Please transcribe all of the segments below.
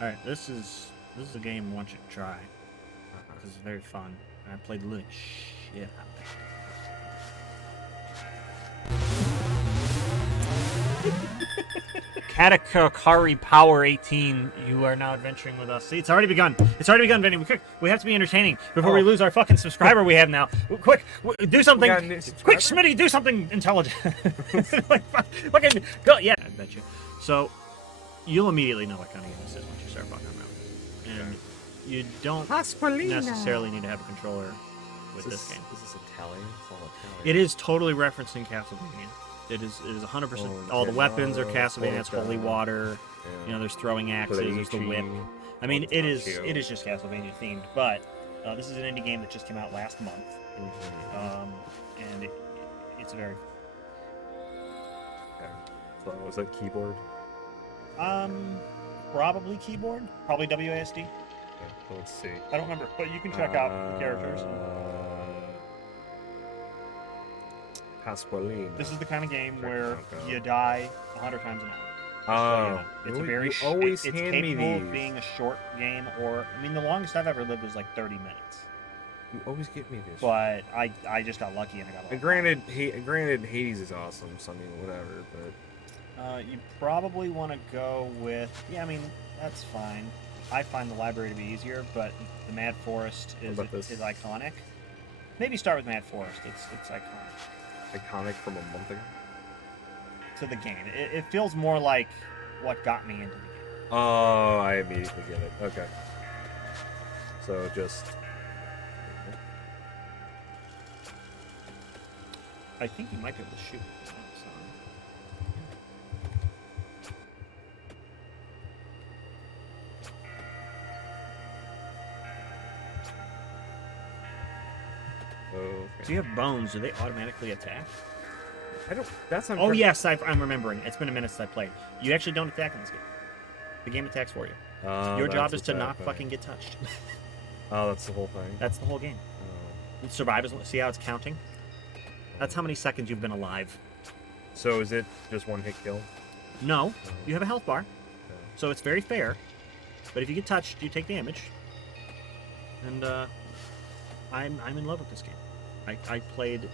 All right, this is a game I want you to try because it's very fun. I played the living shit out of it. Katakakari Power 18, you are now adventuring with us. See, it's already begun. It's already begun, Vinny. We have to be entertaining before we lose our fucking subscriber we have now. Quick, do something. Quick, Smitty, do something intelligent. Like, fucking go. Yeah, I bet you. So, you'll immediately know what kind of game this is once you start fucking around. And you don't necessarily need to have a controller with this game. Is this Italian? It's all Italian. It is totally referencing Castlevania. It is 100%. All the weapons are Castlevania. It's holy water. Yeah. You know, there's throwing axes. There's the whip. I mean, it is just Castlevania themed. But this is an indie game that just came out last month, and it's very. Okay. So was that keyboard? Probably keyboard. Probably WASD. Okay, so let's see. I don't remember, but you can check out the characters. Pasqualina. This is the kind of game where you die 100 times an hour. Oh, it's a very always it's hand me capable these. of being a short game, or I mean, the longest I've ever lived was like 30 minutes. You always get me this. But I just got lucky and I got. And granted, Hades is awesome. So I mean, whatever. But you probably want to go with I mean, that's fine. I find the library to be easier, but the Mad Forest is iconic. Maybe start with Mad Forest. It's iconic. Iconic from a month ago. To the game, it feels more like what got me into the game. Oh, I immediately get it. Okay. So just. I think you might be able to shoot. Okay. Do you have bones? Do they automatically attack? I don't. That's not. Oh yes, I'm remembering. It's been a minute since I played. You actually don't attack in this game. The game attacks for you. Your job is to not fucking get touched. Oh, that's the whole thing. That's the whole game. Survive. See how it's counting? That's how many seconds you've been alive. So is it just one hit kill? No, you have a health bar, so it's very fair. But if you get touched, you take damage. And I'm in love with this game. I played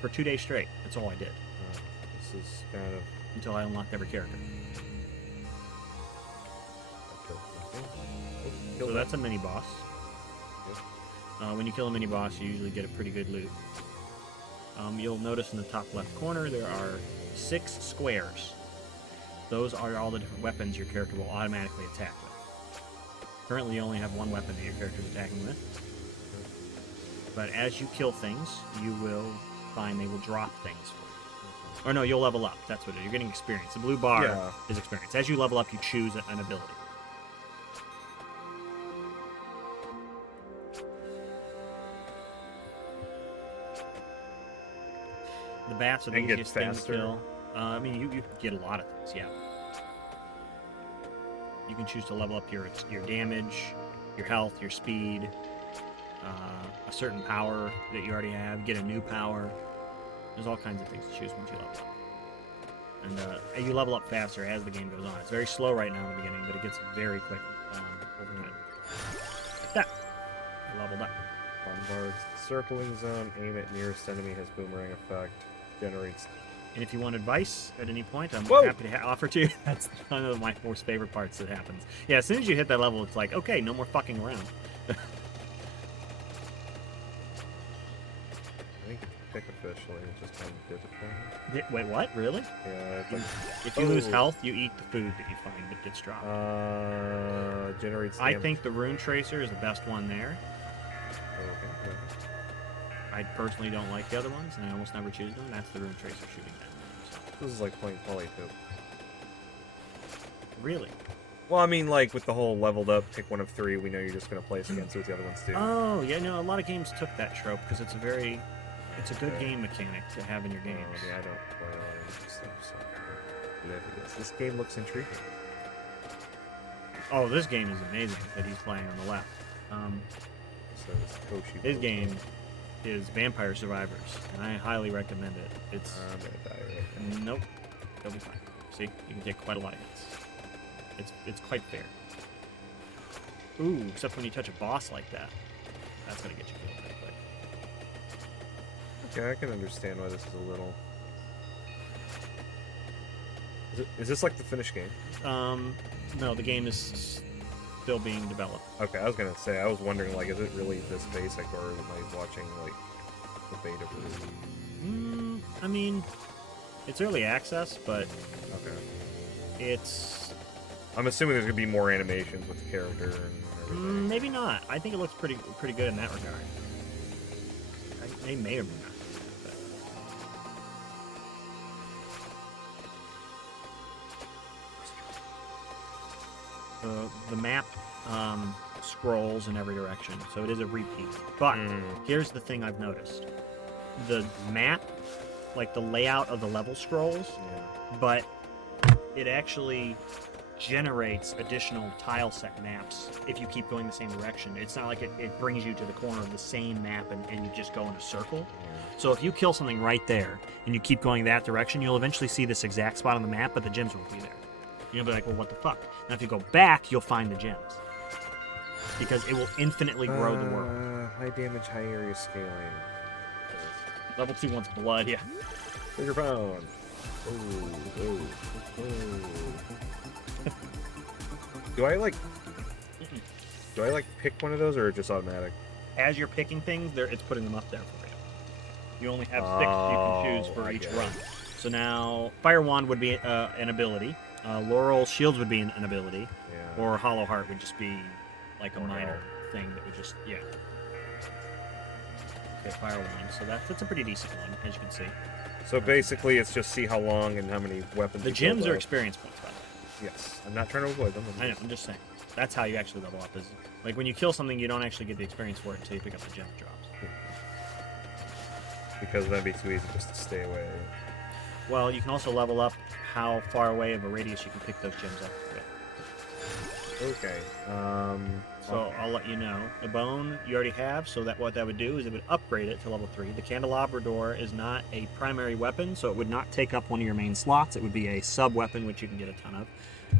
for 2 days straight. That's all I did. This is kind of until I unlocked every character. So that's a mini boss. When you kill a mini boss, you usually get a pretty good loot. You'll notice in the top left corner there are 6 squares. Those are all the different weapons your character will automatically attack with. Currently, you only have one weapon that your character is attacking with. But as you kill things, you will find they will drop things for you. Or no, you'll level up. That's what it is. You're getting experience. The blue bar is experience. As you level up, you choose an ability. The bats are the easiest thing to kill. I mean, you get a lot of things, yeah. You can choose to level up your damage, your health, your speed, a certain power that you already have, get a new power. There's all kinds of things to choose once you level up. And you level up faster as the game goes on. It's very slow right now in the beginning, but it gets very quick over time. That. I leveled up. Bombards circling zone, aim at nearest enemy, has boomerang effect, generates. And if you want advice at any point, I'm happy to offer to you. That's one of my most favorite parts that happens. Yeah, as soon as you hit that level, it's like, okay, no more fucking around. I think it's pick officially, it's just disappointing. Wait, what? Really? Yeah, it's like, if you lose health, you eat the food that you find that gets dropped. Generates damage. I think the Rune Tracer is the best one there. Okay. I personally don't like the other ones, and I almost never choose them. That's the Rune Tracer shooting them. So. This is like playing Poly too. Really? Well, I mean, like with the whole leveled up, pick one of 3. We know you're just going to place against what the other ones do. Oh, yeah, no, a lot of games took that trope because it's a good game mechanic to have in your games. Yeah, I don't play a lot of this stuff, so this game looks intriguing. Oh, this game is amazing that he's playing on the left. His game is Vampire Survivors, and I highly recommend it. It's I'm gonna die right now. Nope, you'll be fine. See, you can take quite a lot of hits. It's quite fair. Ooh, except when you touch a boss like that. That's going to get you killed pretty quick. Okay, I can understand why this is a little... Is this like the finished game? No, the game is still being developed. Okay, I was gonna say, I was wondering, like, is it really this basic, or am I watching, like, the beta version? I mean, it's early access, but Okay. it's... I'm assuming there's gonna be more animations with the character and everything. maybe not. I think it looks pretty good in that regard. They may or may not. The map scrolls in every direction, so it is a repeat. But here's the thing I've noticed. The map, like the layout of the level scrolls, but it actually generates additional tile set maps if you keep going the same direction. It's not like it brings you to the corner of the same map and you just go in a circle. So if you kill something right there and you keep going that direction, you'll eventually see this exact spot on the map, but the gems won't be there. You'll be like, well, what the fuck? Now, if you go back, you'll find the gems. Because it will infinitely grow the world. High damage, high area scaling. Level 2 wants blood, yeah. Bigger pound. Oh. Do I pick one of those, or just automatic? As you're picking things, it's putting them up there for you. You only have 6 you can choose for each run. So now, Fire Wand would be an ability. Laurel Shields would be an ability. Yeah. Or Hollow Heart would just be like a minor thing that would just, yeah. Okay, Fire Wand. So that's a pretty decent one, as you can see. So basically, it's just see how long and how many weapons. The gems are experience points, by the way. Yes, I'm not trying to avoid them. I know, I'm just saying. That's how you actually level up. Is like when you kill something, you don't actually get the experience for it until you pick up the gem drops. Because that'd be too easy just to stay away. Well, you can also level up how far away of a radius you can pick those gems up with. Okay. So I'll let you know. The bone you already have, so that what that would do is it would upgrade it to level 3. The candelabra door is not a primary weapon, so it would not take up one of your main slots. It would be a sub-weapon, which you can get a ton of.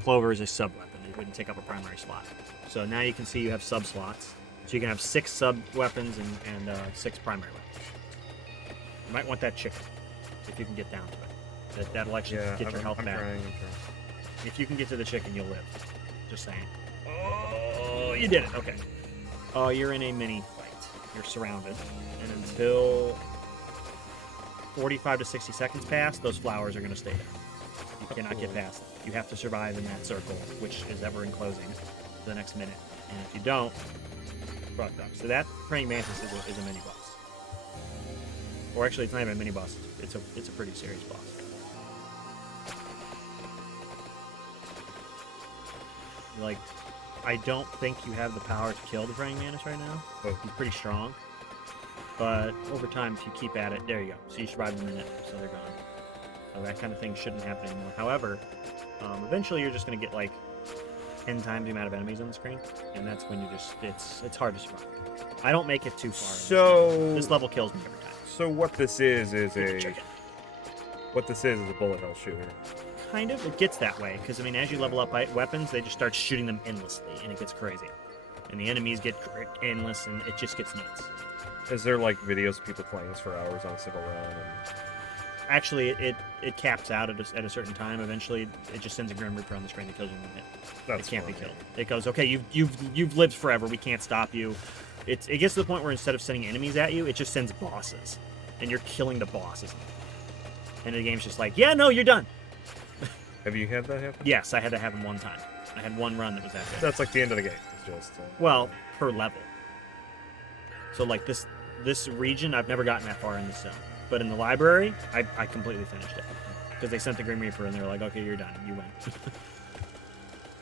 Clover is a sub-weapon. It wouldn't take up a primary slot. So now you can see you have sub-slots. So you can have 6 sub-weapons and 6 primary weapons. You might want that chicken, if you can get down to it. That'll actually get your health back. I'm trying. If you can get to the chicken, you'll live. Just saying. Oh, you did it. Okay. Oh, you're in a mini fight. You're surrounded. And until 45 to 60 seconds pass, those flowers are going to stay there. You cannot get past them. You have to survive in that circle, which is ever enclosing, for the next minute. And if you don't, fucked up. So that praying mantis is a mini boss. Or actually, it's not even a mini boss. It's a pretty serious boss. Like, I don't think you have the power to kill the praying mantis right now. Oh. He's pretty strong. But over time, if you keep at it, there you go. So you survived a minute, so they're gone. So that kind of thing shouldn't happen anymore. However, eventually you're just going to get like 10 times the amount of enemies on the screen, and that's when you just it's hard to survive. I don't make it too far. So this level kills me every time. So what this is a bullet hell shooter. Kind of. It gets that way because I mean, as you level up weapons, they just start shooting them endlessly, and it gets crazy. And the enemies get endless, and it just gets nuts. Is there like videos of people playing this for hours on a single run? Actually, it caps out at a certain time. Eventually, it just sends a Grim Reaper on the screen that kills you in 1 hit. It can't be killed. It goes, okay, you've lived forever. We can't stop you. It gets to the point where instead of sending enemies at you, it just sends bosses, and you're killing the bosses. And the game's just like, yeah, no, you're done. Have you had that happen? Yes, I had to have them one time. I had one run that was that bad. That's like the end of the game. It's just well, per level. So like this region, I've never gotten that far in this zone. But in the library, I completely finished it. Because they sent the Grim Reaper and they were like, okay, you're done. You win.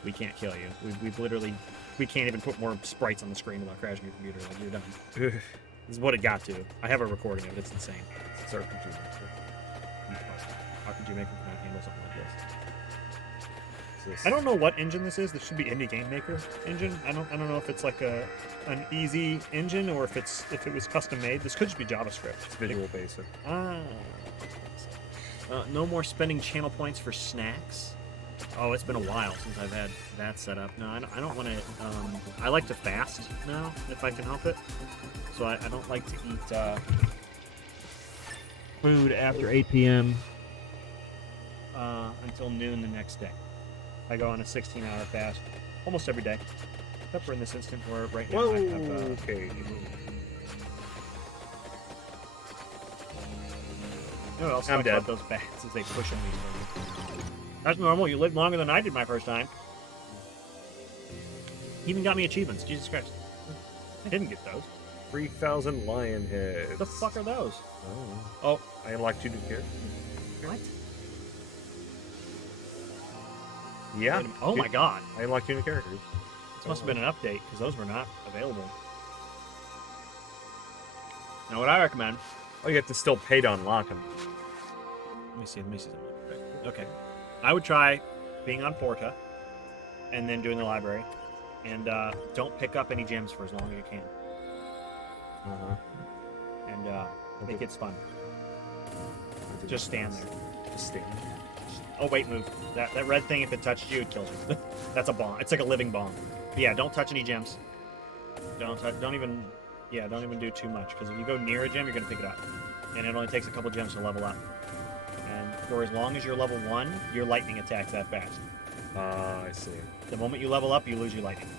We can't kill you. We've literally, we can't even put more sprites on the screen without crashing your computer. Like, you're done. This is what it got to. I have a recording of it. It's insane. It's RPG. RPG Maker cannot handle something like this. I don't know what engine this is. This should be Indie Game Maker engine. I don't know if it's like an easy engine or if it was custom made. This could just be JavaScript. It's Visual Basic. No more spending channel points for snacks. Oh, it's been a while since I've had that set up. No, I don't want to. I like to fast now, if I can help it. So I don't like to eat food after 8 p.m. Until noon the next day. I go on a 16-hour fast almost every day. Except for in this instant where right now Whoa, I have... okay. You know what else I'm sucks dead. about those bats is they push on me. That's normal. You lived longer than I did my first time. He even got me achievements. Jesus Christ. I didn't get those. 3,000 lion heads. What the fuck are those? Oh, I unlocked 2 new characters. What? Yeah. Oh my god. I unlocked 2 new characters. This must have been an update, because those were not available. Now, what I recommend... Oh, you have to still pay to unlock them. Let me see something. Okay. I would try being on Porta, and then doing the library, and don't pick up any gems for as long as you can. And I think it's fun. Just stand there. Just stand. Oh wait, move. That red thing, if it touched you, it kills you. That's a bomb. It's like a living bomb. But yeah, don't touch any gems. Don't even do too much, because if you go near a gem, you're gonna pick it up, and it only takes a couple gems to level up. And for as long as you're level 1, your lightning attacks that fast. I see. The moment you level up, you lose your lightning.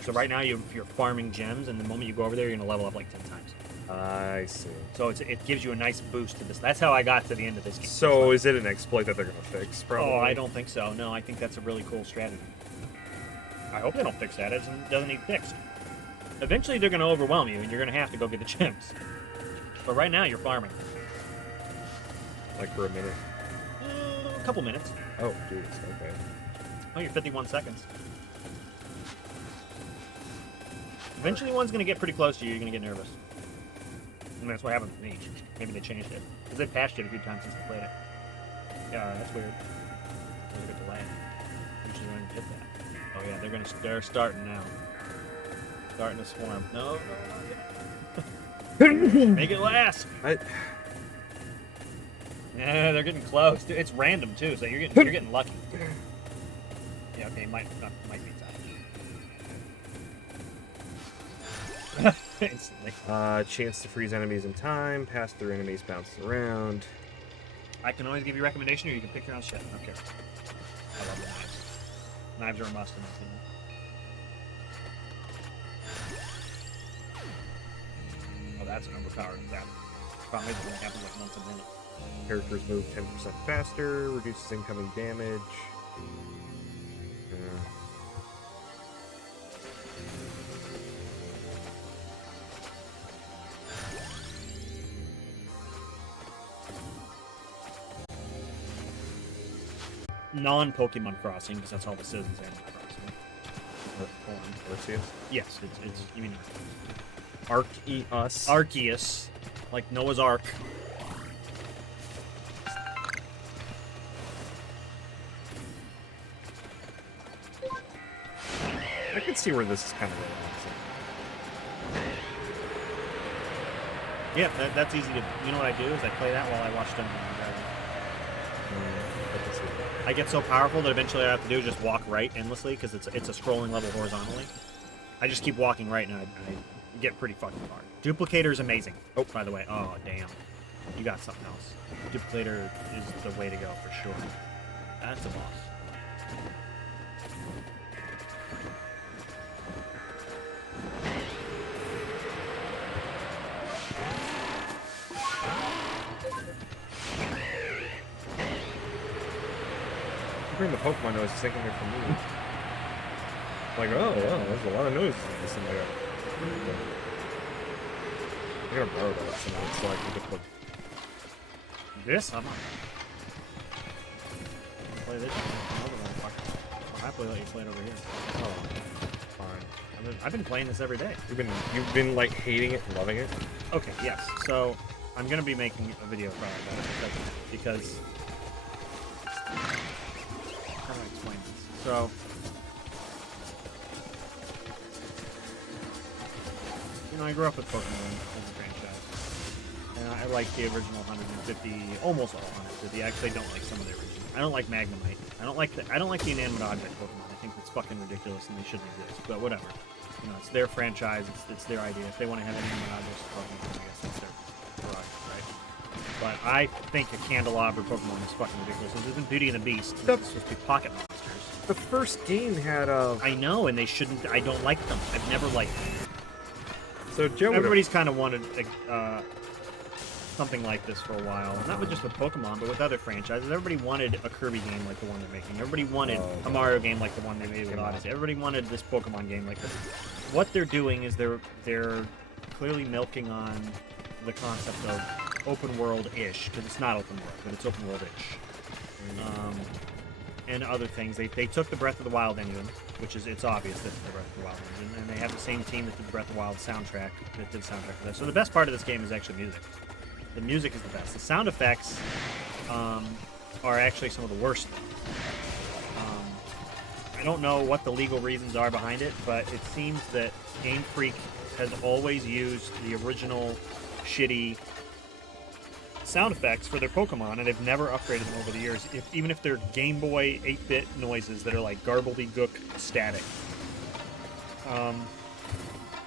So right now you're farming gems, and the moment you go over there, you're gonna level up like 10 times. I see. So it gives you a nice boost to this. That's how I got to the end of this game. So is it an exploit that they're gonna fix? Probably. Oh, I don't think so. No, I think that's a really cool strategy. I hope they don't fix that. It doesn't need fixed. Eventually they're gonna overwhelm you, and you're gonna have to go get the gems. But right now you're farming. Like for a minute. A couple minutes. Oh, jeez. Okay. Oh, you're 51 seconds. Eventually one's gonna get pretty close to you. You're gonna get nervous. And that's what happened with me. Maybe they changed it. Because they patched it a few times since I played it. Yeah, that's weird. There's a good delay. Usually when you hit that. Oh yeah, they're starting now. Starting to swarm. No, not yet. Make it last. Yeah, they're getting close. Dude, it's random too, so you're getting lucky. Yeah, okay, might be time. Instantly. Chance to freeze enemies in time. Pass through enemies, bounce around. I can always give you a recommendation, or you can pick your own shit. I don't care. I love the knives. Knives are a must in my opinion. Oh, that's an overpowered attack. Problem is, it only happens like once a minute. Characters move 10% faster. Reduces incoming damage. Non-Pokemon Crossing, because that's all this is Animal Crossing. Arceus? Yes, it's you mean Arceus. Arceus, like Noah's Ark. I can see where this is kind of relaxing. Yeah, that's easy to... You know what I do is I play that while I watch Dungeons & Dragons. I get so powerful that eventually all I have to do is just walk right endlessly, because it's a scrolling level horizontally. I just keep walking right, and I get pretty fucking far. Duplicator is amazing. Oh, by the way. Oh, damn. You got something else. Duplicator is the way to go, for sure. That's a boss. Bring the Pokemon noise, thinking they're from me. Like, oh, wow, there's a lot of noise in this. And I'm gonna borrow that tonight so I can get the... This? I'm not. Play this. I'll happily let you play it over here. Oh, fine. I've been playing this every day. You've been like hating it and loving it? Okay, yes. So, I'm gonna be making a video probably about it in a second, because... How do I explain this? So... You know, I grew up with Pokemon as a franchise. And I like the original 150, almost all 150. I actually don't like some of the original. I don't like Magnemite. I don't like the inanimate object Pokemon. I think that's fucking ridiculous and they shouldn't exist. But whatever. You know, it's their franchise. It's their idea. If they want to have inanimate objects Pokemon, I guess that's their prerogative, right? But I think a candelabra Pokemon is fucking ridiculous. This isn't Beauty and the Beast. It's supposed to be pocket monsters. The first game had I know, and they shouldn't. I don't like them. I've never liked them. So Joe. Everybody's kind of wanted something like this for a while. Not just with Pokemon, but with other franchises. Everybody wanted a Kirby game like the one they're making. Everybody wanted a Mario game like the one they made with Odyssey. Everybody wanted this Pokemon game like this. What they're doing is they're clearly milking on the concept of open world-ish, because it's not open world, but it's open world-ish. And other things. They took the Breath of the Wild engine, which is, it's obvious that it's the Breath of the Wild engine, and they have the same team that did the Breath of the Wild soundtrack, that did soundtrack for this. So the best part of this game is actually music. The music is the best. The sound effects are actually some of the worst. I don't know what the legal reasons are behind it, but it seems that Game Freak has always used the original shitty sound effects for their Pokemon, and they've never upgraded them over the years, even if they're Game Boy 8-bit noises that are like garbledy-gook static.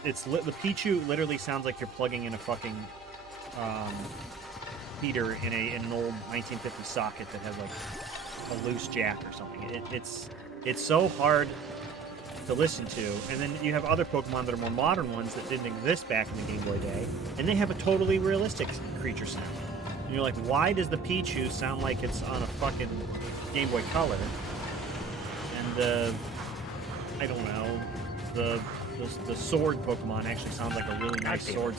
The Pichu literally sounds like you're plugging in a fucking heater in an old 1950s socket that has like a loose jack or something. It's so hard to listen to, and then you have other Pokemon that are more modern ones that didn't exist back in the Game Boy day, and they have a totally realistic creature sound. And you're like, why does the Pichu sound like it's on a fucking Game Boy Color? And I don't know, the sword Pokemon actually sounds like a really nice sword.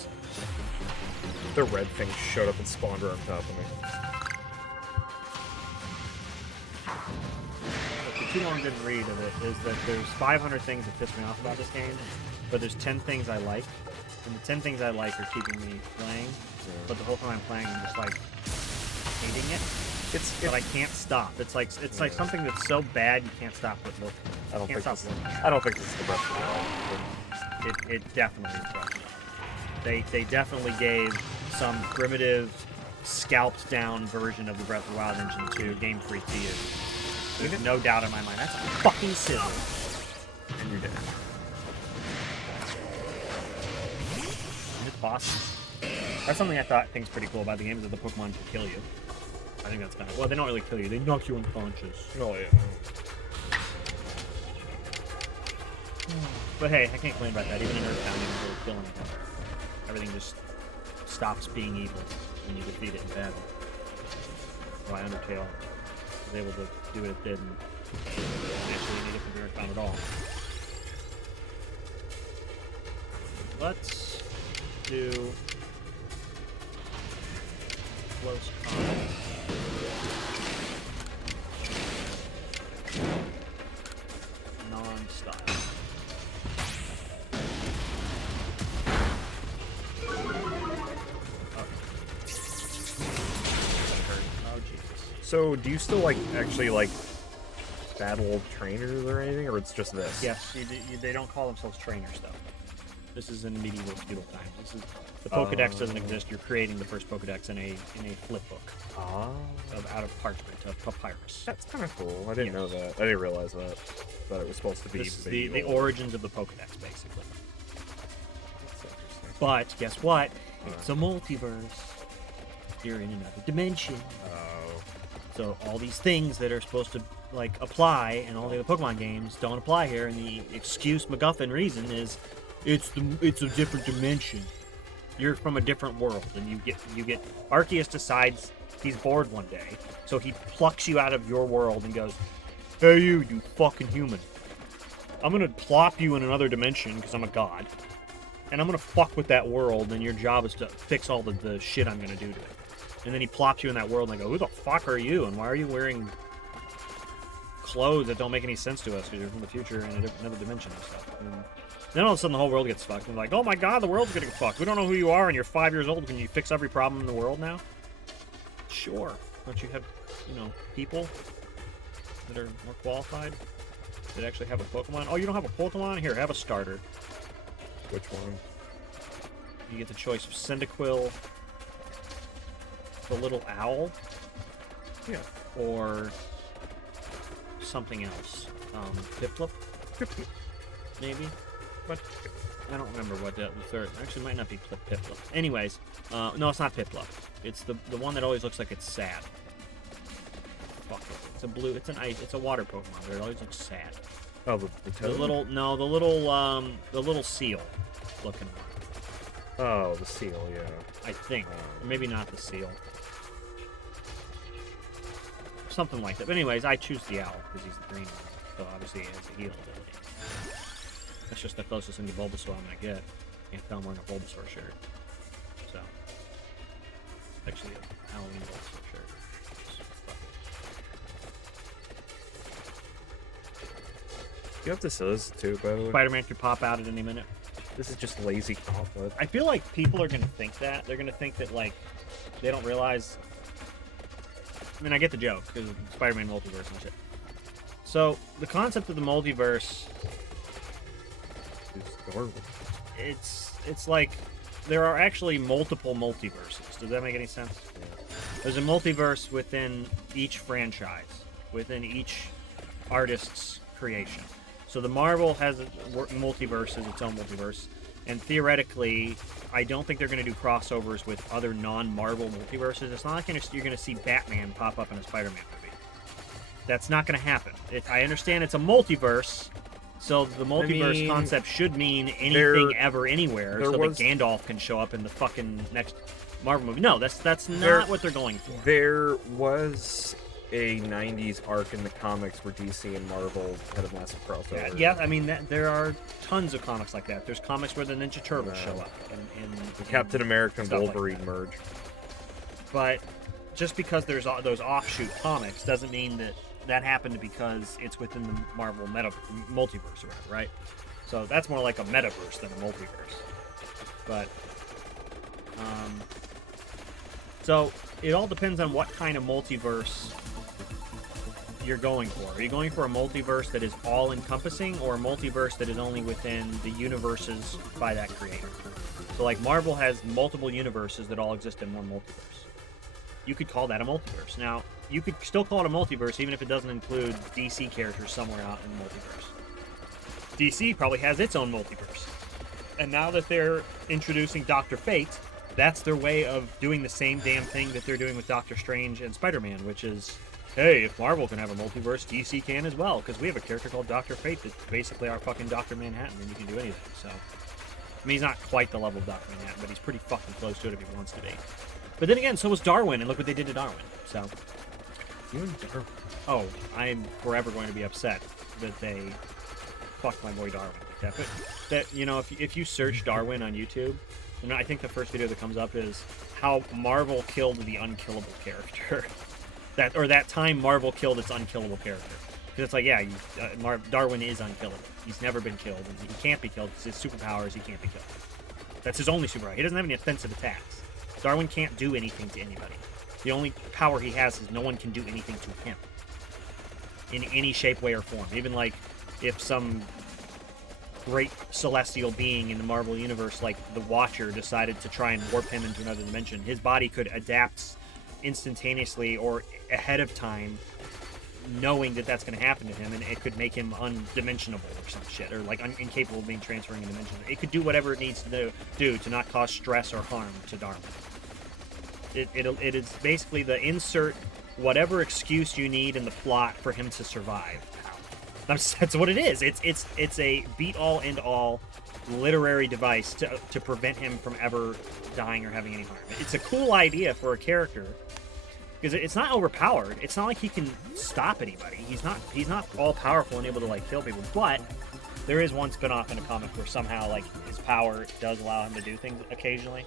The red thing showed up and spawned right on top of me. What the too long didn't read of it is that there's 500 things that piss me off about this game, but there's 10 things I like, and the 10 things I like are keeping me playing. But the whole time I'm playing, I'm just like hating it. But I can't stop. It's like something that's so bad you can't stop but look. I don't think this is the Breath of the Wild. It definitely is Breath of the Wild. They definitely gave some primitive, scalped down version of the Breath of the Wild engine to Game Freak to use. There's no doubt in my mind. That's a fucking sizzle. And you're dead. And it's bosses. That's something I thing's pretty cool about the game, is that the Pokemon can kill you. I think that's kind of... Well, they don't really kill you. They knock you unconscious. Oh, yeah. But hey, I can't complain about that. Even in Earthbound, you don't really kill anything. Everything just stops being evil when you defeat it in battle. Why Undertale was able to do what it did and actually need it from Earthbound at all. Let's do close combat. Non-style. Oh, Jesus. So, do you still actually battle trainers or anything, or it's just this? Yes, they don't call themselves trainers though. This is in medieval feudal times. This is the Pokedex doesn't exist. You're creating the first Pokedex in a flip book out of parchment, of papyrus. That's kind of cool. I didn't know that. I didn't realize that. That it was supposed to be This is the origins of the Pokedex, basically. That's interesting. But guess what? It's a multiverse. You're in another dimension. Oh. So all these things that are supposed to apply in all the other Pokemon games don't apply here, and the excuse MacGuffin reason is it's a different dimension. You're from a different world, and you get Arceus decides he's bored one day, so he plucks you out of your world and goes, "Hey you fucking human. I'm gonna plop you in another dimension because I'm a god, and I'm gonna fuck with that world, and your job is to fix all the shit I'm gonna do to it." And then he plops you in that world, and I go, "Who the fuck are you? And why are you wearing clothes that don't make any sense to us because you're from the future in another dimension and stuff?" And then all of a sudden the whole world gets fucked. And like, oh my god, the world's getting fucked. We don't know who you are, and you're 5 years old. Can you fix every problem in the world now? Sure. Don't you have, people that are more qualified that actually have a Pokemon? Oh, you don't have a Pokemon? Here, have a starter. Which one? You get the choice of Cyndaquil, the little owl, Yeah. or something else. Piplup? Maybe? What? I don't remember what the third... Actually, it might not be Piplup. Anyways, no, it's not Piplup. It's the one that always looks like it's sad. Fuck it. It's a blue... It's an ice... It's a water Pokemon, but it always looks sad. Oh, the toad? The little seal looking one. Oh, the seal, yeah. I think. Or maybe not the seal. Something like that. But anyways, I choose the owl because he's the green one. So obviously he has a heal ability. That's just the closest thing to Bulbasaur I'm going to get. Can't tell I'm wearing a Bulbasaur shirt. So. Actually, a Halloween Bulbasaur shirt. You have to say this too, by the way. Spider-Man could pop out at any minute. This is just lazy conflict. I feel like people are going to think that. They're going to think that, like, they don't realize... I mean, I get the joke, because Spider-Man multiverse and shit. So, the concept of the multiverse... It's like, there are actually multiple multiverses. Does that make any sense? Yeah. There's a multiverse within each franchise, within each artist's creation. So the Marvel has a multiverse as its own multiverse, and theoretically, I don't think they're going to do crossovers with other non-Marvel multiverses. It's not like you're going to see Batman pop up in a Spider-Man movie. That's not going to happen. I understand it's a multiverse, so the multiverse concept should mean anything ever, anywhere, so that Gandalf can show up in the fucking next Marvel movie. No, that's not what they're going for. There was a 90s arc in the comics where DC and Marvel had a massive crossover. Yeah, I mean, there are tons of comics like that. There's comics where the Ninja Turtles show up. The Captain America and Wolverine like merge. But just because there's those offshoot comics doesn't mean that happened because it's within the Marvel multiverse or whatever, right? So that's more like a metaverse than a multiverse. But, so it all depends on what kind of multiverse you're going for. Are you going for a multiverse that is all-encompassing, or a multiverse that is only within the universes by that creator? So, like, Marvel has multiple universes that all exist in one multiverse. You could call that a multiverse. Now, you could still call it a multiverse even if it doesn't include DC characters somewhere out in the multiverse. DC probably has its own multiverse. And now that they're introducing Dr. Fate, that's their way of doing the same damn thing that they're doing with Doctor Strange and Spider-Man, which is, hey, if Marvel can have a multiverse, DC can as well, because we have a character called Dr. Fate that's basically our fucking Dr. Manhattan, and you can do anything, so... I mean, he's not quite the level of Dr. Manhattan, but he's pretty fucking close to it if he wants to be. But then again, so was Darwin, and look what they did to Darwin, so... You and Darwin? Oh, I'm forever going to be upset that they fucked my boy Darwin like that. But, that, you know, if you search Darwin on YouTube, and I think the first video that comes up is how Marvel killed the unkillable character. that time Marvel killed its unkillable character. Because it's like, yeah, Darwin is unkillable. He's never been killed, and he can't be killed because his superpower is he can't be killed. That's his only superpower. He doesn't have any offensive attacks. Darwin can't do anything to anybody. The only power he has is no one can do anything to him. In any shape, way, or form. Even, like, if some great celestial being in the Marvel Universe, like the Watcher, decided to try and warp him into another dimension, his body could adapt instantaneously or ahead of time, knowing that that's going to happen to him, and it could make him undimensionable or some shit, or like incapable of being transferring a dimension. It could do whatever it needs to do to not cause stress or harm to Darwin. It is basically the insert whatever excuse you need in the plot for him to survive. That's what it is. It's a beat-all, end-all literary device to prevent him from ever dying or having any harm. It's a cool idea for a character because it's not overpowered. It's not like he can stop anybody. He's not all-powerful and able to like kill people. But there is one spin-off in a comic where somehow like his power does allow him to do things occasionally.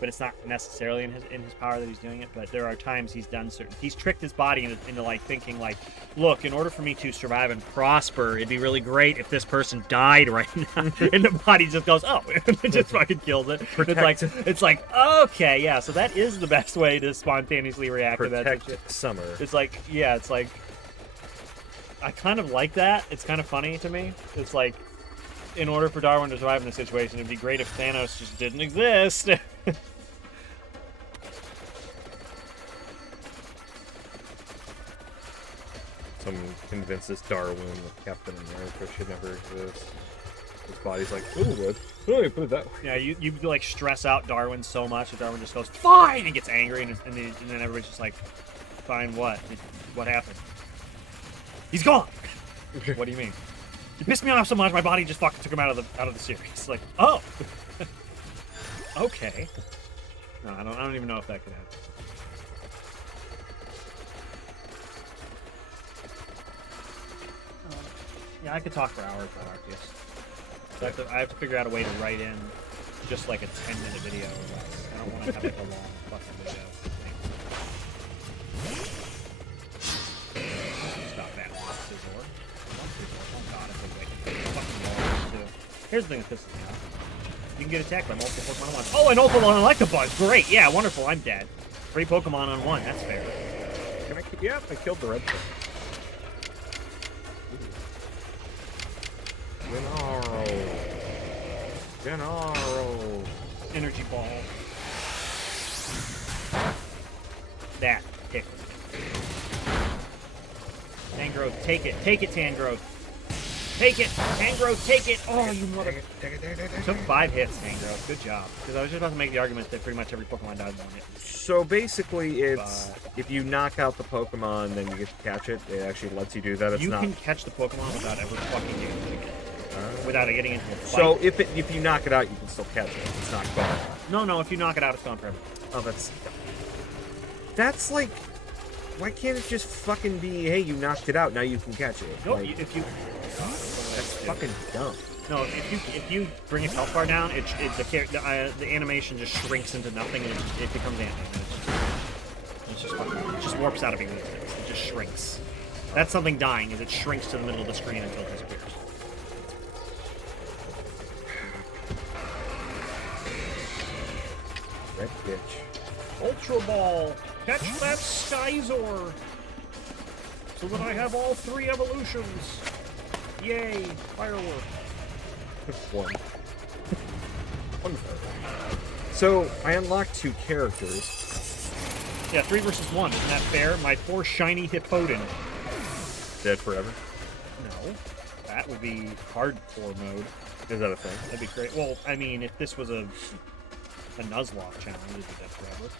But it's not necessarily in his power that he's doing it. But there are times he's tricked his body into like thinking like, look, in order for me to survive and prosper, it'd be really great if this person died right now. And the body just goes, oh, it just fucking kills it. It's like, okay, yeah. So that is the best way to spontaneously react to that shit. Summer. It's like, yeah, it's like, I kind of like that. It's kind of funny to me. It's like, in order for Darwin to survive in this situation, it'd be great if Thanos just didn't exist. Some convinces Darwin that Captain America should never exist. His body's like, ooh, what? Oh, you put it that way. Yeah, you like stress out Darwin so much that Darwin just goes fine and gets angry, and then everybody's just like, fine what? What happened? He's gone. What do you mean? You pissed me off so much, my body just fucking took him out of the series. Like, oh, okay. No, I don't even know if that could happen. Yeah, I could talk for hours about Arceus. So I have to figure out a way to write in just like a 10-minute video or less. I don't want to have like a long fucking video thing. Stop that. Scizor. Oh god, it's a way fucking long too. Here's the thing that pisses me off. You can get attacked by multiple Pokemon at once. Oh, an Opalon and Electabuzz! Great! Yeah, wonderful, I'm dead. 3 Pokemon on 1, that's fair. Yeah, I killed the red thing. Gennaro. Energy ball. That tickled me. Tangrowth, take it. Take it, Tangrowth. Take it! Tangrowth, take it! Oh, you mother... Took 5 hits, Tangrowth. Good job. Because I was just about to make the argument that pretty much every Pokemon dies one hit. So basically, it's if you knock out the Pokemon, then you get to catch it. It actually lets you do that. It's you not... can catch the Pokemon without ever fucking damaging it. Without it getting into a fight. So if you knock it out, you can still catch it. It's not gone. No, if you knock it out, it's gone forever. Oh, that's like... Why can't it just fucking be, hey, you knocked it out, now you can catch it? No, like, if you... That's fucking dumb. No, if you bring its health bar down, the animation just shrinks into nothing and it becomes animated. It just warps out of existence. It just shrinks. That's something dying, is it shrinks to the middle of the screen until it disappears. Red bitch. Ultra Ball! Catch that Skyzor! So that I have all 3 evolutions! Yay! Firework! One. So, I unlocked 2 characters. Yeah, 3 versus 1, isn't that fair? My 4 shiny Hippodon. Dead forever? No. That would be hardcore mode. Is that a thing? That'd be great. Well, I mean, if this was a Nuzlocke challenge, it'd be dead forever.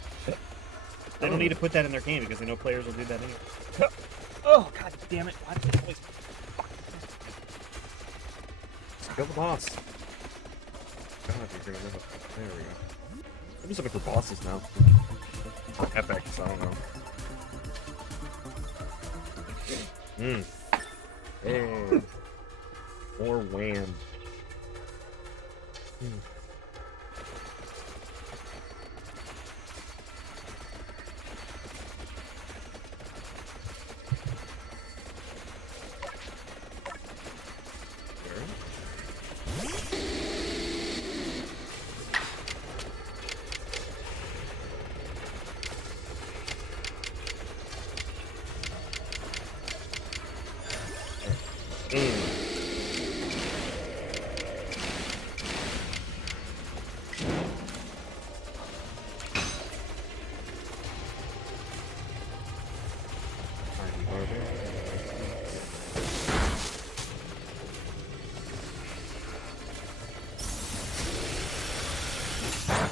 They don't need to put that in their game because they know players will do that anyway. Oh, god damn it. Let's kill the boss. God, you're gonna live up. There we go. I'm just looking for bosses now. Or epics, I don't know. Hey. More wham.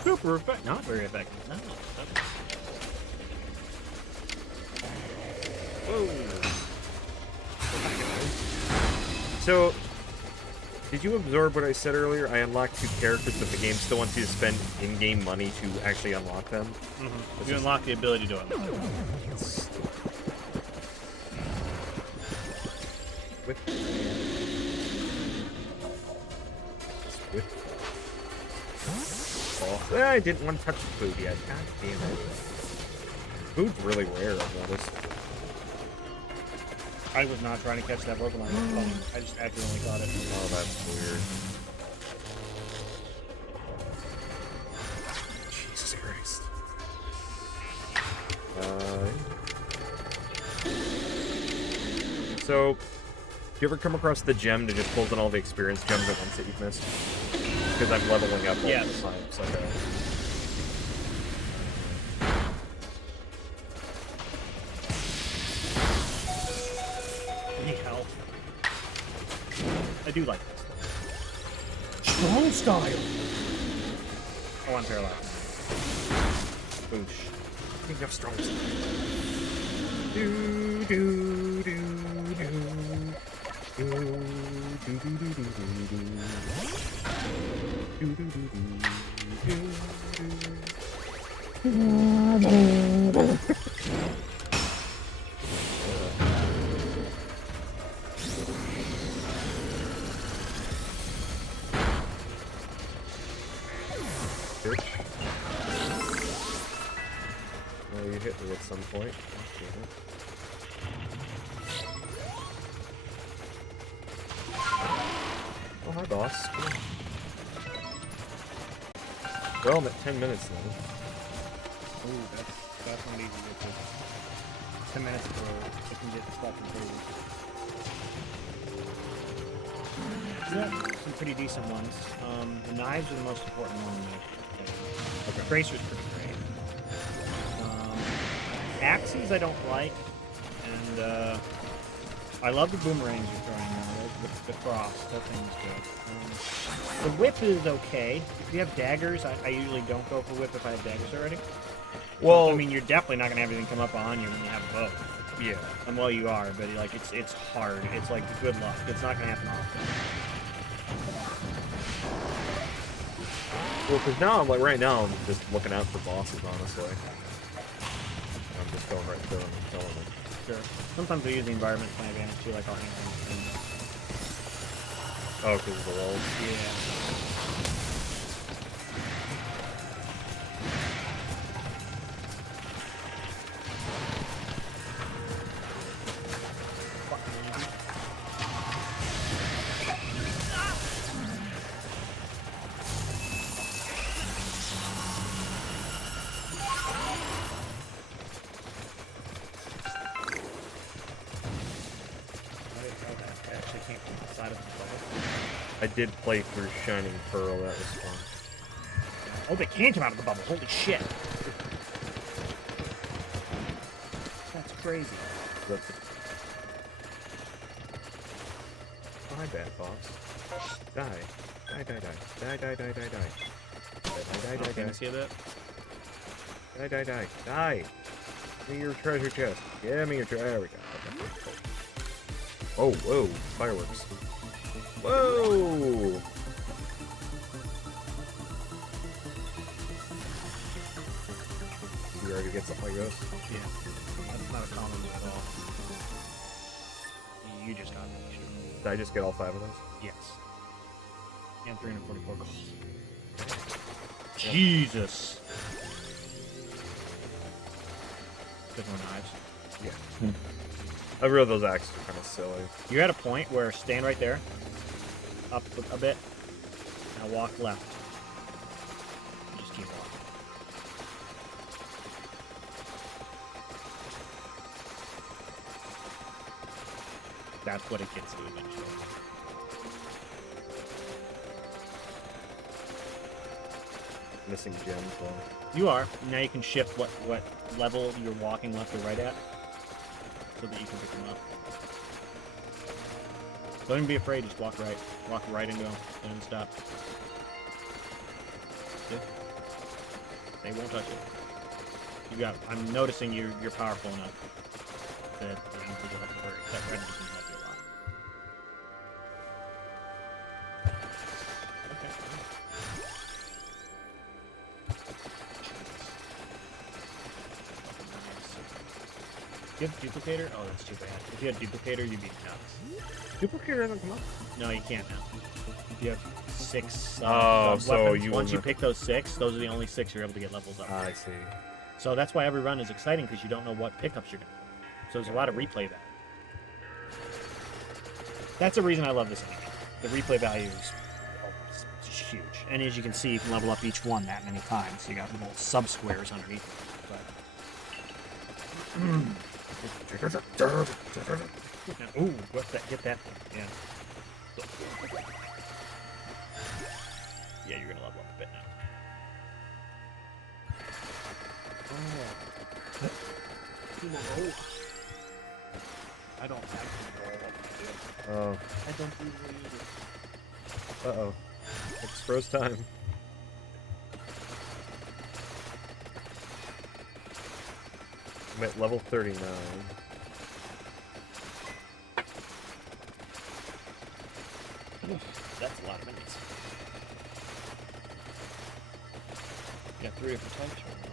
Super effective. Not very effective. No. Whoa. So, did you absorb what I said earlier? I unlocked 2 characters, but the game still wants you to spend in-game money to actually unlock them. Mm-hmm. You unlock the ability to unlock them. I didn't want to touch the food yet. God damn it. Food's really rare, I've noticed. I was not trying to catch that Pokemon. I just accidentally caught it. Oh, that's weird. Jesus Christ. So, do you ever come across the gem to just pull in all the experience gems at once that you've missed? Because I'm leveling up all the time, so... Yeah. do like this. Strong style. Oh, I'm paralyzed. Boosh. I think you have strong style. Do do do do. Do do do do do do. Do do do do do. Bitch. Well, you hit me at some point. Oh, hi, boss. Well, I'm at 10 minutes now. Ooh, that's not easy to get to. 10 minutes for it can get fucking crazy. Yeah, some pretty decent ones. The knives are the most important one. Okay. Tracer's pretty great. Axes I don't like, and I love the boomerangs you're throwing now. The cross, that thing's good. The whip is okay. If you have daggers, I usually don't go for whip if I have daggers already. Well, I mean, you're definitely not gonna have anything come up on you when you have a bow. yeah. And well, you are, but like it's hard. It's like good luck. It's not gonna happen often. Well, because now I'm like, right now, I'm just looking out for bosses, honestly. I'm just going right through them and killing them. Sure. Sometimes I use the environment to my advantage too, like I'll hang around. Oh, because of the walls. Yeah. I did play through Shining Pearl, that was fun. Oh, they can come out of the bubble. Holy shit. That's crazy. That's it. Oh, hi, bad boss. Die. Die, die, die. Die, die, die, die, die. Die, die, die, die, die. See that? Die, die, die. Die! Give me your treasure chest. Give me your treasure. There we go. Oh, whoa. Fireworks. Whoa! You already get something like this? Yeah. That's not a common one at all. You just got that shit. Did I just get all 5 of those? Yes. And 344 gold. Jesus! Good more knives. Yeah. I realize those axes are kind of silly. You're at a point where stand right there, up a bit, now walk left. Just keep walking. That's what it gets to eventually. Missing gems, though. You are. Now you can shift what level you're walking left or right at, so that you can pick them up. Don't even be afraid, just walk right. Walk right and go. Don't even stop. See? They won't touch it. You got. I'm noticing you're powerful enough that you don't have to worry. That red can help you a lot. Okay. Do you have duplicator? Oh, that's too bad. If you had duplicator, you'd be nuts. Duplicator hasn't come up? No, you can't now. If you have 6 Oh, so weapons, you once you wouldn't- pick those 6, those are the only 6 you're able to get levels up. I see. So that's why every run is exciting, because you don't know what pickups you're going to do. So there's a lot of replay value. That's the reason I love this game. The replay value is huge. And as you can see, you can level up each one that many times. You got little sub-squares underneath it. Ooh, what's that? Get that thing. Yeah. Yeah, you're gonna level up a bit now. I don't have to roll. Oh. I don't believe it. Uh-oh. It's froze time. I'm at level 39. That's a lot of minutes. You got 3 different types right now.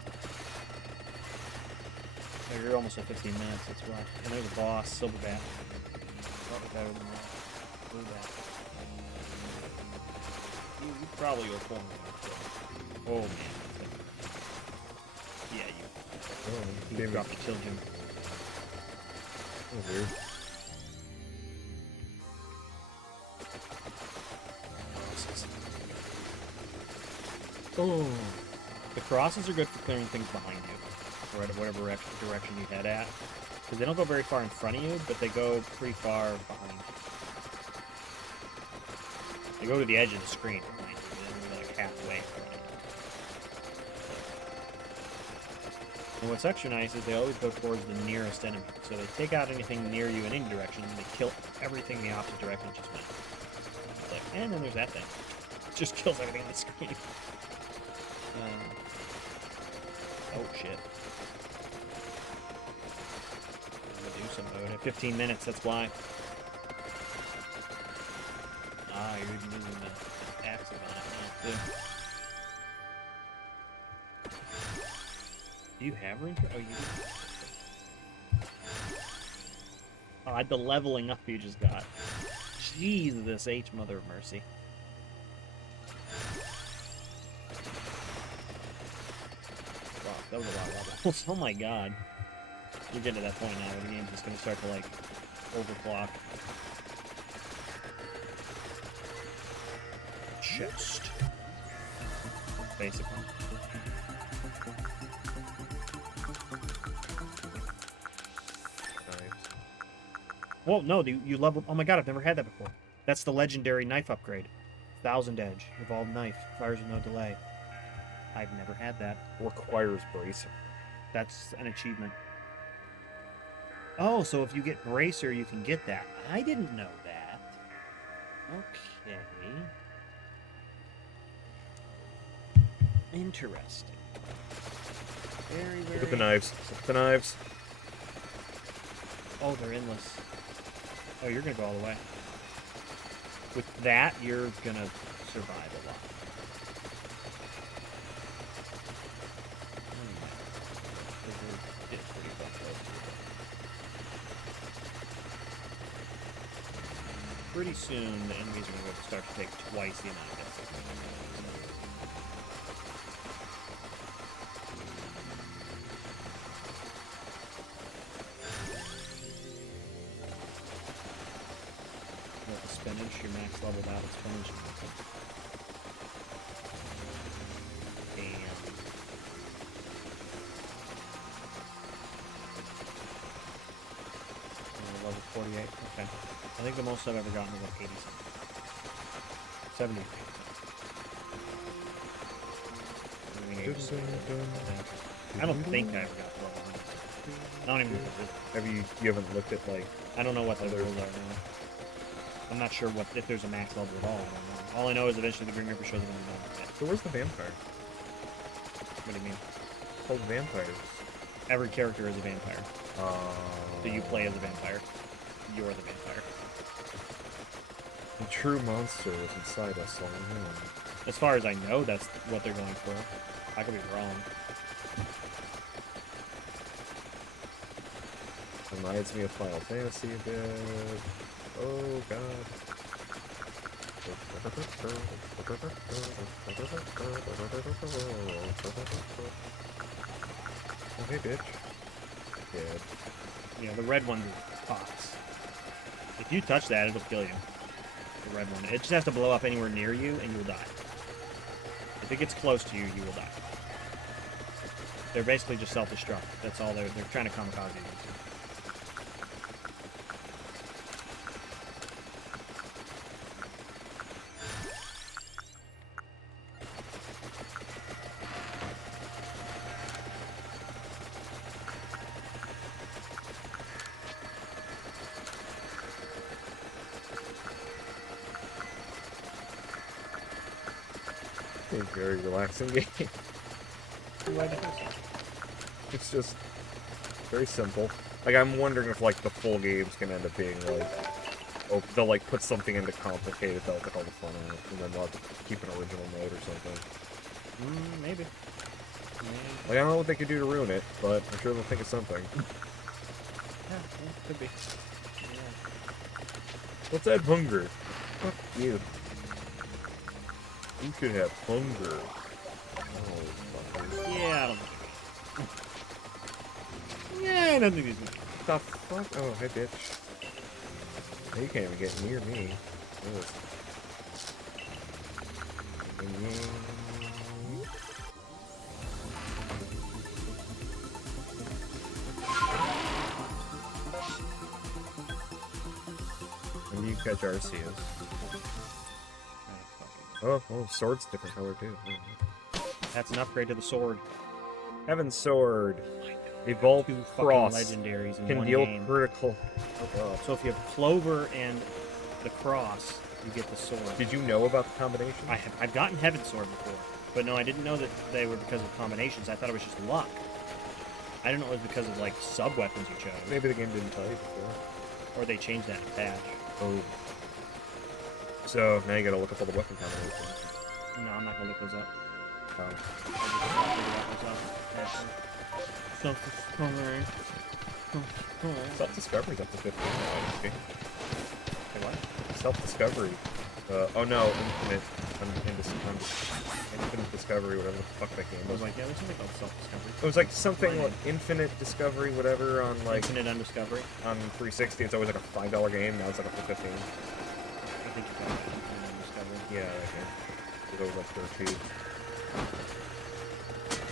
Oh, you're almost at 15 minutes, that's why. And there's a boss, Silverbat. Probably better than that. Bluebat. You probably go full move. Oh man. Yeah, you Oh, dropped your kill gem. Oh, weird. Oh. The crosses are good for clearing things behind you, or at whatever direction you head at. Because they don't go very far in front of you, but they go pretty far behind you. They go to the edge of the screen behind you, and they're like halfway in front of you. And what's extra nice is they always go towards the nearest enemy. So they take out anything near you in any direction, and they kill everything in the opposite direction it just went. Like, and then there's that thing. It just kills everything on the screen. Oh shit. Medusa mode at 15 minutes, that's why. Ah, you're even using the axes on it now, too. Do you have range? Oh, you do. Oh, the leveling up you just got. Jesus H, mother of mercy. Wow, that was a lot of levels. Oh my god. You're getting to that point now where the game's just gonna start to, like, overclock. Chest. Basically. Well, no, you leveled... Oh my god, I've never had that before. That's the legendary knife upgrade. 1000 Edge. Evolved knife. Fires with no delay. I've never had that. Requires bracer. That's an achievement. Oh, so if you get Bracer, you can get that. I didn't know that. Okay. Interesting. Very, very... Look at the knives. Look at the knives. Oh, they're endless. Oh, you're gonna go all the way. With that, you're gonna survive a lot. Pretty soon, the enemies are going to start to take twice the amount of hits. With the spinach, you're max leveled out at spinach. And level 48. Okay. I think the most I've ever gotten was like 80 something. 70. I don't think I ever got level 100. I don't even know. You haven't looked at, like... I don't know what the rules are now. I'm not sure if there's a max level at all. I don't know. All I know is eventually the Green Reaper shows up in the game. So where's the vampire? What do you mean? Called vampires. Every character is a vampire. So you play as a vampire. You're the vampire. The true monster is inside us all along. As far as I know, that's what they're going for. I could be wrong. Reminds me of Final Fantasy a bit. Oh god. Oh, hey bitch. Dead. Yeah, the red one pops. If you touch that, it'll kill you. The red one. It just has to blow up anywhere near you, and you'll die. If it gets close to you, you will die. They're basically just self-destruct. That's all they're trying to kamikaze you. a very relaxing game. Why do you think so? It's just very simple. Like, I'm wondering if, like, the full game's gonna end up being, like... Oh, they'll, like, put something into complicated that'll get all the fun out, and then they'll have to keep an original mode or something. Maybe. Like, I don't know what they could do to ruin it, but I'm sure they'll think of something. Yeah, could be. Yeah. Let's add hunger. Fuck you. You could have hunger. Oh, fuckers. Yeah, I don't Yeah, I don't think these. The fuck? Oh, hey, bitch. You can't even get near me. Ugh. When do you catch Arceus? Oh, sword's different color too. That's an upgrade to the sword. Heaven's Sword. Evolve Two fucking Cross. legendaries in Can one deal game. critical. Oh, God. So if you have Clover and the Cross, you get the sword. Did you know about the combination? I've gotten Heaven's Sword before, but no, I didn't know that they were because of combinations. I thought it was just luck. I didn't know it was because of like sub weapons you chose, Maybe the game didn't tell you before. or they changed that in patch. Oh. So now you gotta look up all the weapon combinations. No, I'm not gonna look those up. Oh. I just self-discovery. Self-discovery's up to 15 now, I think. Hey, what? Self-discovery. Oh no, Infinite Discovery, whatever the fuck that game I was was. like, yeah, there's something called self-discovery. It was like something like Infinite Discovery, whatever, on like Infinite Undiscovery. on 360. It's always like a $5 game. Now it's like up to 15. I think you got Infinite Undiscovery. Yeah, that game. It's always like 13.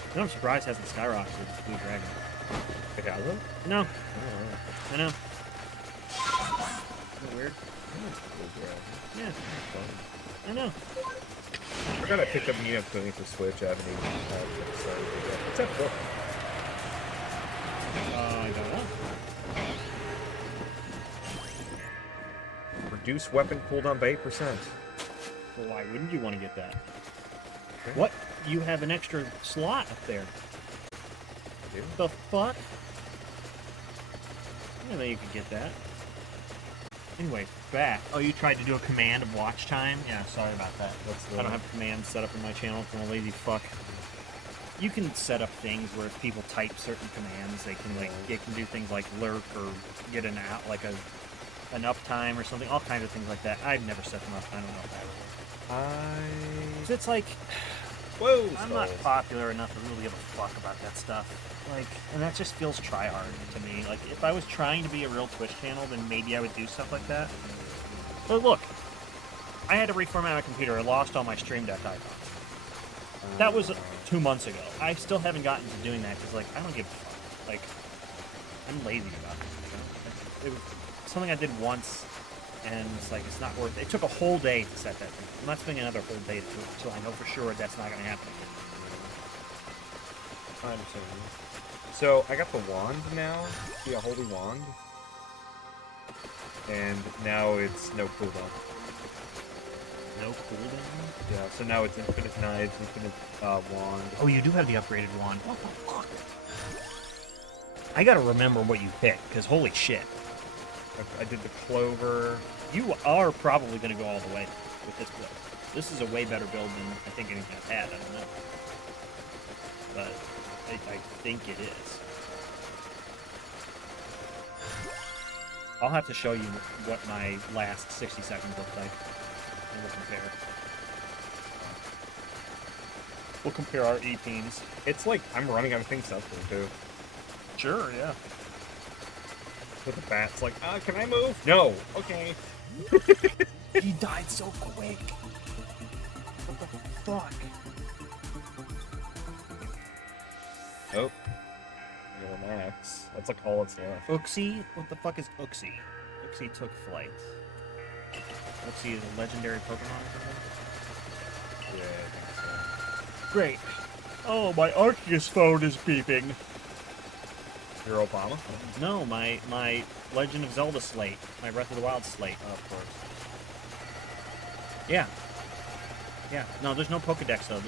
You know, I'm surprised it hasn't skyrocketed with Blue Dragon. It hasn't? No, I don't know. I know. Isn't it weird? Yeah, I know. I forgot I picked up Nina Kuni for Switch. I haven't even started it yet. What's that for? I don't know. Reduce weapon cooldown by 8%. Well, why wouldn't you want to get that? Okay. What? You have an extra slot up there. I do. The fuck? I didn't know you could get that. Anyway, back. Oh, you tried to do a command of watch time? Yeah, sorry about that. I don't have commands set up in my channel because I'm a lazy fuck. You can set up things where if people type certain commands, they can like it can do things like lurk or get an out like an uptime or something, all kinds of things like that. I've never set them up. I don't know if that. So it's like, Whoa! I'm not popular enough to really give a fuck about that stuff. Like, and that just feels try-hard to me. Like, if I was trying to be a real Twitch channel, then maybe I would do stuff like that. But look, I had to reformat my computer. I lost all my Stream Deck icons. That was 2 months ago. I still haven't gotten to doing that because, like, I don't give a fuck. Like, I'm lazy about it. You know? It was something I did once, and it's like, it's not worth it. It took a whole day to set that thing. I'm not spending another whole day to do it until I know for sure that's not going to happen. I understand. So I got the wand now, the holy wand, and now it's no cooldown. No cooldown? Yeah, so now it's infinite knives, infinite wand. Oh, you do have the upgraded wand. What the fuck? I gotta remember what you picked, because holy shit. I did the clover. You are probably gonna go all the way with this build. This is a way better build than I think anything I've had, I don't know. But I think it is. I'll have to show you what my last 60 seconds looked like, and we'll compare. We'll compare our E-teams. It's like I'm running out of things up there too. Sure, yeah. With the bats, like, can I move? No. Okay. He died so quick. What the fuck? Oh. Relax. That's like all that's left. Uxie? What the fuck is Uxie? Uxie took flight. Uxie is a legendary Pokemon or something? Yeah, I think so. Great. Oh, my Arceus phone is beeping. Your Obama? No, my Legend of Zelda slate. My Breath of the Wild slate. Oh, of course. Yeah. Yeah. No, there's no Pokedex though.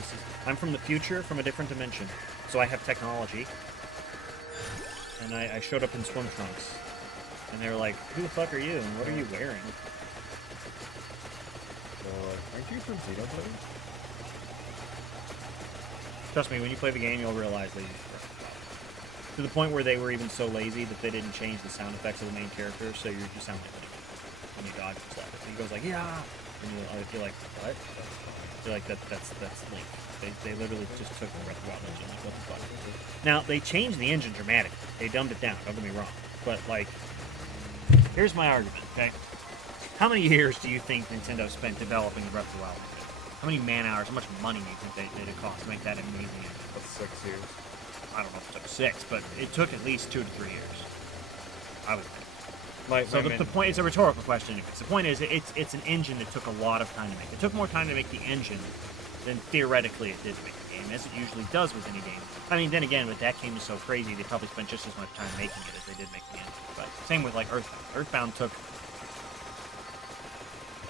I'm from the future, from a different dimension, so I have technology. And I showed up in swim trunks, and they were like, "Who the fuck are you? And what are you wearing?" Aren't you from Xenoblade? Trust me, when you play the game, you'll realize they to the point where they were even so lazy that they didn't change the sound effects of the main character, so you sound like when you dodge and stuff. He goes like, "Yeah," and you're like, "What?" You're like, "That's Link." They literally just took the Breath of the Wild engine. Like, what the fuck? Now they changed the engine dramatically. They dumbed it down. Don't get me wrong, but like, here's my argument. Okay, how many years do you think Nintendo spent developing the Breath of the Wild engine? How many man-hours, how much money do you think did it cost to make that amazing engine? That's 6 years. I don't know if it took 6, but it took at least 2 to 3 years. I would think. So the point is a rhetorical question. Anyways. The point is it's an engine that took a lot of time to make. It took more time to make the engine than theoretically it did to make the game, as it usually does with any game. I mean, then again, with that game is so crazy, they probably spent just as much time making it as they did making the engine. But same with like Earthbound. Earthbound took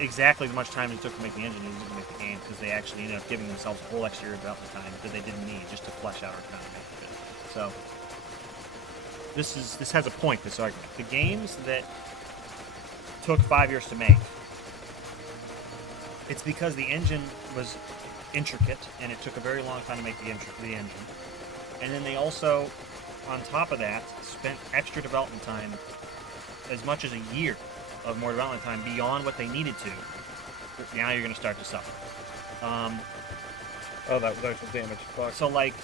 exactly as much time it took to make the engine as it took to make the game, because they actually ended up giving themselves a whole extra year of development time that they didn't need just to flesh out Earthbound and make it good. So this has a point, this argument. The games that took 5 years to make, it's because the engine was intricate and it took a very long time to make the engine. And then they also, on top of that, spent extra development time, as much as a year of more development time beyond what they needed to. Now you're going to start to suffer. Oh, that was actual damage. Fuck. So, like,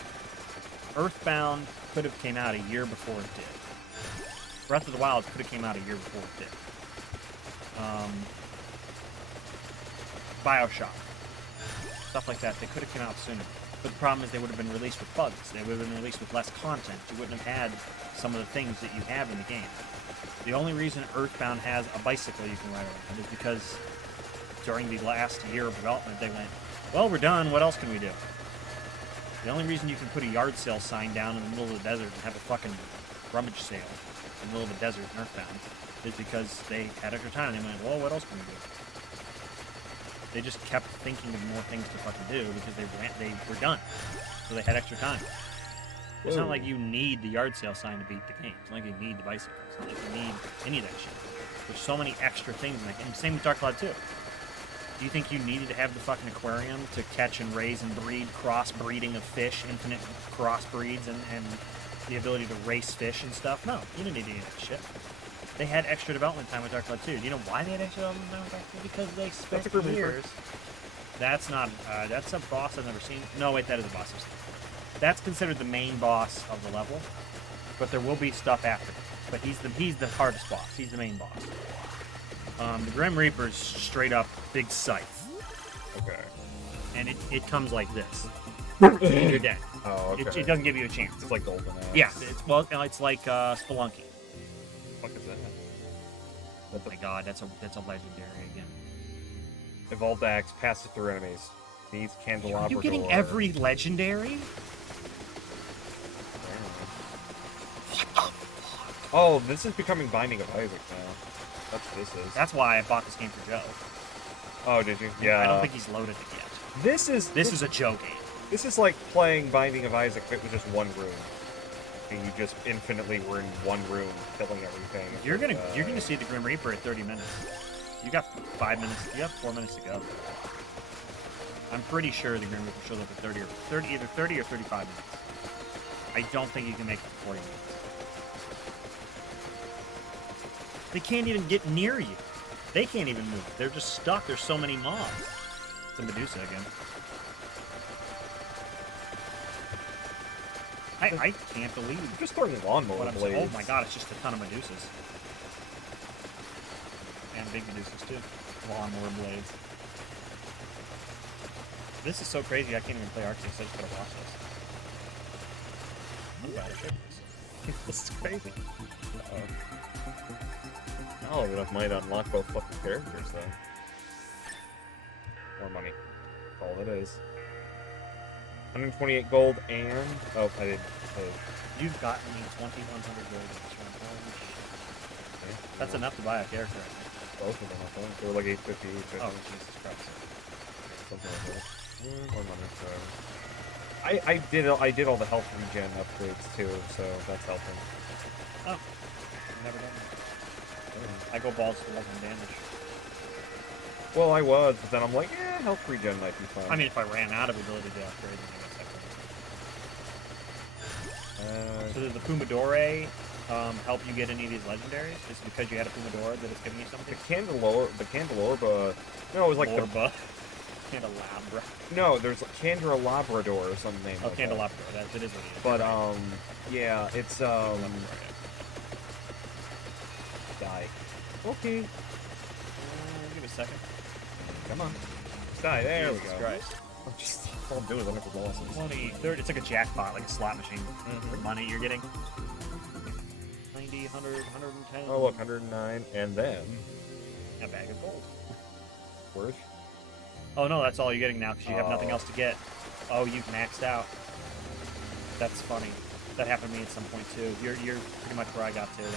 Earthbound could have came out a year before it did. Breath of the Wild could have came out a year before it did. Bioshock. Stuff like that, they could have come out sooner. But the problem is they would have been released with bugs. They would have been released with less content. You wouldn't have had some of the things that you have in the game. The only reason Earthbound has a bicycle you can ride around is because during the last year of development they went, well, we're done, what else can we do? The only reason you can put a yard sale sign down in the middle of the desert and have a fucking rummage sale in the middle of the desert in Earthbound is because they had extra time and they went, well, what else can we do? They just kept thinking of more things to fucking do because they were done. So they had extra time. It's not like you need the yard sale sign to beat the game. It's not like you need the bicycle. It's not like you need any of that shit. There's so many extra things in that game. Same with Dark Cloud 2. Do you think you needed to have the fucking aquarium to catch and raise and breed crossbreeding of fish, infinite crossbreeds, and the ability to race fish and stuff? No, you didn't need any of that shit. They had extra development time with Dark Cloud 2. Do you know why they had extra development time with Dark Cloud 2? Because they spent years. That's not, that's a boss I've never seen. No, wait, that is a boss I've seen. That's considered the main boss of the level, but there will be stuff after. But he's the hardest boss. He's the main boss. The Grim Reaper is straight up big scythe. Okay. And it comes like this. And you're dead. Oh, okay. It doesn't give you a chance. It's like Golden Axe. Yeah, it's like Spelunky. What the fuck is that? Oh my god, that's a legendary again. Evolved Axe passes through enemies. These candelabra. Are you getting every legendary? Oh, this is becoming Binding of Isaac now. That's what this is. That's why I bought this game for Joe. Oh, did you? Yeah. I don't think he's loaded it yet. This is a Joe game. This is like playing Binding of Isaac if it was just one room. And you just infinitely were in one room killing everything. You're gonna see the Grim Reaper at 30 minutes. You got 5 minutes. You have 4 minutes to go. I'm pretty sure the Grim Reaper shows up at either 30 or 35 minutes. I don't think you can make it for 40 minutes. They can't even get near you. They can't even move. They're just stuck. There's so many mobs. It's a Medusa again. I can't believe just throwing lawnmower blades. Oh my god, it's just a ton of Medusas. And big Medusas too. Lawnmower blades. This is so crazy, I can't even play Arceus. I just gotta watch this. I'm glad I picked this. This is crazy. Oh, that might unlock both fucking characters, though. More money. That's all it is. 128 gold and... Oh, I didn't. You've gotten me 2,100 gold. Okay. That's enough to buy a character, I think. Both of them, I think. They were like 850 each. Oh, Jesus Christ. Something like that. More money, so... I did all the health regen upgrades too, so that's helping. Oh, I've never done that. I go balls to 11 damage. Well, I was, but then I'm like, yeah, health regen might be fun. I mean, if I ran out of ability to upgrade, then I guess I could. So does the Pumadore help you get any of these legendaries? Is it because you had a Pumadore that it's giving you something? The Candelorba... No, it was like Lorba. Candelabra. No, there's a Candelabrador or something named like Candelabra. That is what it is. But, yeah, it's, Die. Okay. Give it a second. Come on. Just die. There Jesus we go. Christ. Just all I'm doing is looking for bosses. 20, 30. It's like a jackpot, like a slot machine. The money you're getting. 90, 100, 110. Oh, look, 109. And then... A bag of gold. Worth? Oh, no, that's all you're getting now because you have nothing else to get. Oh, you've maxed out. That's funny. That happened to me at some point, too. You're pretty much where I got to, then.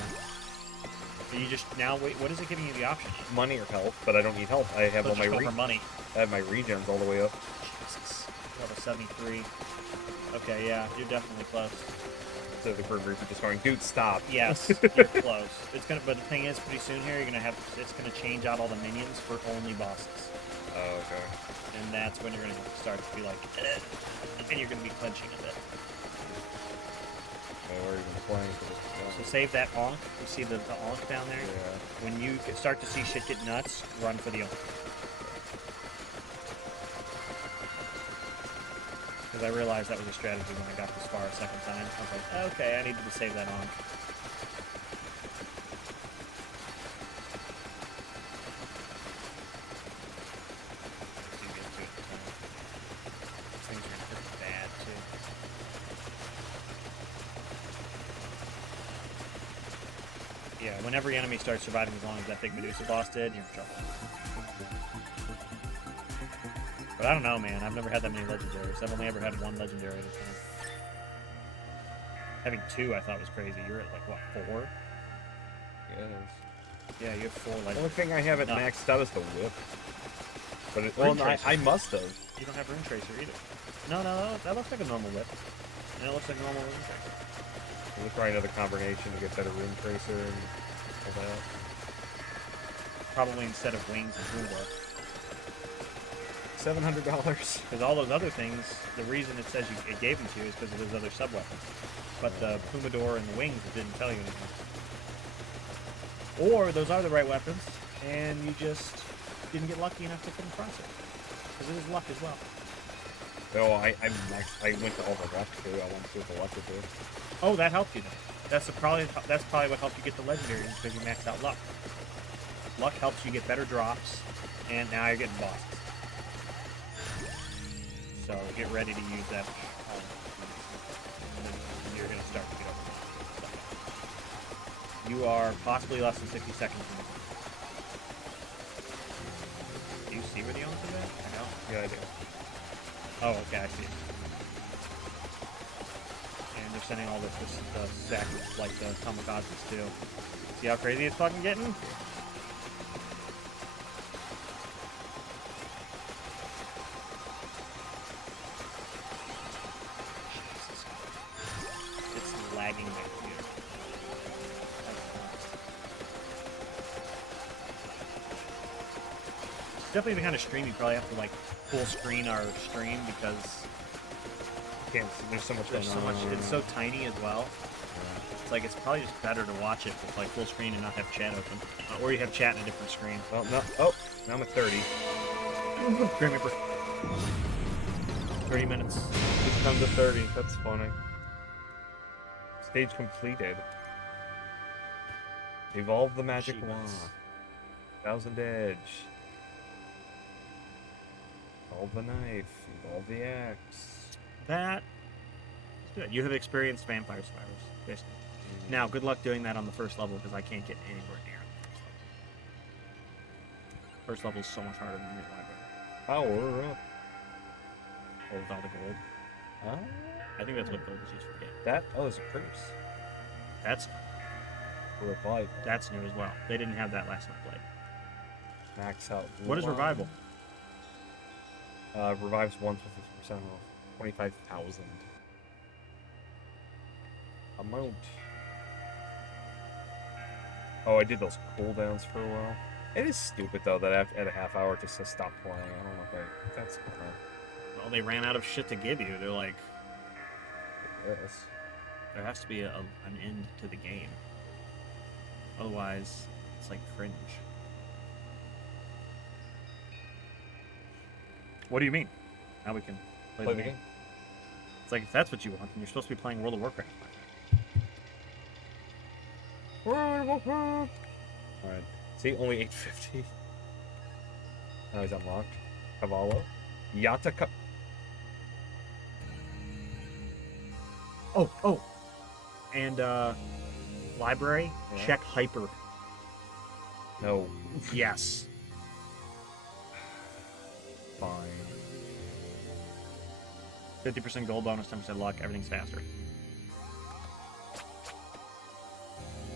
You just now wait. What is it giving you the option? Money or health, but I don't need health. I have all my money. I have my regens all the way up. Jesus. Level 73. Okay, yeah, you're definitely close. So the group is just going, dude, stop. Yes, you're close. It's gonna, but the thing is, pretty soon here, it's gonna change out all the minions for only bosses. Oh, okay. And that's when you're gonna start to be like, and you're gonna be clenching a bit. Or even playing for this. So save that onk. You see the onk down there? Yeah. When you start to see shit get nuts, run for the onk. Because I realized that was a strategy when I got this far a second time. I was like, okay, I needed to save that onk. These things are pretty bad, too. Yeah, when every enemy starts surviving as long as that big Medusa boss did, you're in trouble. But I don't know, man. I've never had that many legendaries. I've only ever had one legendary at a time. Having two, I thought was crazy. You're at, like, what, 4? Yes. Yeah, you have 4 legendaries. The only thing I have it maxed out is the whip. But I must have. You don't have Rune Tracer either. No, that looks like a normal whip. And it looks like a normal Rune Tracer. We'll try another combination to get better Rune Tracer and all that. Probably instead of wings and toolbar. $700. Because all those other things, the reason it says it gave them to you is because of those other sub-weapons. But the Pumador and the wings, it didn't tell you anything. Or those are the right weapons, and you just didn't get lucky enough to come across it. Because it is luck as well. Oh, I went to all the luck too. I want to see what the luck would do. Oh, that helped you then. That's probably what helped you get the legendaries, because you maxed out luck. Luck helps you get better drops, and now you're getting bosses. So get ready to use that. And you're going to start to get over it. You are possibly less than 60 seconds from the. Do you see where the onks are at? I don't. Yeah, I do. Oh, okay, I see it. And they're sending all the sack, like the kamikazes too. See how crazy it's fucking getting? It's lagging my computer. It's definitely the kind of stream you probably have to like full screen our stream because There's so much going on. It's so tiny as well. It's like it's probably just better to watch it with like full screen and not have chat open, or you have chat in a different screen. Well, no. Oh, now I'm at 30. Grim Reaper. 30 minutes. Just come to 30. That's funny. Stage completed. Evolve the magic wand. 1000 edge. Evolve the knife. Evolve the axe. That is good. You have experienced vampire survivors, basically. Now, good luck doing that on the first level because I can't get anywhere near the first level. First level is so much harder than the library. Power up. Oh, with all the gold. I think that's what gold is used for. That? Oh, it's a curse. That's Revive. That's new as well. They didn't have that last time I played. Max out. What is revival? Revives once with 50% off. 25,000. Amount. Oh, I did those cooldowns for a while. It is stupid though that at a half hour it just says stop playing. I don't know if that's Well, they ran out of shit to give you. They're like, yes. there has to be an end to the game. Otherwise, it's like cringe. What do you mean? Now we can play the game. It's like, if that's what you want, then you're supposed to be playing World of Warcraft. Alright. See, only 850. Now he's unlocked. Cavallo. Yataka. Oh. And, library, Yeah. check Hyper. No. Yes. Fine. 50% gold bonus, 10% luck, everything's faster.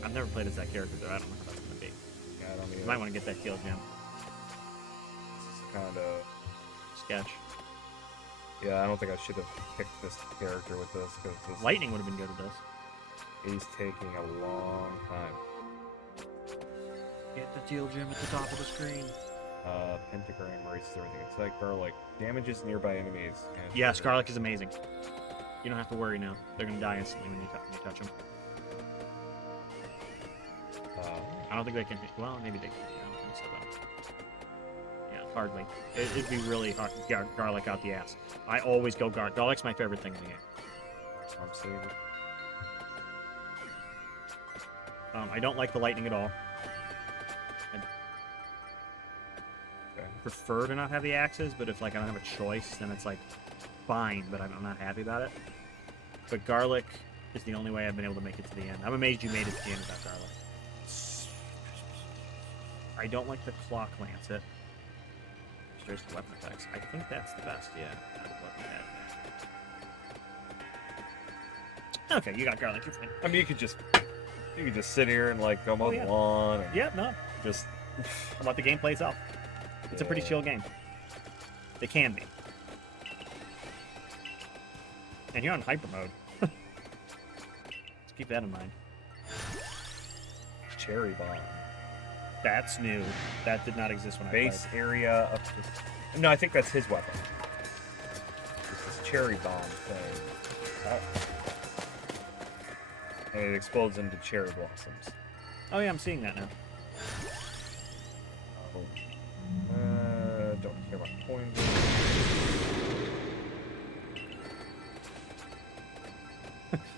I've never played as that character, though. I don't know how that's going to be. Yeah, I don't You either. might want to get that heal gem. It's kind of... Sketch. Yeah, I don't think I should have picked this character with this, because this... Lightning would have been good at this. He's taking a long time. Get the teal gem at the top of the screen. Pentagram erases everything. It's like garlic. Damages nearby enemies. And Yes, garlic is amazing. You don't have to worry now. They're going to die instantly when you touch them. I don't think they can hit. Well, maybe they can. I don't think so, though. Yeah, hardly. It'd be really hard. Garlic out the ass. I always go garlic. Garlic's my favorite thing in the game. I'm saving. I don't like the lightning at all. Okay. Prefer to not have the axes, but if like I don't have a choice, then it's like fine, but I'm not happy about it. But garlic is the only way I've been able to make it to the end. I'm amazed you made it to the end without garlic. I don't like the clock lancet. Restores the weapon effects. I think that's the best, yeah. Out of what we had. Okay, you got garlic. You're fine. I mean, you could just sit here and like go mow the yeah. lawn and Yeah, no. just. How about the gameplay itself? It's a pretty chill game. It can be. And you're on hyper mode. Let's keep that in mind. Cherry bomb. That's new. That did not exist when I Base played. area up to. No, I think that's his weapon. It's this cherry bomb thing. And it explodes into cherry blossoms. Oh yeah, I'm seeing that now. Don't care about coins.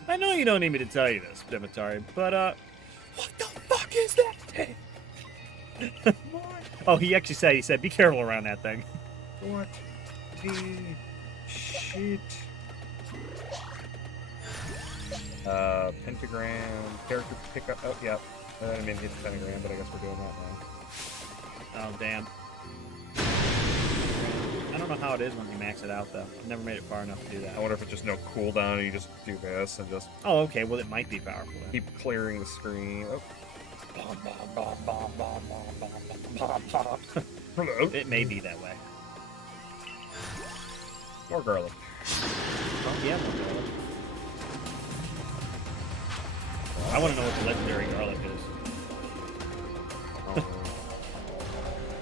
I know you don't need me to tell you this, Demetari, but what the fuck is that thing? Oh, he actually said, be careful around that thing. What the shit? Pentagram, character pickup. Oh, yeah. I didn't mean to hit the pentagram, but I guess we're doing that now. Oh, damn. I don't know how it is when you max it out, though. I've never made it far enough to do that. I wonder if it's just no cooldown and you just do this and just Oh, okay. Well, it might be powerful then. keep clearing the screen. Oh. Hello. It may be that way. More garlic. Oh, yeah, more garlic. I want to know what the legendary garlic is.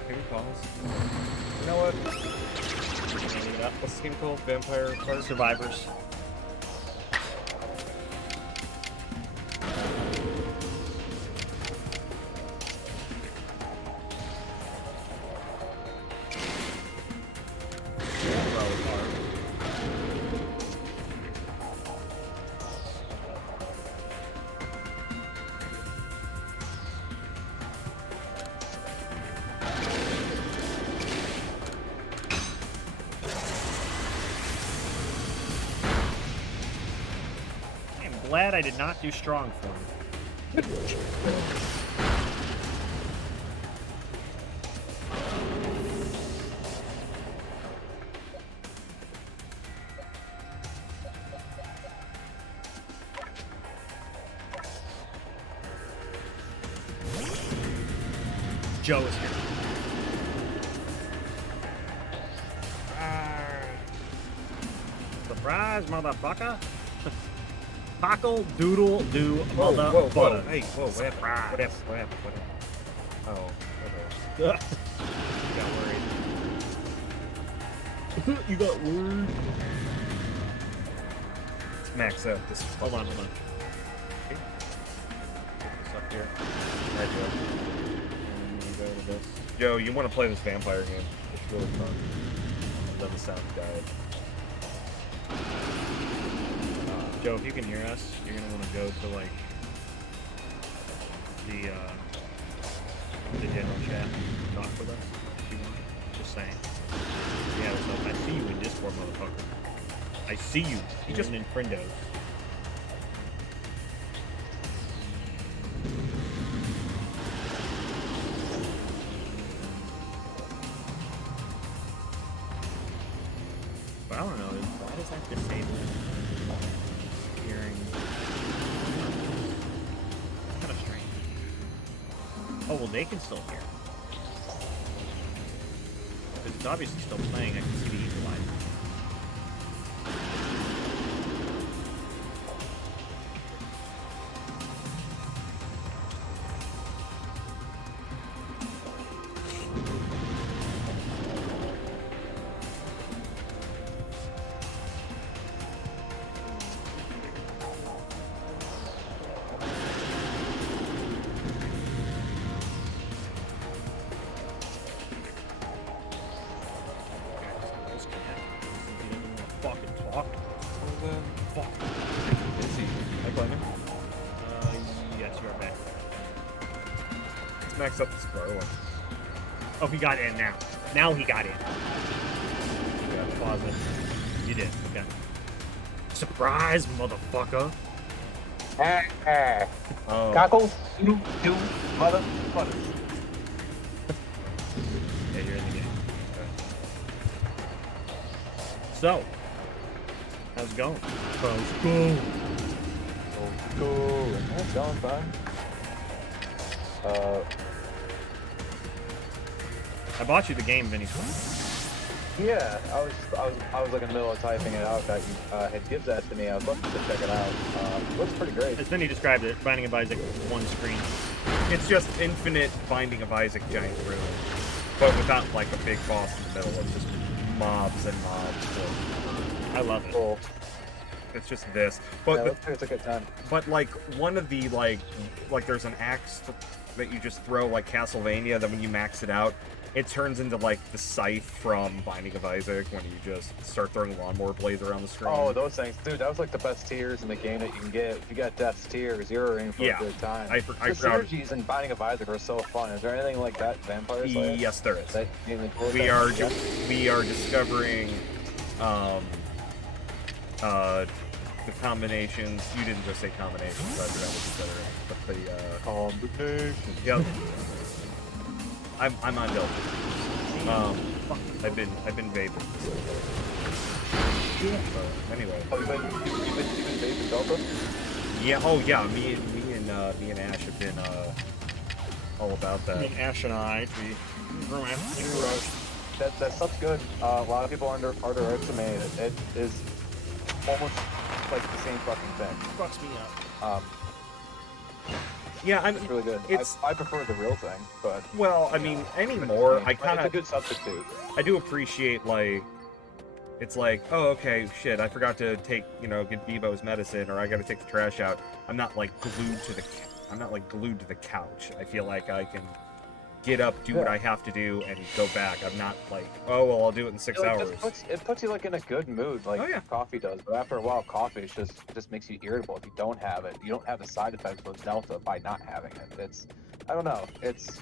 Can we pause? You know what? What's the game called? Vampire Card? Survivors. Glad I did not do strong form. Joe is here. Surprise, motherfucker! Cockle doodle do Whoa, whoa, whoa. motherfucker. Hey, whoa, what happened? Surprise. What happened? What happened? What happened? Oh, okay. You got worried. You got worried. Let's max out this. Hold on. Okay. Put this up here. Alright, Joe. And go to this. Joe, you want to play this vampire game? It's really fun. And then the sound died. Joe, if you can hear us, you're gonna want to go to like the general chat and talk with us if you want. Just saying. Yeah, what's up? I see you in Discord, motherfucker. I see you. You just in friendos. But I don't know. Why does that disable hearing? It's kind of strange. Oh well, they can still hear. Because it's obviously still playing. I can see the equalizer. Max up the Sparrow. Oh, he got in now. Now he got in. Yeah. Pause it. You did. Okay. Surprise, motherfucker. Oh. Cockle, do, motherfucker. Yeah, you're in the game. So, how's it going? Cool. That's going fine. I bought you the game, Vinny. Yeah, I was like in the middle of typing it out that you had gives that to me. I was looking to check it out. Looks pretty great. As Vinny described it, Binding of Isaac, one screen. It's just infinite Binding of Isaac giant room, but without like a big boss in the middle. It's just mobs and mobs. I love it. Cool. It's just this, but Yeah, looks like it's a good time. but like one of the like there's an axe that you just throw like Castlevania. Then when you max it out, it turns into like the scythe from Binding of Isaac when you just start throwing lawnmower blades around the screen. Oh, those things, dude! That was like the best tiers in the game that you can get. If you got Death's Tears, you're in for a good time. I the forgot. synergies in Binding of Isaac are so fun. Is there anything like that, Vampire Slayer? Yes, there is. That, cool We are discovering the combinations. You didn't just say combinations, so I forgot what you said already. But the combinations. Yep. I'm on Delta. I've been vaping. Anyway. Oh, you've been vaping Delta? Yeah. Oh yeah. Me and Ash have been all about that. I mean, Ash and I, That stuff's good. A lot of people underestimate it. It is almost like the same fucking thing. fucks me up. Yeah, It's really good. I prefer the real thing, but well, I mean, anymore, I kind it's a of good substitute. I do appreciate like it's like, oh, okay, shit, I forgot to take, get Bebo's medicine, or I got to take the trash out. I'm not like glued to the couch. I feel like I can get up, do what I have to do, and go back. I'm not like, oh, well, I'll do it in 6 hours. It puts you like in a good mood, like coffee does. But after a while, coffee is just makes you irritable if you don't have it. You don't have the side effects of Delta by not having it. I don't know. It's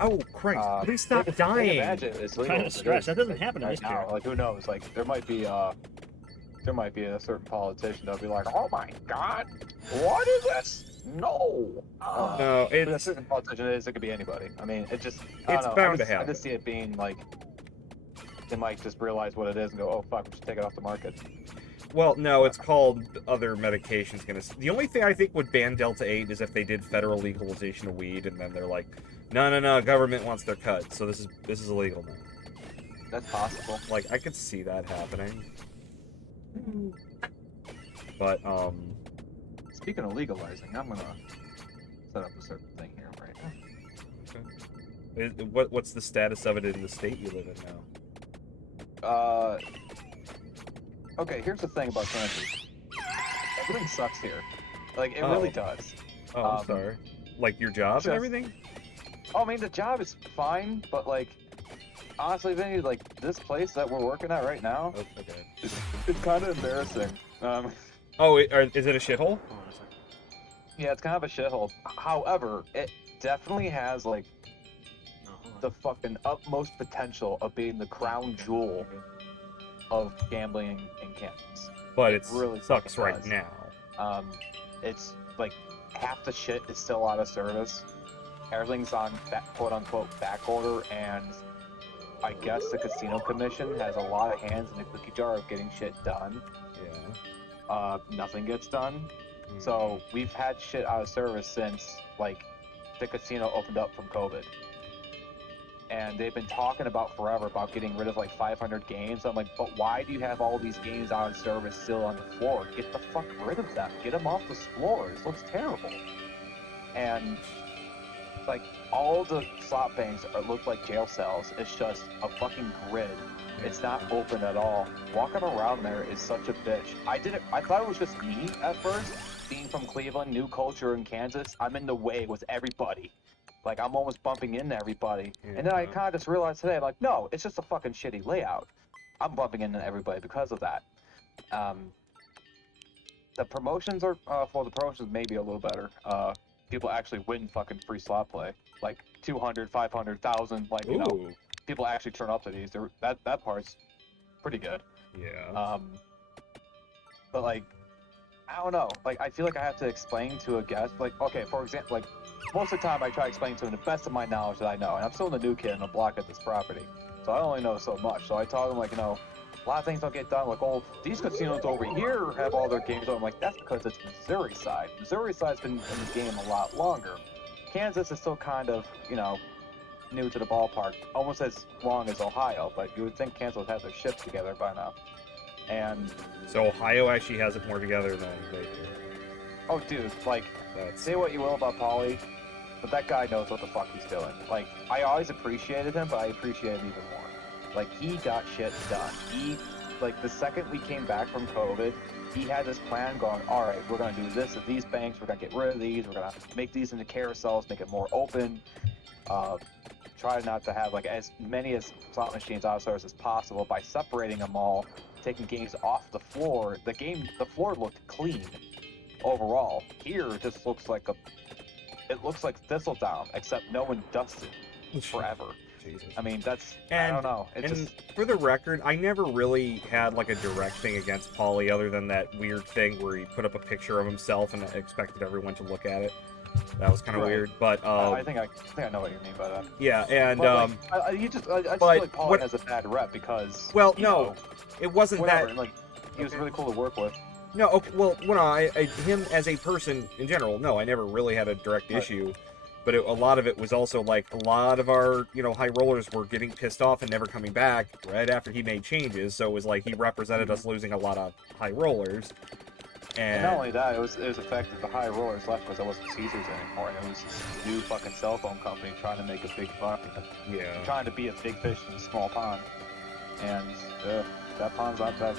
oh Christ! Please stop dying. Imagine it's Kind of stress. That doesn't happen in right this now. game. Like who knows? Like there might be a certain politician that'll be like, oh my God, what is this? No. No, but a certain politician it could be anybody. I mean, it's bound to happen. I just see it being like they might just realize what it is and go, oh fuck, we should take it off the market. Well, no, it's called other medications. The only thing I think would ban Delta 8 is if they did federal legalization of weed, and then they're like, no, government wants their cut, so this is illegal now. That's possible. Like, I could see that happening. But, Speaking of legalizing, I'm gonna set up a certain thing here right now. what's the status of it in the state you live in now? Okay, here's the thing about Kansas. Everything sucks here. Like, it Oh. really does. Oh, I'm sorry. Like your job and everything? Oh, I mean, the job is fine, but, like, honestly, Vinny, like, this place that we're working at right now, Oh, okay. it's kind of embarrassing. Oh, is it a shithole? Yeah, it's kind of a shithole. However, it definitely has, like, the fucking utmost potential of being the crown jewel of gambling in Kansas. But it really sucks fucking right does. now. It's like half the shit is still out of service. Everything's on quote unquote back order, and I guess the casino commission has a lot of hands in the cookie jar of getting shit done. Yeah. Nothing gets done. So we've had shit out of service since like the casino opened up from COVID. And they've been talking about forever about getting rid of like 500 games. I'm like, but why do you have all these games out of service still on the floor? Get the fuck rid of them. Get them off the floor. This looks terrible. And like all the slot banks look like jail cells. It's just a fucking grid. It's not open at all. Walking around there is such a bitch. I thought it was just me at first. Being from Cleveland, new culture in Kansas, I'm in the way with everybody. Like, I'm almost bumping into everybody. Yeah. And then I kind of just realized today, like, no, it's just a fucking shitty layout. I'm bumping into everybody because of that. The promotions are, the promotions may be a little better. People actually win fucking free slot play. Like, 200, 500, 1,000, like, you know, people actually turn up to these. That part's pretty good. Yeah. But, like, I don't know. Like, I feel like I have to explain to a guest, like, okay, for example, like, most of the time I try to explain to him the best of my knowledge that I know, and I'm still the new kid in the block at this property, so I only know so much. So I tell them, like, you know, a lot of things don't get done. Like, oh, these casinos over here have all their games on. I'm like, that's because it's Missouri side. Missouri side's been in the game a lot longer. Kansas is still kind of, you know, new to the ballpark, almost as long as Ohio, but you would think Kansas would have their shit together by now. And so Ohio actually has it more together than they do. Oh, dude, like, say what you will about Paulie, but that guy knows what the fuck he's doing. Like, I always appreciated him, but I appreciate him even more. Like, he got shit done. Like, the second we came back from COVID, he had this plan going, all right, we're going to do this at these banks, we're going to get rid of these, we're going to make these into carousels, make it more open, try not to have, like, as many as slot machines out of service as possible by separating them all, taking games off the floor. The floor looked clean overall. Here, it just looks like it looks like Thistledown, except no one dusted forever. Jesus. I mean, I don't know. For the record, I never really had like a direct thing against Paulie other than that weird thing where he put up a picture of himself and expected everyone to look at it. That was kind of weird, but I think I know what you mean by that. Yeah, and like, I just feel like Paulie has a bad rep because it wasn't whatever, that. Like, he was really cool to work with. No, okay, well, him as a person in general, no, I never really had a direct issue. But a lot of it was also like a lot of our, high rollers were getting pissed off and never coming back right after he made changes. So it was like he represented us losing a lot of high rollers. And not only that, it was effective. The high rollers left because it wasn't Caesars anymore, and it was this new fucking cell phone company trying to make a big buck. Yeah. Trying to be a big fish in a small pond. And that pond's not that.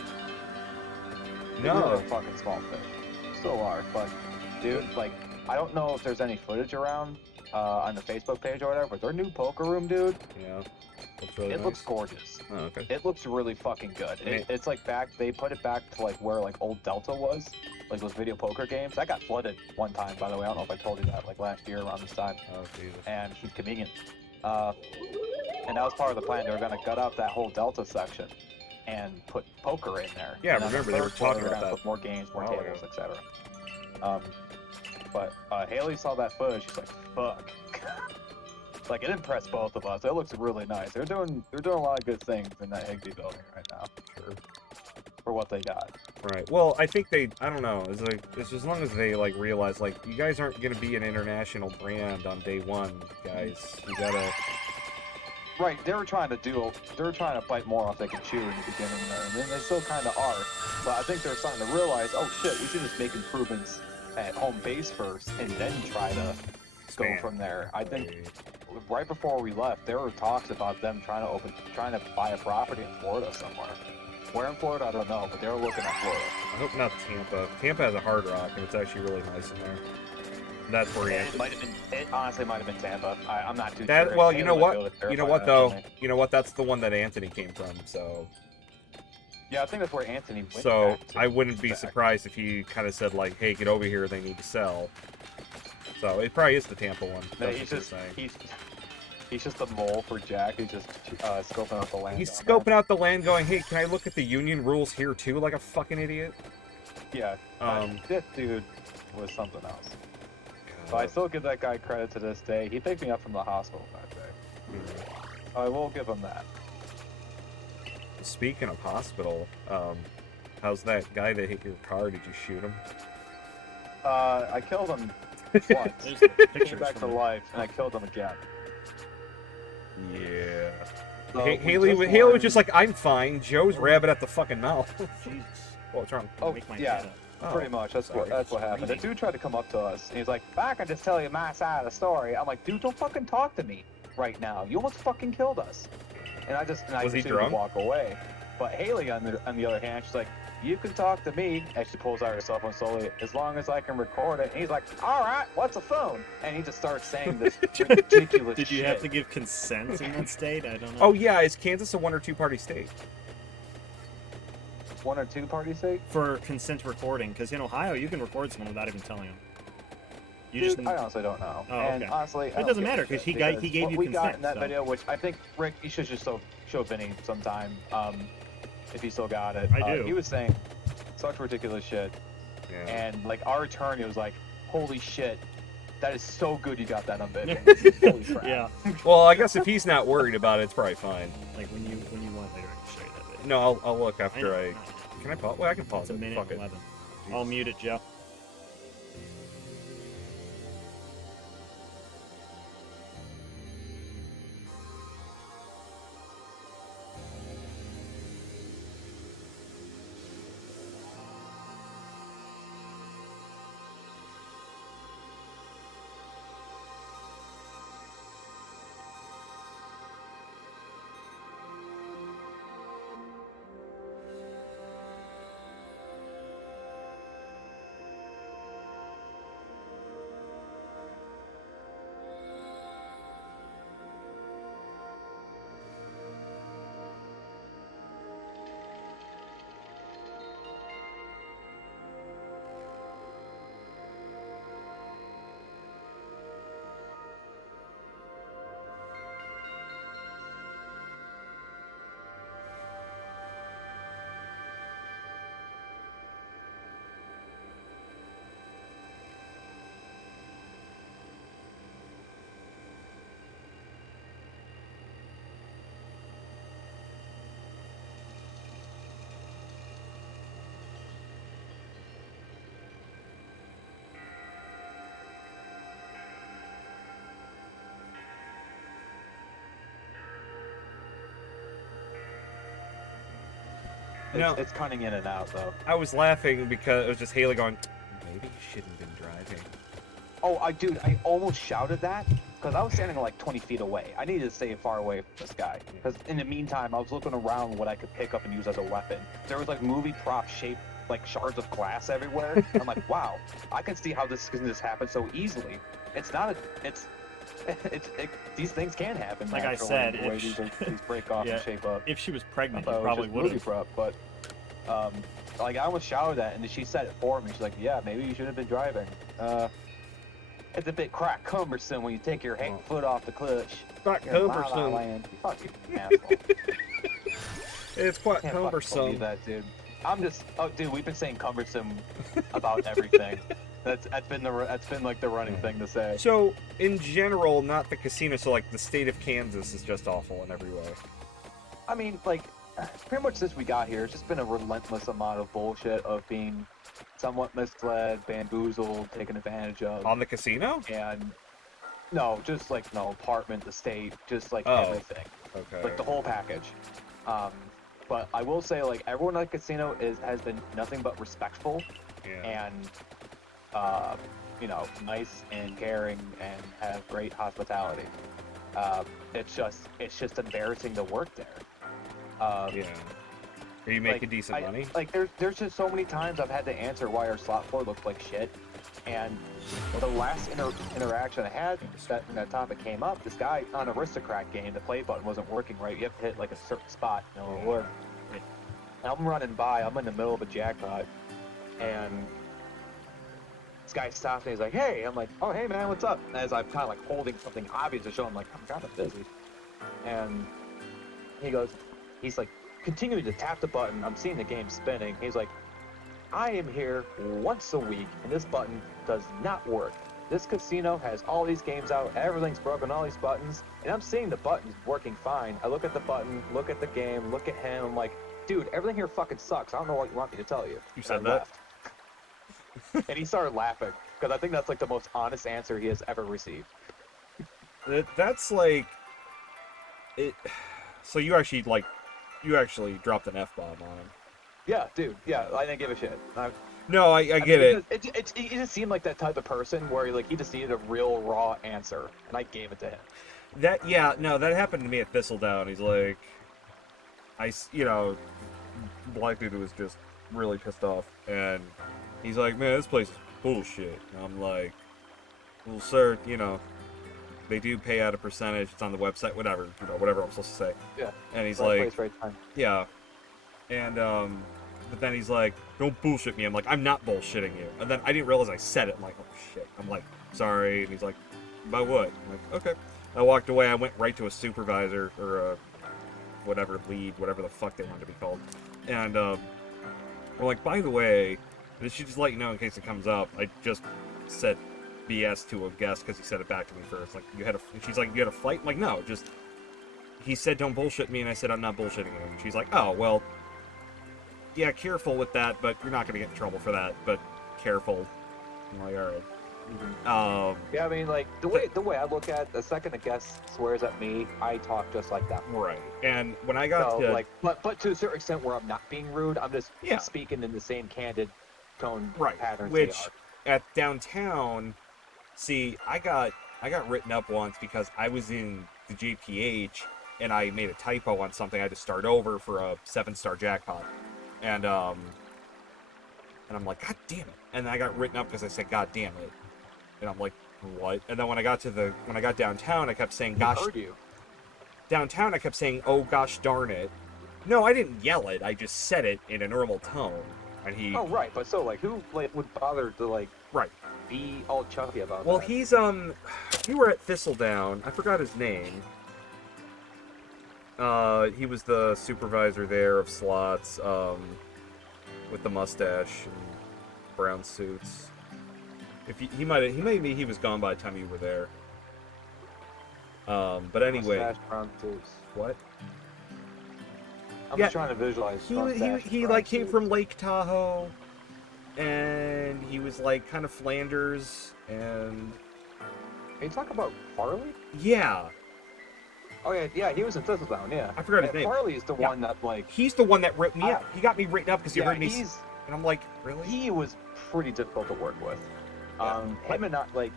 No. We were a fucking small fish. Still are, but dude, like, I don't know if there's any footage around on the Facebook page or whatever, but their new poker room, dude. Yeah. It looks gorgeous. Oh, okay. It looks really fucking good. It's like they put it back to like where like old Delta was, like those video poker games. That got flooded one time, by the way. I don't know if I told you that, like last year around this time. Oh, Jesus. And it's convenient. And that was part of the plan. They were gonna gut out that whole Delta section and put poker in there. Yeah, I remember they were talking about that. Put more games, more tables, etc. But Haley saw that footage. She's like, "Fuck!" Like, it impressed both of us. It looks really nice. They're doing a lot of good things in that Higby building right now. Sure. For what they got. Right. Well, I think I don't know. It's as long as they like realize like you guys aren't going to be an international brand on day one, guys. You gotta. Right, they were trying to bite more off they could chew in the beginning there, and then they still kind of are. But I think they're starting to realize, oh shit, we should just make improvements at home base first, and then try to go from there. I think right before we left, there were talks about them trying to buy a property in Florida somewhere. Where in Florida, I don't know, but they were looking at Florida. I hope not Tampa. Tampa has a Hard Rock, and it's actually really nice in there. That's where It honestly might have been Tampa. I'm not too sure. Well, you know what? You know what though? You know what? That's the one that Anthony came from. So. Yeah, I think that's where Anthony went. So I wouldn't be surprised if he kind of said like, "Hey, get over here. They need to sell." So it probably is the Tampa one. No, he's just a mole for Jack. He's just scoping out the land. He's scoping out the land, going, "Hey, can I look at the union rules here too?" Like a fucking idiot. Yeah. This dude was something else. But I still give that guy credit to this day. He picked me up from the hospital that day. I will give him that. Speaking of hospital, how's that guy that hit your car? Did you shoot him? I killed him once. He came back to life, and I killed him again. Yeah. So Haley was just like, I'm fine. Joe's rabbit at the fucking mouth. Jesus. What's wrong? Oh, yeah. Pretty much. That's what happened. The dude tried to come up to us, and he's like, "Back and just tell you my side of the story." I'm like, "Dude, don't fucking talk to me right now. You almost fucking killed us." And I Was he proceeded drunk? to walk away. But Haley, on the other hand, she's like, "You can talk to me." And she pulls out her cell phone slowly, "As long as I can record it." And he's like, "All right, what's a phone?" And he just starts saying this ridiculous Did you shit. have to give consent in that state? I don't know. Oh yeah, is Kansas a 1 or 2 party state? 1 or 2 party state? For consent recording, because in Ohio you can record someone without even telling them. Dude, I honestly don't know. Oh, and okay. honestly, It doesn't matter because he gave you what we consent. got in that so. video, which I think Rick, you should just show Vinny sometime, if he still got it. I do. He was saying such ridiculous shit, Yeah. and like our attorney was like, "Holy shit, that is so good you got that on video." Holy crap. Yeah. Well, I guess if he's not worried about it, it's probably fine. Like when you want later, I can show you that video. No, I'll look after I. Can I pause? Well, I can pause It's a it. minute Fuck it. 11. I'll mute it, Joe. It's cutting in and out though. I was laughing because it was just Haley going, maybe you shouldn't have been driving. Oh, I almost shouted that because I was standing like 20 feet away. I needed to stay far away from this guy because in the meantime, I was looking around what I could pick up and use as a weapon. There was like movie prop shaped like shards of glass everywhere. I'm like, wow, I can see how this can just happen so easily. It's not these things can happen. Like I naturally, said, the way these break off yeah, and shape up. If she was pregnant, I you thought probably it was would just have. movie prop, but like I almost shouted that, and she said it for me. She's like, "Yeah, maybe you should have been driving. It's a bit cumbersome when you take your foot off the clutch. Quite You're in La La cumbersome. Land. Fuck you, asshole." It's quite Can't fucking cumbersome. believe that, dude. Dude, we've been saying cumbersome about everything. That's been like the running thing to say. So, in general, not the casino, so like the state of Kansas is just awful in every way. I mean, like, pretty much since we got here, it's just been a relentless amount of bullshit of being somewhat misled, bamboozled, taken advantage of. On the casino? And no, just like no apartment, the state, just like Oh. everything. Okay. like the whole package. But I will say, like, everyone at the casino has been nothing but respectful Yeah. and nice and caring and have great hospitality. It's just embarrassing to work there. Yeah. Are you making decent money? Like there's just so many times I've had to answer why our slot floor looks like shit. And the last interaction I had, that topic came up. This guy on Aristocrat game, the play button wasn't working right. You have to hit like a certain spot, or I'm running by. I'm in the middle of a jackpot, and this guy stops me. He's like, "Hey," I'm like, "Oh, hey man, what's up?" As I'm kind of like holding something obvious to show him, like, I'm kind of busy, and he's like, continuing to tap the button. I'm seeing the game spinning. He's like, I am here once a week, and this button does not work. This casino has all these games out, everything's broken, all these buttons, and I'm seeing the buttons working fine. I look at the button, look at the game, look at him, I'm like, dude, everything here fucking sucks. I don't know what you want me to tell you. You said that? And he started laughing, because I think that's like the most honest answer he has ever received. That's like... So you actually dropped an F-bomb on him. Yeah, dude, yeah, I didn't give a shit. No, I get it. He just seemed like that type of person where he just needed a real raw answer, and I gave it to him. That happened to me at Thistledown. He's like, black dude was just really pissed off, and he's like, man, this place is bullshit. And I'm like, well, sir, they do pay out a percentage. It's on the website, whatever I'm supposed to say. Yeah. And he's right like, place, right time. yeah. And, but then he's like, don't bullshit me. I'm like, I'm not bullshitting you. And then I didn't realize I said it. I'm like, oh shit. I'm like, sorry. And he's like, about what? I'm like, okay. I walked away. I went right to a supervisor or a lead, whatever the fuck they wanted to be called. And, we're like, by the way, this should just let you know in case it comes up. I just said BS to a guest because he said it back to me first. Like, she's like, you had a fight? I'm like, no, he said don't bullshit me, and I said I'm not bullshitting him. And she's like, oh, well, yeah, careful with that, but you're not going to get in trouble for that, but careful. I'm like, all right. Mm-hmm. Yeah, I mean, like, the way I look at it, the second a guest swears at me, I talk just like that. Right. And when I got to... like, but to a certain extent where I'm not being rude, I'm just speaking in the same candid tone patterns. Which, at downtown, see, I got written up once because I was in the JPH, and I made a typo on something. I had to start over for a 7-star jackpot. And I'm like, God damn it. And then I got written up because I said, God damn it. And I'm like, what? And then when I got downtown, I kept saying, gosh. Downtown, I kept saying, oh gosh darn it. No, I didn't yell it. I just said it in a normal tone. And he... Oh, right. But so, like, who would bother to, like... Right. Be all chuffy about well, that? Well, he's, you were at Thistledown. I forgot his name. He was the supervisor there of slots, with the mustache and brown suits. He was gone by the time you were there. But anyway. Mustache, brown suits. What? I'm just trying to visualize. He like came from Lake Tahoe, and he was like kind of Flanders, and. Can you talk about Farley? Yeah. Oh yeah, he was in Thistledown, yeah. I forgot his name. Farley is the one that, like... He's the one that ripped me up. He got me written up because he heard me... And I'm like, really? He was pretty difficult to work with. Him and not, like,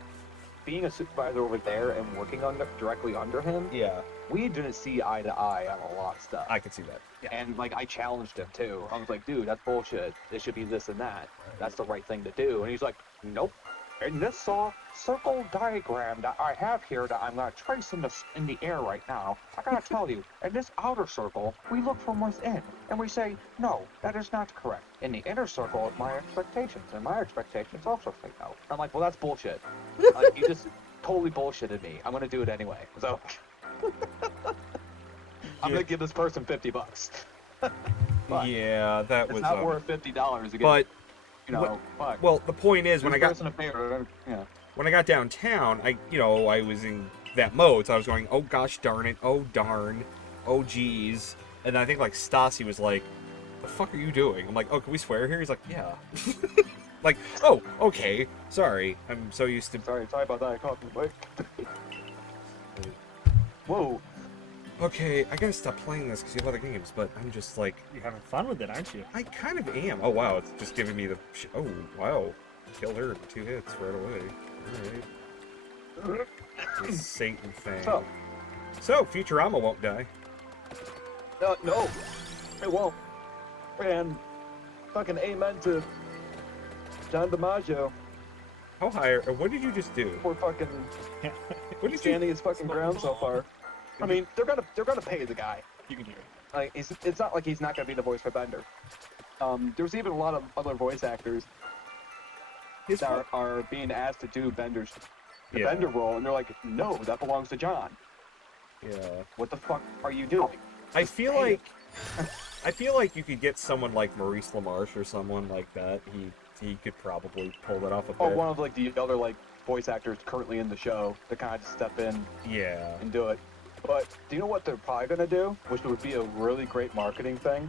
being a supervisor over there and working directly under him... Yeah. We didn't see eye to eye on a lot of stuff. I could see that. Yeah. And, like, I challenged him, too. I was like, dude, that's bullshit. It should be this and that. That's the right thing to do. And he's like, nope. In this circle diagram that I have here that I'm going to trace in the air right now, I got to tell you, in this outer circle, we look from within, and we say, no, that is not correct. In the inner circle, my expectations, and my expectations also say no. I'm like, well, that's bullshit. You just totally bullshitted me. I'm going to do it anyway. So, I'm going to give this person $50. Yeah, that was... It's not worth $50 again. But... fuck. Well, the point is, when I got downtown, I was in that mode, so I was going, oh gosh darn it, oh darn, oh geez, and then I think like Stassi was like, the fuck are you doing? I'm like, oh, can we swear here? He's like, yeah. Like, oh, okay, sorry, I'm so used to... Sorry about that, I caught me quick. Whoa. Okay, I gotta stop playing this because you have other games, but I'm just like, You're having fun with it, aren't you? I kind of am. Oh wow, it's just giving me the. Oh wow, killed her in 2 hits right away. All right. The Satan thing. So Futurama won't die. No, it won't. And fucking amen to John DiMaggio How high? What did you just do? for fucking What did standing his fucking ground so far. I mean, they're gonna pay the guy. You can hear it. Like, it's not like he's not gonna be the voice for Bender. There's even a lot of other voice actors that are being asked to do the Bender role, and they're like, no, that belongs to John. Yeah. What the fuck are you doing? I feel like you could get someone like Maurice LaMarche or someone like that. He could probably pull that off a bit. Or one of like the other like voice actors currently in the show to kind of just step in Yeah. and do it. But do you know what they're probably gonna do? Which would be a really great marketing thing.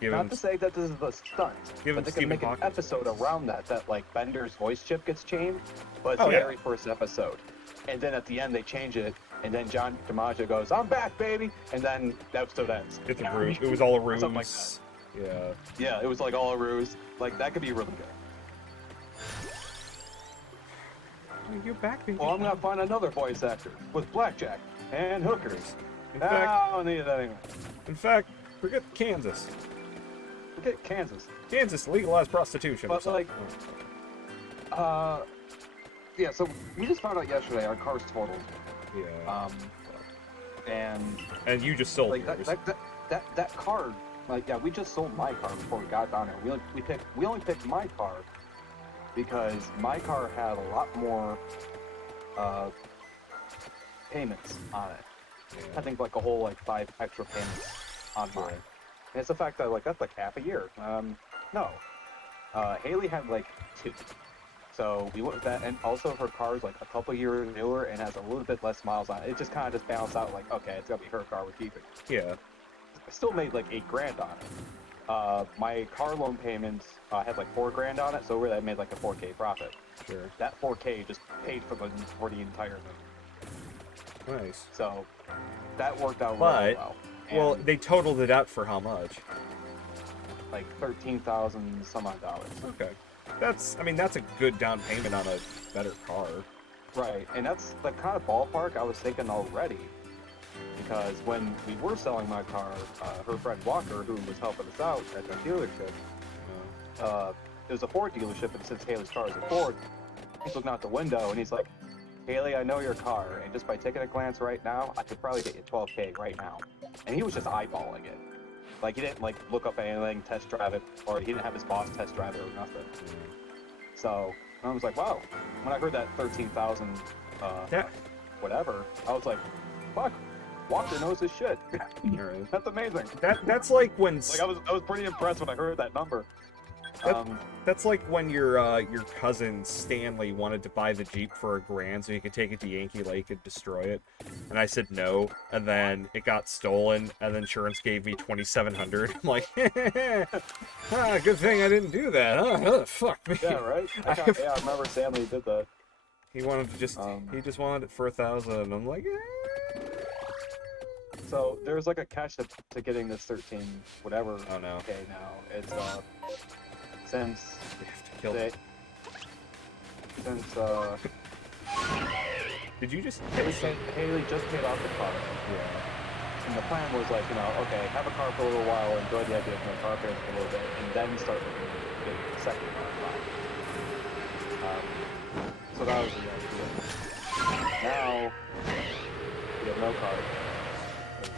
Not to say that this is a stunt, but they can make an episode around that like Bender's voice chip gets changed, but it's the very first episode. And then at the end they change it, and then John DiMaggio goes, "I'm back, baby," and then the episode ends. It's a ruse. It was all a ruse. Something like that. Yeah. Yeah, it was like all a ruse. Like that could be really good. You're back, baby. Well, I'm gonna find another voice actor with blackjack and hookers. I don't need it anymore. In fact, forget Kansas. Forget Kansas. Kansas legalized prostitution. But like, yeah. So we just found out yesterday our car's totaled. Yeah. And you just sold like yours. that car. Like, yeah, we just sold my car before we got down there. We only picked my car because my car had a lot more payments on it. Yeah. I think like a whole like 5 extra payments on mine. And it's the fact that like that's like half a year. No. Haley had like 2. So we went with that, and also her car's like a couple years newer and has a little bit less miles on it. It just kind of just balanced out like, okay, it's gonna be her car, we're keeping. Yeah. I still made like $8,000 on it. My car loan payments had like $4,000 on it, so really I made like a $4K profit. Sure. That $4K just paid for the entire thing. Nice. So that worked out But, really well. well, And they totaled it out for how much? like $13,000 some odd dollars. Okay. That's a good down payment on a better car. Right, and that's the kind of ballpark I was thinking already. Because when we were selling my car, her friend Walker, who was helping us out at the dealership, it was a Ford dealership, and since Haley's car is a Ford, he's looking out the window and he's like, "Haley, I know your car, and just by taking a glance right now, I could probably get you $12K right now." And he was just eyeballing it. Like, he didn't like look up anything, test drive it, or he didn't have his boss test drive it or nothing. So I was like, wow. When I heard that 13,000, whatever, I was like, fuck. Walker knows his shit. Right. That's amazing. That's like when Like I was pretty impressed when I heard that number. that's like when your cousin Stanley wanted to buy the Jeep for $1,000 so he could take it to Yankee Lake and destroy it, and I said no, and then it got stolen, and then insurance gave me $2,700. I'm like, good thing I didn't do that, huh? Fuck me. Yeah, right. I remember Stanley did that. He wanted to he just wanted it for $1,000. I'm like, So there's like a catch to getting this 13 whatever. Oh no. Okay, now it's since Did you just Haley just paid off the car. Yeah. And the plan was like, okay, have a car for a little while, enjoy the idea of my car payments for a little bit, and then start looking at getting the second car. So that was the idea. Now we have no car.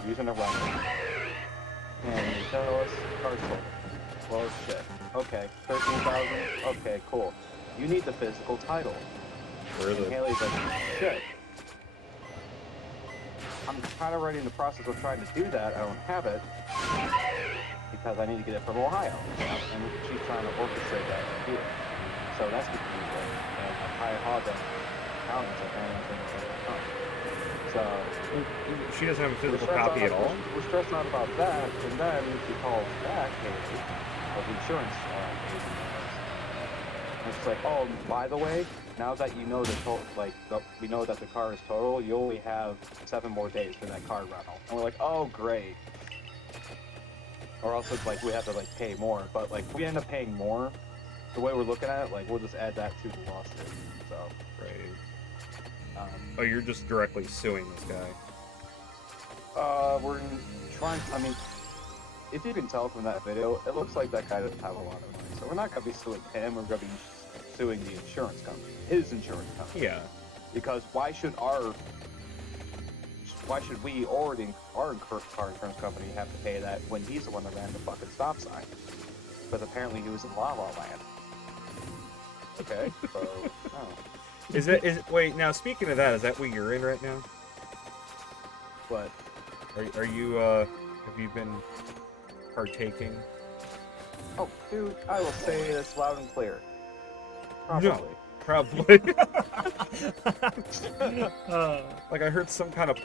We're using a runner. And you tell us car's full. Well, shit. Okay, 13,000. Okay, cool. You need the physical title. Where is And it? Haley's like, shit. I'm kind of already in the process of trying to do that. I don't have it because I need to get it from Ohio, and she's trying to orchestrate that here. So that's confusing. And I hauled them accountants and so She doesn't have a physical we're stressed copy at out- all? We're stressed out about that, and then she calls back Haley of the insurance agent. And she's like, "Oh, by the way, now that you know the total, we know that the car is total, you only have 7 more days for that car rental. And we're like, oh, great. Or else it's like we have to like pay more. But like if we end up paying more, the way we're looking at it, like we'll just add that to the lawsuit. So. Right. Oh, you're just directly suing this guy. We're trying. I mean, if you can tell from that video, it looks like that guy doesn't have a lot of money. So we're not gonna be suing him. We're gonna be suing the insurance company, his insurance company. Yeah. Because why should we or our car insurance company have to pay that when he's the one that ran the fucking stop sign? Because apparently he was in La La Land. Okay, so oh. Wait, now speaking of that, is that what you're in right now? But Are you have you been partaking? oh, dude, I will say this loud and clear. Probably. No, probably. Like I heard some kind of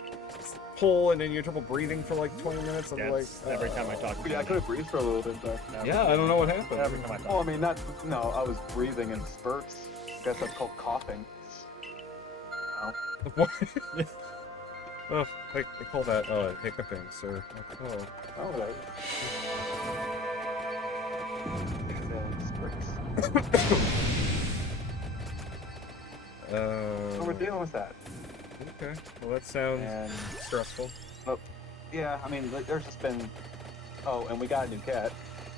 pull, and then you had trouble breathing for like 20 minutes. I'm like, every time I talk. Yeah, I could have breathed for a little bit there. yeah, I don't know what happened. Every time I talk. Well, I mean, I was breathing in spurts. I guess that's called coughing. Oh. What? Well, I call that hiccuping, sir. Oh. Oh, right. So we're dealing with that. Okay. Well, that sounds stressful. But, yeah, I mean, there's just been... Oh, and we got a new cat.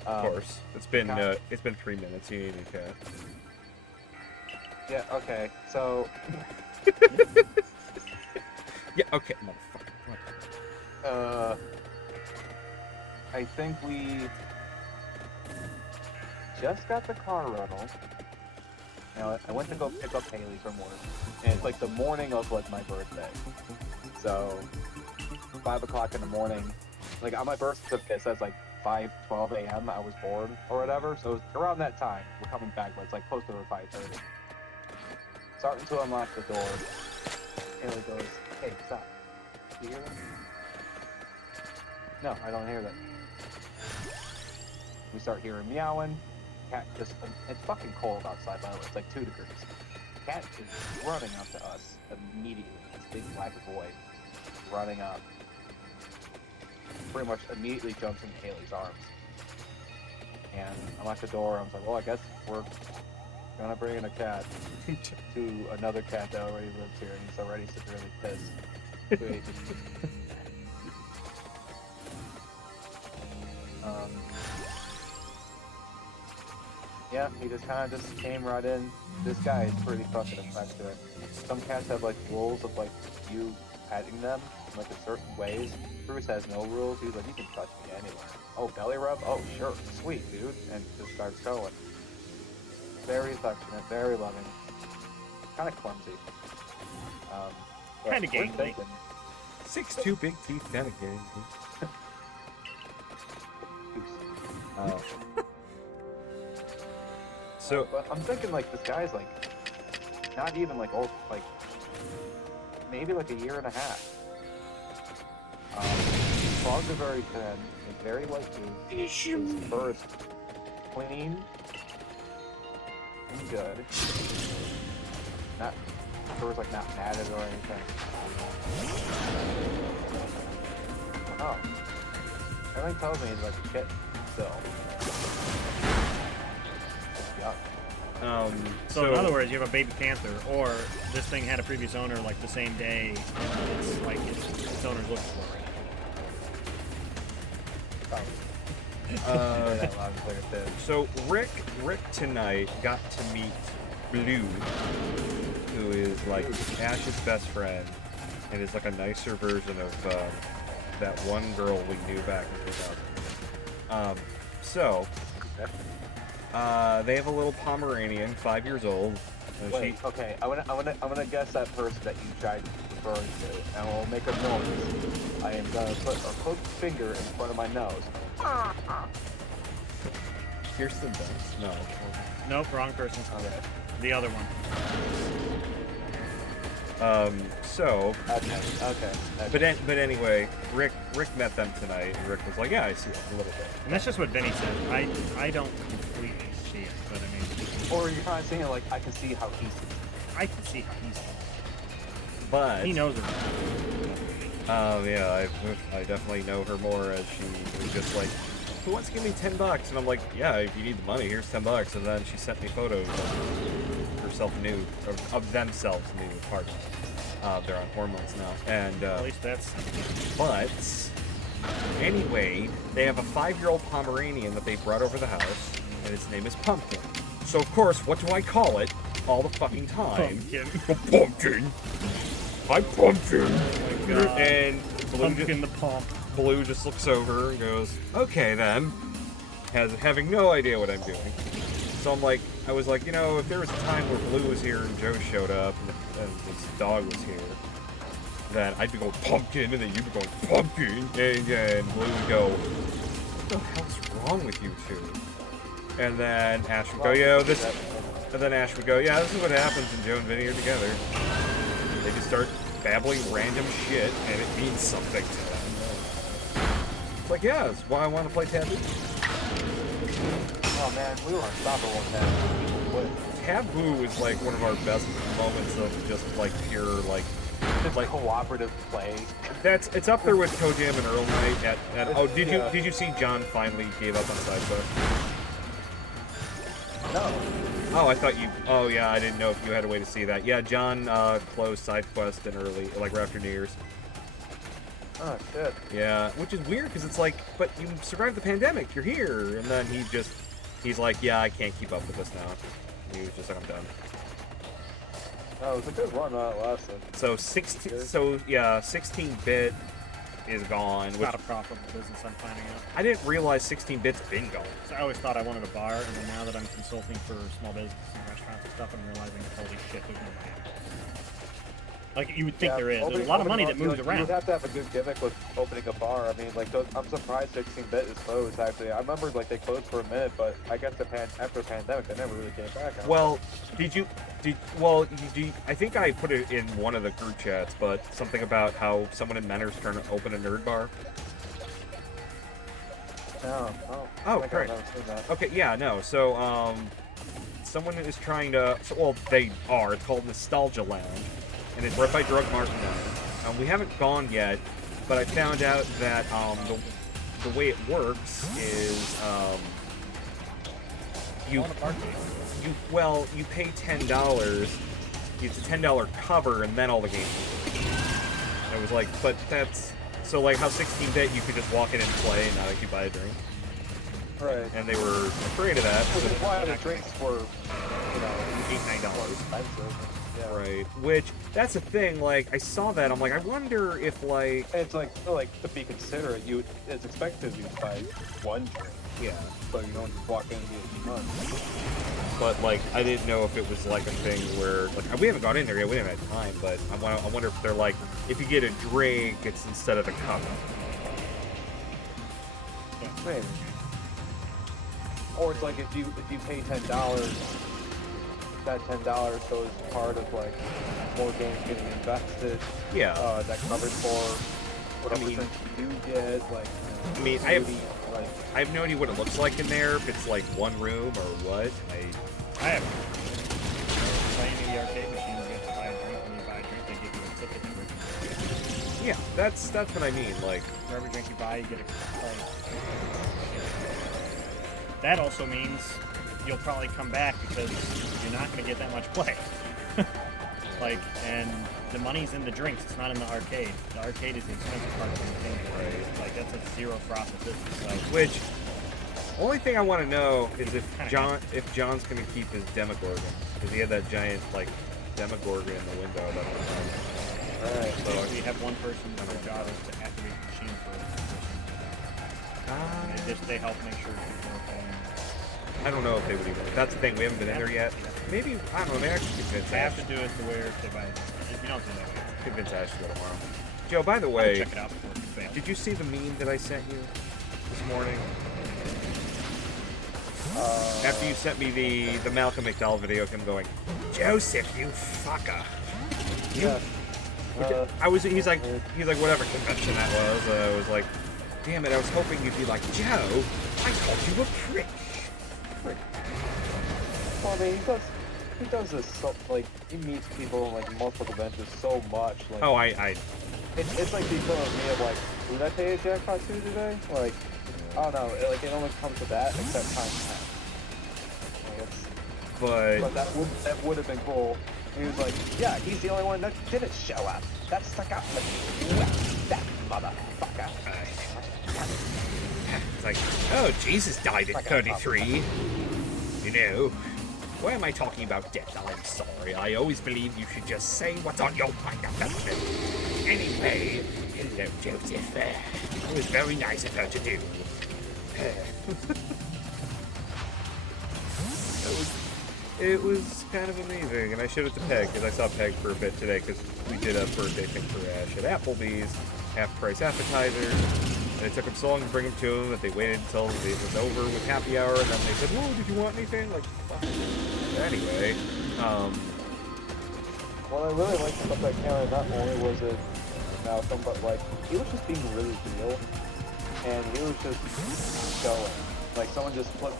Of course. It's been 3 minutes. You need a new cat. Yeah, okay. So... Yeah, okay, motherfucker. I think we just got the car rental. Now, I went to go pick up Haley from work, and it's like the morning of like my birthday. So 5 o'clock in the morning, like on my birth certificate it says like 5:12 a.m. I was born or whatever. So it's around that time we're coming back, but it's like close to 5:30. Starting to unlock the door, Haley goes, "Hey, stop! Do you hear that?" No, I don't hear that. We start hearing meowing. Cat just, it's fucking cold outside, by the way. It's like 2 degrees. Cat is running up to us immediately. This big black boy running up. Pretty much immediately jumps into Haley's arms. And I locked the door. I was like, well, I guess we're gonna bring in a cat to another cat that already lives here, and he's already severely pissed. Yeah, he just kind of came right in. This guy is pretty fucking effective. Some cats have like rules of like you petting them like in certain ways. Bruce has no rules. He's like, you can touch me anywhere. Oh, belly rub? Oh, sure, sweet, dude. And just starts going. Very affectionate, very loving. Kind of clumsy. Kind of gangly. 6'2", big teeth, kind of gay. So, but I'm thinking like this guy's like not even like old, like maybe like a year and a half. Claws are very thin, like very light too. His fur is clean and good. Not fur's like not matted or anything. Oh, everything tells me he's like a kitten still. So in other words, you have a baby panther, or this thing had a previous owner like the same day. It's like its owner's looking for it. So Rick tonight got to meet Blue, who is like Ash's best friend, and is like a nicer version of that one girl we knew back in 2000. They have a little Pomeranian, 5 years old. Wait, okay, I'm gonna guess that person that you tried referring to, and we'll make a noise. I am gonna put a hooked finger in front of my nose. Kirsten Dunst? No. Nope, wrong person. Okay. The other one. Okay. But anyway, Rick met them tonight, and Rick was like, yeah, I see it a little bit. And that's just what Vinny said. I don't completely see it, but I mean... Or you're kind of saying like, I can see how he sees it. I can see how he's. But He knows her. yeah, I definitely know her more, as she was just like, who wants to give me $10? And I'm like, yeah, if you need the money, here's $10. And then she sent me photos of herself nude, of themselves nude, pardon. They're on hormones now. And, At least that's. but, anyway, they have a 5-year-old Pomeranian that they brought over the house, and its name is Pumpkin. So, of course, what do I call it all the fucking time? Pumpkin. Pumpkin! Hi, Pumpkin! Oh my God. And Pumpkin the pump. Blue just looks over and goes, okay then, having no idea what I'm doing. So I was like, you know, if there was a time where Blue was here and Joe showed up and this dog was here, then I'd be going Pumpkin, and then you'd be going Pumpkin, and Blue would go, what the hell's wrong with you two? And then Ash would go, and then Ash would go, yeah, this is what happens when Joe and Vinny are together. They just start babbling random shit, and it means something to them. It's like, yeah, that's why I want to play Taboo. Oh man, we were unstoppable in that. Taboo is like one of our best moments of just like pure like cooperative play. It's up there with Toe Jam and Earl Night oh, did you see John finally gave up on side quest? No. Oh, I thought you. Oh yeah, I didn't know if you had a way to see that. Yeah, John closed side quest in early, like right after New Year's. Oh shit. Yeah, which is weird because it's like, but you survived the pandemic, you're here, and then he's like, yeah, I can't keep up with this now. And he was just like, I'm done. Oh, it was a good run while it lasted. So 16-bit is gone. It's not a profitable business, I'm finding out. I didn't realize 16-bit's been gone. So I always thought I wanted a bar, and then now that I'm consulting for small business and restaurants and stuff, I'm realizing, holy shit, there's no money. Like, you would think there is. There's a lot of money that moves around. You would have to have a good gimmick with opening a bar. I mean, like, I'm surprised 16-bit is closed, actually. I remember, like, they closed for a minute, but I guess after the pandemic, they never really came back. Well, I think I put it in one of the group chats, but something about how someone in Mentor's trying to open a nerd bar. Oh, great. Okay, yeah, no. So, someone is trying to. They are. It's called Nostalgia Lounge, and it's right by Drug Mart now. We haven't gone yet, but I found out that the way it works is you pay $10. It's a $10 cover, and then all the games. And it was like, but that's. So, like, how 16-bit, you could just walk in and play and not actually buy a drink. Right. And they were afraid of that. Which is why the drinks were, $8, $9. expensive. Yeah. Right. Which, that's the thing, like, I saw that, I'm like, I wonder if, like... It's like to be considerate, it's expected you to buy one drink. Yeah. So you don't just walk in and get money. But, like, I didn't know if it was, like, a thing where, like, we haven't gone in there yet, we haven't had time, but I wonder if they're like, if you get a drink, it's instead of the cup. Yeah, maybe. Or it's like if you pay $10, that $10 goes part of like more games getting invested. Yeah. That covers for whatever drinks you get. Like, I mean, I have no idea what it looks like in there. If it's like one room or what. I have. Playing in the arcade machines, you have to buy a drink. When you buy a drink, they give you a ticket for it. Yeah, that's what I mean. Like, for every drink you buy, you get a play. That also means you'll probably come back because you're not going to get that much play. And the money's in the drinks, it's not in the arcade. The arcade is the expensive part of the thing, right? Like, that's a zero profit business. So. Which, only thing I want to know is if John's going to keep his Demogorgon, because he had that giant, like, Demogorgon in the window. Alright, so we have one person, their job is to activate the machine for a person. They help make sure people are playing. I don't know if they would even. That's the thing, we haven't been in there yet. Maybe, I don't know, maybe I should convince They Ash. have to do it to where they buy it. If you don't do that, Convince Ash to go tomorrow. Joe, by the way, check it out before it fails. did you see the meme that I sent you this morning? After you sent me the Malcolm McDowell video of him going, Joseph, you fucker. Yeah. He's like, whatever convention that was. I was like, damn it, I was hoping you'd be like, Joe, I called you a prick. Well, I mean, he does this so, like, he meets people in, like, multiple conventions so much, like... Oh, I It's like the equivalent of me of, like, did I pay a jackpot to today? Like, I don't know, it almost comes to that, except times 10. Like, but that would have been cool. He was like, yeah, he's the only one that didn't show up. That stuck out like, that motherfucker. It's like, oh, Jesus died at 33. You know, why am I talking about death? I'm sorry. I always believe you should just say what's on your mind about it. Anyway, hello, Joseph. It was very nice of her to do. It was kind of amazing, and I showed it to Peg, because I saw Peg for a bit today, because we did a birthday thing for Ash at Applebee's, half-price appetizer, and it took them so long to bring them to him that they waited until it was over with happy hour, and then they said, whoa, did you want anything? Like, fuck. Anyway, Well, I really liked about that camera, not only was it Malcolm, but, like, he was just being really real, and he was just going. Like, someone just flipped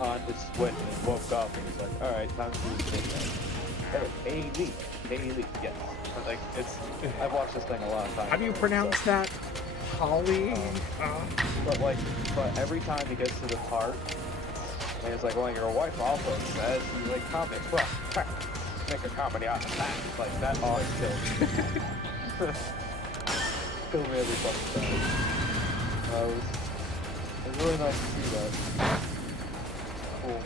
on his switch and he woke up and he's like, alright, time to do this thing. Haley, yes. Like, I've watched this thing a lot of times. How do you pronounce that? Holly? But every time he gets to the part, and it's like, well, your wife also says, you like, comic, make a comedy out of that. Like, that always kills me. Kills me every fucking time. It was really nice to see that. Cool.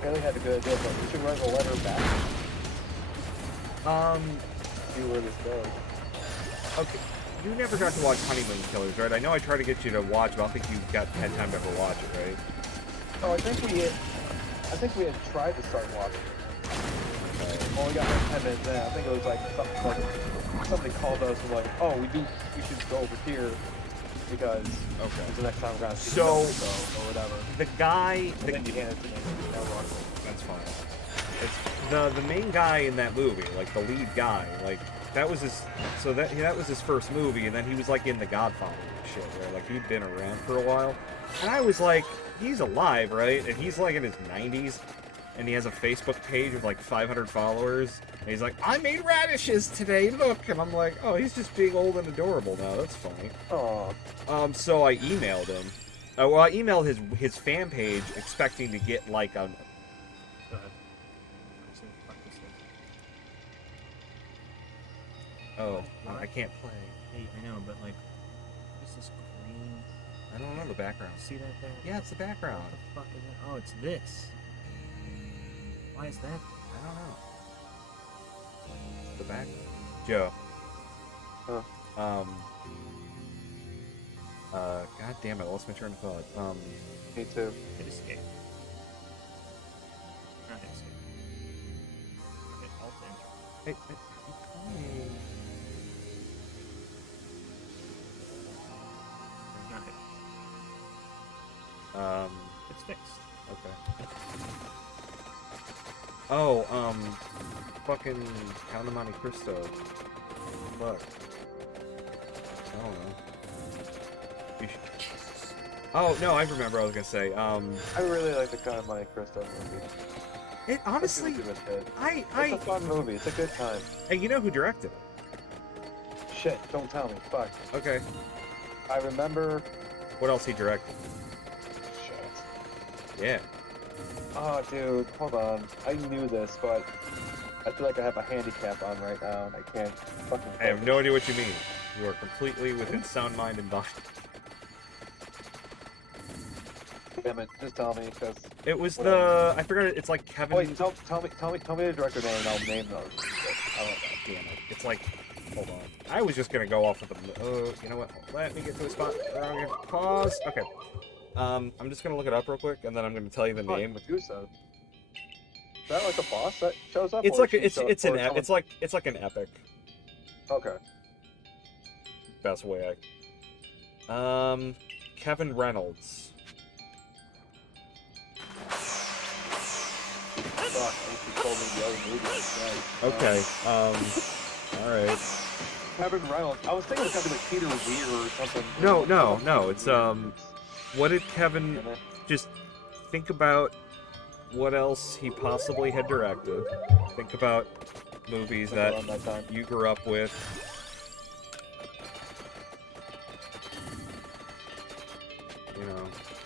Haley had a good idea, but we should write a letter back. See where this goes. Okay. You never got to watch Honeymoon Killers, right? I know I tried to get you to watch, but I don't think you had time to ever watch it, right? Oh, I think we had tried to start watching it. Only got like 10 minutes in. I think it was like somebody called us and like, oh, we should go over here because it's the next time we're gonna see so or whatever. The guy, then you hand it to me. That's fine. It's the main guy in that movie, like the lead guy, like that was his. So that was his first movie, and then he was like in The Godfather and shit, where like he'd been around for a while. And I was like, he's alive, right? And he's like in his 90s, and he has a Facebook page with like 500 followers. And he's like, I made radishes today, look. And I'm like, oh, he's just being old and adorable now. That's funny. Oh. So I emailed him. Well, I emailed his fan page expecting to get like a. Go ahead. Oh, I can't play. Hey, I know, but like, what's this green? I don't know the background. See that there? Yeah, it's the background. What the fuck is that? Oh, it's this. Why is that? I don't know. The back. Joe. Huh. God damn it! I lost my train of thought. Me too. Hit escape. Not hit escape. Hit alt enter. Hey. Not hit. It's fixed. Okay. Oh, fucking Count of Monte Cristo. Fuck. I don't know. You should... Oh, no, I remember what I was gonna say. I really like the Count of Monte Cristo movie. It honestly, It's a fun movie. It's a good time. Hey, you know who directed it? Shit, don't tell me. Fuck. Okay. I remember. What else he directed? Shit. Yeah. Oh, dude, hold on. I knew this, but I feel like I have a handicap on right now, and I can't fucking. I have no idea what you mean. You are completely within sound mind and body. Damn it! Just tell me, because. It was the. I forgot. It's like Kevin. Wait, tell me the director name, and I'll name those. I don't know. Damn it! It's like. Hold on. I was just gonna go off with the. You know what? Let me get to a spot. Pause. Okay. I'm just gonna look it up real quick, and then I'm gonna tell you the name. Medusa. Is that like a boss that shows up? It's or like she it's shows- it's or an someone- it's like an epic. Okay. Best way I. Kevin Reynolds. Fuck, you told me the other movie. Okay. All right. Kevin Reynolds. I was thinking it was gonna be like Peter Weir or something. No. It's What did Kevin? Just think about what else he possibly had directed. Think about movies that Around that time. you grew up with. You know,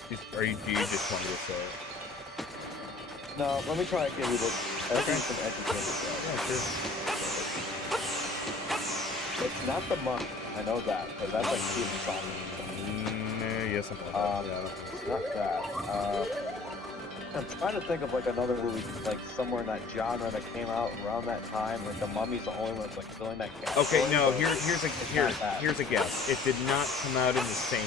do you just want me to say it? No, let me try and give you the some educated guess. Yeah, sure. It's not the Mummy. I know that, but that's like Stephen Sondheim. Yeah, something like that. Yeah. It's not that. I'm trying to think of like another movie, like somewhere in that genre that came out around that time. Like the Mummy's the only one that's like filling that category. Okay, no. so Here's a guess. It did not come out in the same.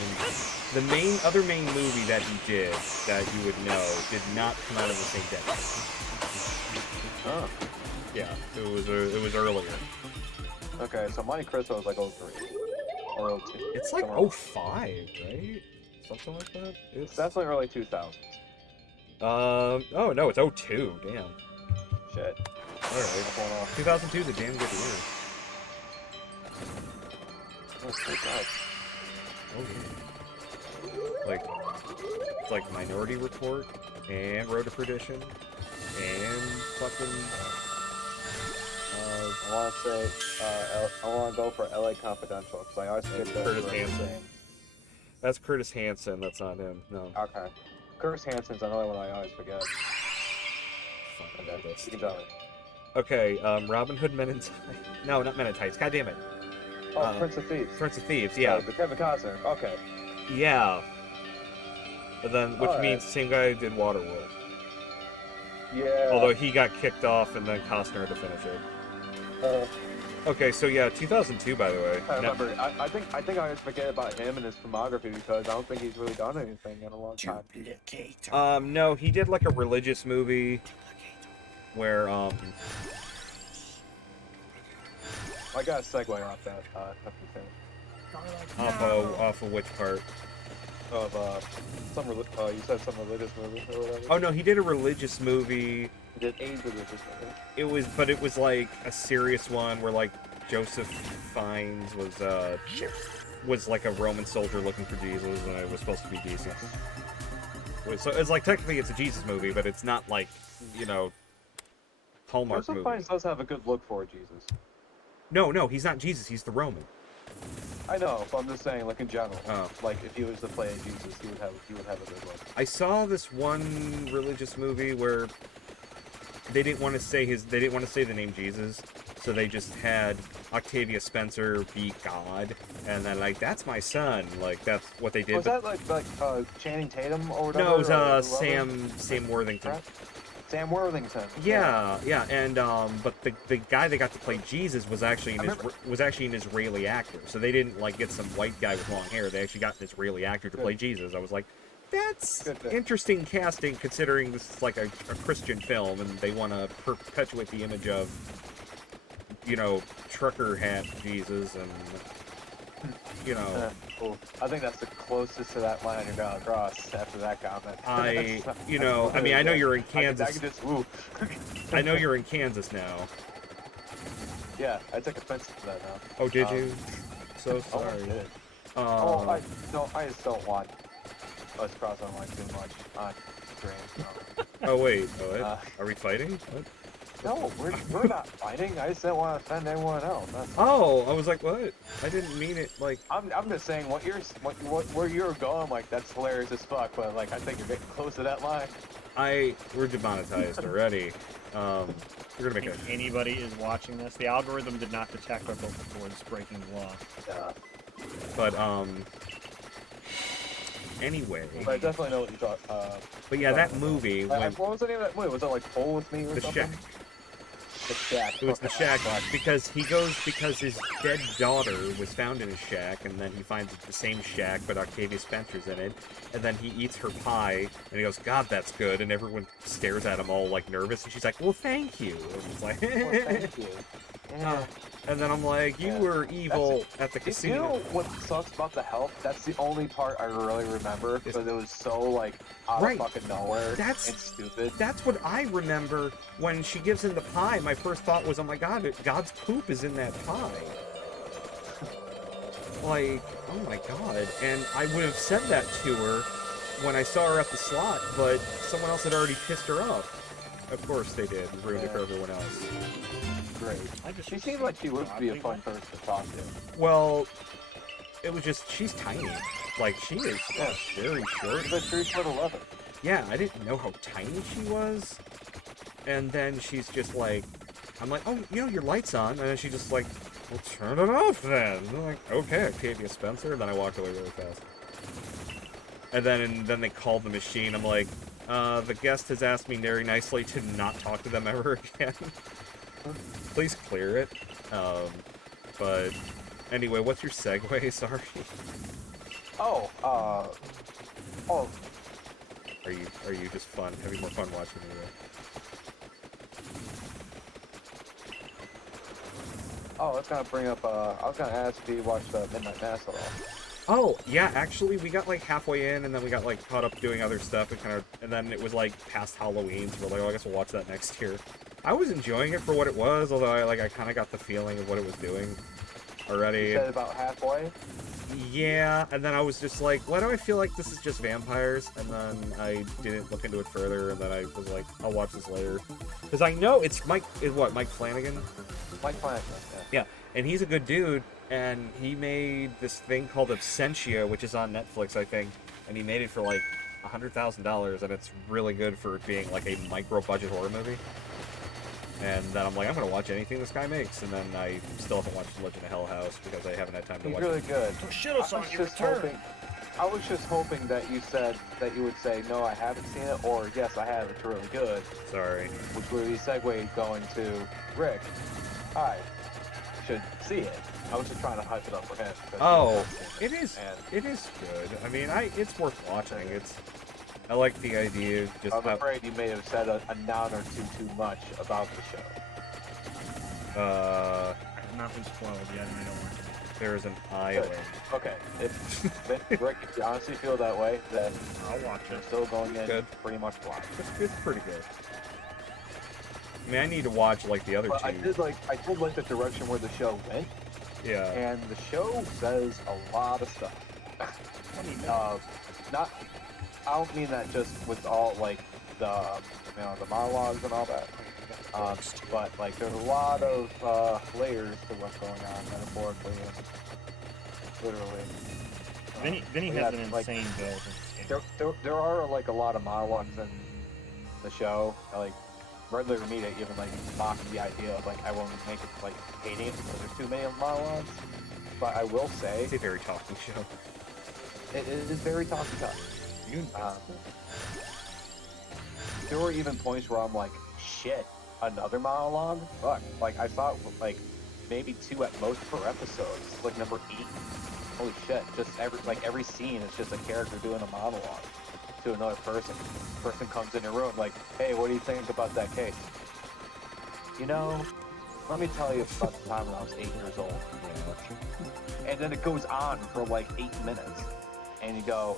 The other main movie that he did that you would know did not come out in the same decade. Huh. Yeah, it was earlier. Okay, so Monte Cristo was like 03 or 02. It's like somewhere. 05, right? Something like that. It's definitely early 2000s. Oh no, it's 02. Damn. Shit. All right. 2002 is a damn good year. Oh, thank God. Oh yeah. Like, it's like Minority Report and Road to Perdition and fucking. I want to say, I want to go for LA Confidential because I always get that. Curtis Hanson. That's Curtis Hanson. That's not him. No. Okay. Curtis Hanson's another one I always forget. Fuck, Okay, you can tell me. okay. Robin Hood Men in Tights. No, not Men in Tights. God damn it. Oh, Prince of Thieves. Prince of Thieves. Yeah. The Kevin Costner. Okay. Yeah. But then, which Alright. means the same guy who did Waterworld. Yeah. Although he got kicked off and then Costner had to finish it. Okay, so yeah, 2002, by the way. I remember. I think I always forget about him and his filmography because I don't think he's really done anything in a long time. No, he did like a religious movie where I got a segue off that. off of which part? Of you said some religious movie or whatever. Oh no, he did a religious movie. He did a religious movie. It was like a serious one where like Joseph Fiennes was like a Roman soldier looking for Jesus, and it was supposed to be Jesus. So it's like technically it's a Jesus movie, but it's not like, you know, Hallmark Joseph movie. Fiennes does have a good look for Jesus. No, he's not Jesus. He's the Roman. I know, but I'm just saying, like in general. Oh. Like if he was to play Jesus, he would have a good look. I saw this one religious movie where they didn't want to say the name Jesus, so they just had Octavia Spencer be God, and then like that's my son, like that's what they did. Was that like Channing Tatum or whatever? No, it was or Sam Worthington. Sam Worthington. Yeah, and but the guy that got to play Jesus was actually an Israeli actor, so they didn't like get some white guy with long hair. They actually got an Israeli actor to play Jesus. I was like, that's interesting casting considering this is like a Christian film and they want to perpetuate the image of, you know, trucker hat Jesus and, you know. Cool. I think that's the closest to that line you're gonna cross after that comment. I mean, I know you're in Kansas. I can just woo. I know you're in Kansas now. Yeah, I took offense to that now. Oh, did you? So sorry. I just don't want us cross on line too much on stream. Oh wait, are we fighting? What? No, we're not fighting. I just don't want to offend anyone else. Oh, I was like, what? I didn't mean it like. I'm just saying where you're going. Like that's hilarious as fuck. But like I think you're getting close to that line. We're demonetized already. We're gonna make If anybody is watching this, the algorithm did not detect our vocal cords breaking the law. Yeah. But anyway. But I definitely know what you thought. But yeah, that movie. What was the name of that movie? Was it like Bowl with Me or The something? Shack. The Shack. It was the Shack because his dead daughter was found in his shack, and then he finds the same shack, but Octavia Spencer's in it, and then he eats her pie, and he goes, "God, that's good," and everyone stares at him all like nervous, and she's like, "Well, thank you." And he's like, Well, thank you. Yeah. And then I'm like, "You were evil at the casino." You know what sucks about the help? That's the only part I really remember because it was so like out of fucking nowhere and stupid. That's what I remember when she gives him the pie. My first thought was, "Oh my God, God's poop is in that pie." Like, oh my God! And I would have said that to her when I saw her at the slot, but someone else had already pissed her off. Of course they did. Ruined it for everyone else. Great. She seemed like she would be a fun person to talk to. Well, it was just, she's tiny. Like, she is very short. But she's for 11. Yeah, I didn't know how tiny she was. And then she's just like, I'm like, oh, you know, your light's on. And then she just like, well, turn it off then. And I'm like, okay, I paid you Spencer. And then I walked away really fast. And then they called the machine. I'm like, the guest has asked me very nicely to not talk to them ever again. Please clear it. But anyway, what's your segue? Sorry. Oh, Are you just fun? Having more fun watching me? I was gonna bring up. I was gonna ask if you watched Midnight Mass at all. Oh, yeah, actually, we got, like, halfway in, and then we got, like, caught up doing other stuff, and then it was, like, past Halloween, so we're like, oh, I guess we'll watch that next year. I was enjoying it for what it was, although I kind of got the feeling of what it was doing already. You said about halfway? Yeah, and then I was just like, why do I feel like this is just vampires? And then I didn't look into it further, and then I was like, I'll watch this later. Because I know it's Mike Flanagan? Mike Flanagan, yeah, and he's a good dude. And he made this thing called Absentia, which is on Netflix, I think. And he made it for like $100,000, and it's really good for being like a micro-budget horror movie. And then I'm like, I'm gonna watch anything this guy makes. And then I still haven't watched Legend of Hell House because I haven't had time to watch really it. He's really good. So shit us on your return. I was just hoping that you said that you would say, no, I haven't seen it, or yes, I have, it's really good. Sorry. Which would be segue going to Rick. I should see it. I was just trying to hype it up for him. Oh, it is good. I mean, it's worth watching. I like the idea of just. I'm afraid you may have said a noun or two too much about the show. Nothing spoiled yet, and I don't want to. There's an island. Okay, if Rick, if you honestly feel that way, then I'll watch it. I'm still going in Good. pretty much blind. It's pretty good. I mean, I need to watch like the other two. I did like the direction where the show went. Yeah. And the show says a lot of stuff. I don't mean that just with all like the monologues and all that. But like there's a lot of layers to what's going on metaphorically and literally. Vinny has an insane build. There are like a lot of monologues in the show. Like Red Letter Media even like mocking the idea of like I won't make it like hating it because there's too many monologues. But I will say It's a very talking show. it is very talky talk. There were even points where I'm like, shit, another monologue? Fuck. Like I thought like maybe 2 at most per episode. It's like number 8. Holy shit! Just every scene is just a character doing a monologue to another person. Person comes in your room like, hey, what do you think about that case? You know, let me tell you about the time when I was 8 years old. And then it goes on for like 8 minutes. And you go,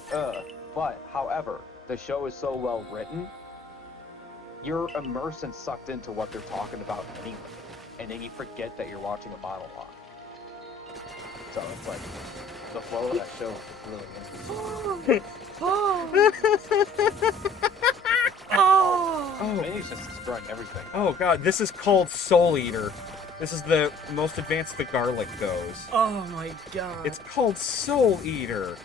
But, however, the show is so well written, you're immersed and sucked into what they're talking about anyway. And then you forget that you're watching a monologue. So it's like, the flow of that show is really interesting. Vinny's just destroying everything. Oh god, this is called Soul Eater. This is the most advanced the garlic goes. Oh my god. It's called Soul Eater.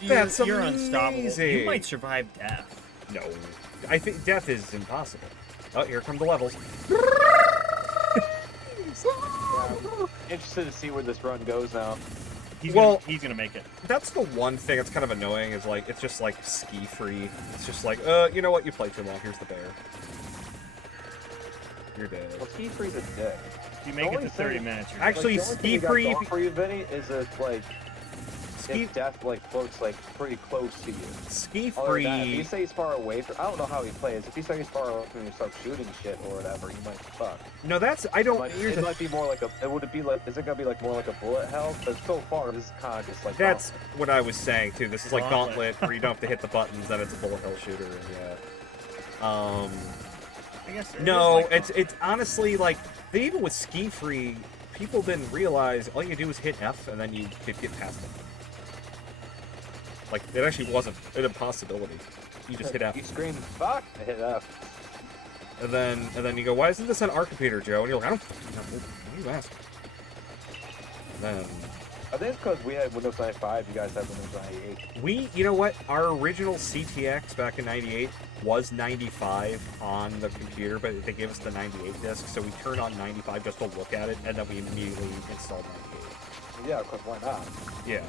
You're unstoppable. You might survive death. No. I think death is impossible. Oh, here come the levels. Interested to see where this run goes now. He's gonna make it. That's the one thing that's kind of annoying is like it's just like ski free. It's just like, you know what, you played too long, here's the bear. You're dead. Well, ski free's a dick. If you make it to 30 minutes, you're Actually, the only thing ski you got free. going for you, Vinny, is like if death like floats like pretty close to you. Ski Other than that, if free. you say he's far away from, I don't know how he plays. If you say he's far away from you, start shooting shit or whatever, you might fuck. No, that's I don't. It might be more like a. Would it be like? Is it gonna be like more like a bullet hell? But so far, this is kind of just like. That's what I was saying too. This is like Gauntlet, where you don't have to hit the buttons, then it's a bullet hell shooter. And yeah. I guess No, it's honestly like even with ski free, people didn't realize all you do is hit F and then you could get past them. Like, it actually wasn't an impossibility. You just hit F. You scream, fuck, I hit F. And then you go, why isn't this on our computer, Joe? And you're like, I don't fucking know. What are you asking? And then... I think it's because we had Windows 95, you guys had Windows 98. You know what? Our original CTX back in 98 was 95 on the computer, but they gave us the 98 disc, so we turned on 95 just to look at it, and then we immediately installed 98. Yeah, because why not? Yeah.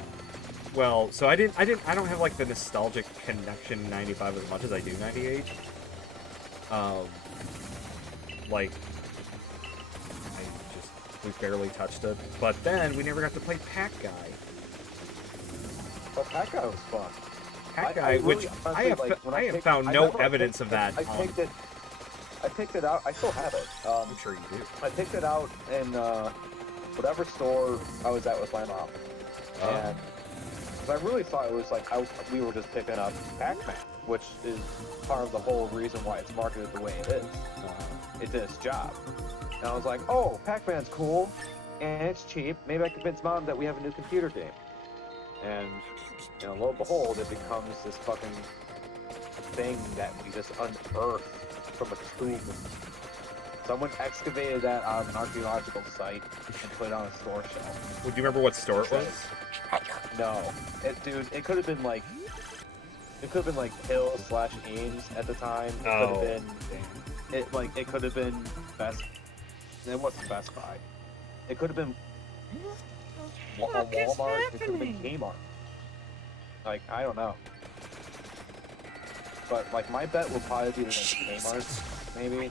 Well, so I don't have like the nostalgic connection 95 as much as I do 98. Like, we barely touched it. But then we never got to play Pack Guy. Oh, Pack Guy was fun. Pack Guy, which honestly, I have found no evidence of that. I picked it out. I still have it. I'm sure you do. I picked it out in whatever store I was at with my mom. And 'cause I really thought it was like we were just picking up Pac-Man, which is part of the whole reason why it's marketed the way it is. It did its job. And I was like, oh, Pac-Man's cool, and it's cheap. Maybe I can convince Mom that we have a new computer game. And, lo and behold, it becomes this fucking thing that we just unearthed from a tomb. Someone excavated that on an archaeological site and put it on a store shelf. Would you remember what store it was? No. Dude, it could have been like... It could have been like Hill/Ames at the time. It could have been... It could have been Best... It wasn't Best Buy. It could have been a Walmart. It could have been Kmart. Like, I don't know. But, like, my bet will probably be like Kmart, maybe.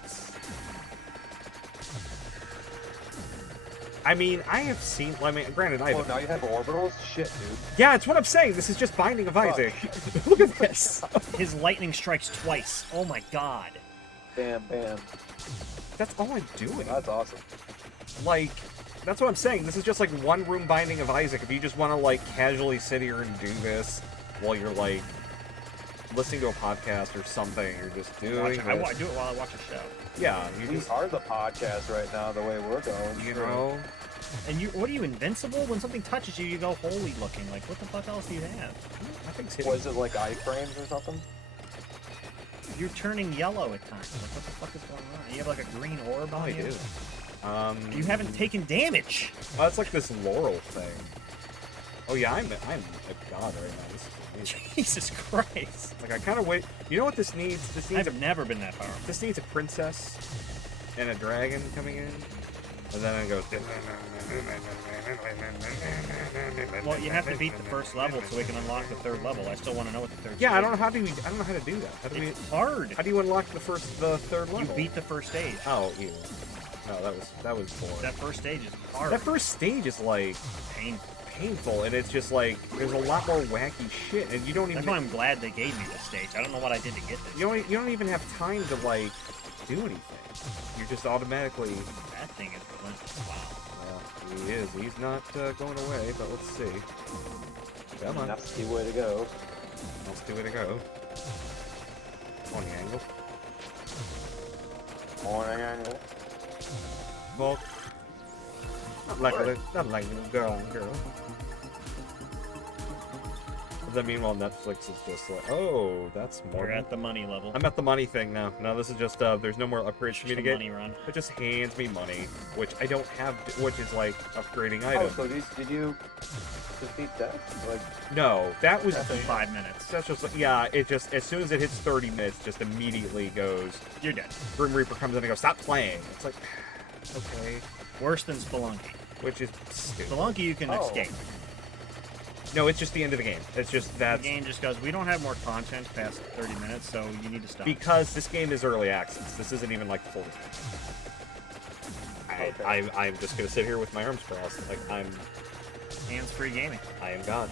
I mean, I have seen... I mean, granted, I have... Oh, now you have orbitals? Shit, dude. Yeah, it's what I'm saying. This is just Binding of Isaac. Look at this. His lightning strikes twice. Oh my god. Bam, bam. That's all I'm doing. That's awesome. Like, that's what I'm saying. This is just like one room Binding of Isaac. If you just want to like casually sit here and do this while you're like listening to a podcast or something, you're just doing I do it while I watch a show. Yeah, you We just, are the podcast right now, the way we're going. you know. And what are you, invincible? When something touches you, you go holy looking. Like, what the fuck else do you have? I think Was it like iframes or something? You're turning yellow at times. Like, what the fuck is going on? You have like a green orb on I you? do. You haven't taken damage! Oh, it's like this laurel thing. Oh yeah, I'm a god right now. This is amazing. Jesus Christ. Like, I kind of wait. You know what this needs? This needs I've never been that powerful. This needs a princess and a dragon coming in. And then it goes... Well, you have to beat the first level so we can unlock the third level. I still want to know what the third Yeah, stage I don't know how to do that. How do It's hard. How do you unlock the third level? You beat the first stage. Oh, ew. No, that was boring. That first stage is hard. That first stage is like painful, and it's just like there's a lot more wacky shit, and you don't even. That's why I'm glad they gave me this stage. I don't know what I did to get this. You don't even have time to like do anything. You're just automatically. That thing is relentless. Wow. Well, he is. He's not going away, but let's see. Come on. That's the way to go. That's the way to go. On the angle. Morning angle. Well, not like a girl. But then meanwhile, Netflix is just like, oh, that's more. We're at the money level. I'm at the money thing now. No, this is just, there's no more upgrades for me to get. Money run. It just hands me money, which I don't have, which is like upgrading Oh, items. so did you defeat that? Like, No, that was That's in 5 minutes. That's just like, yeah, it just, as soon as it hits 30 minutes, just immediately goes, You're dead. Grim Reaper comes in and goes, stop playing. It's like, okay. Worse than Spelunky. Which is stupid. Spelunky you can Oh. escape. No, it's just the end of the game. It's just that. The game just goes, we don't have more content past 30 minutes, so you need to stop. Because this game is early access. This isn't even like full game. Okay. I'm just gonna sit here with my arms crossed. Like, Hands-free gaming. I am God.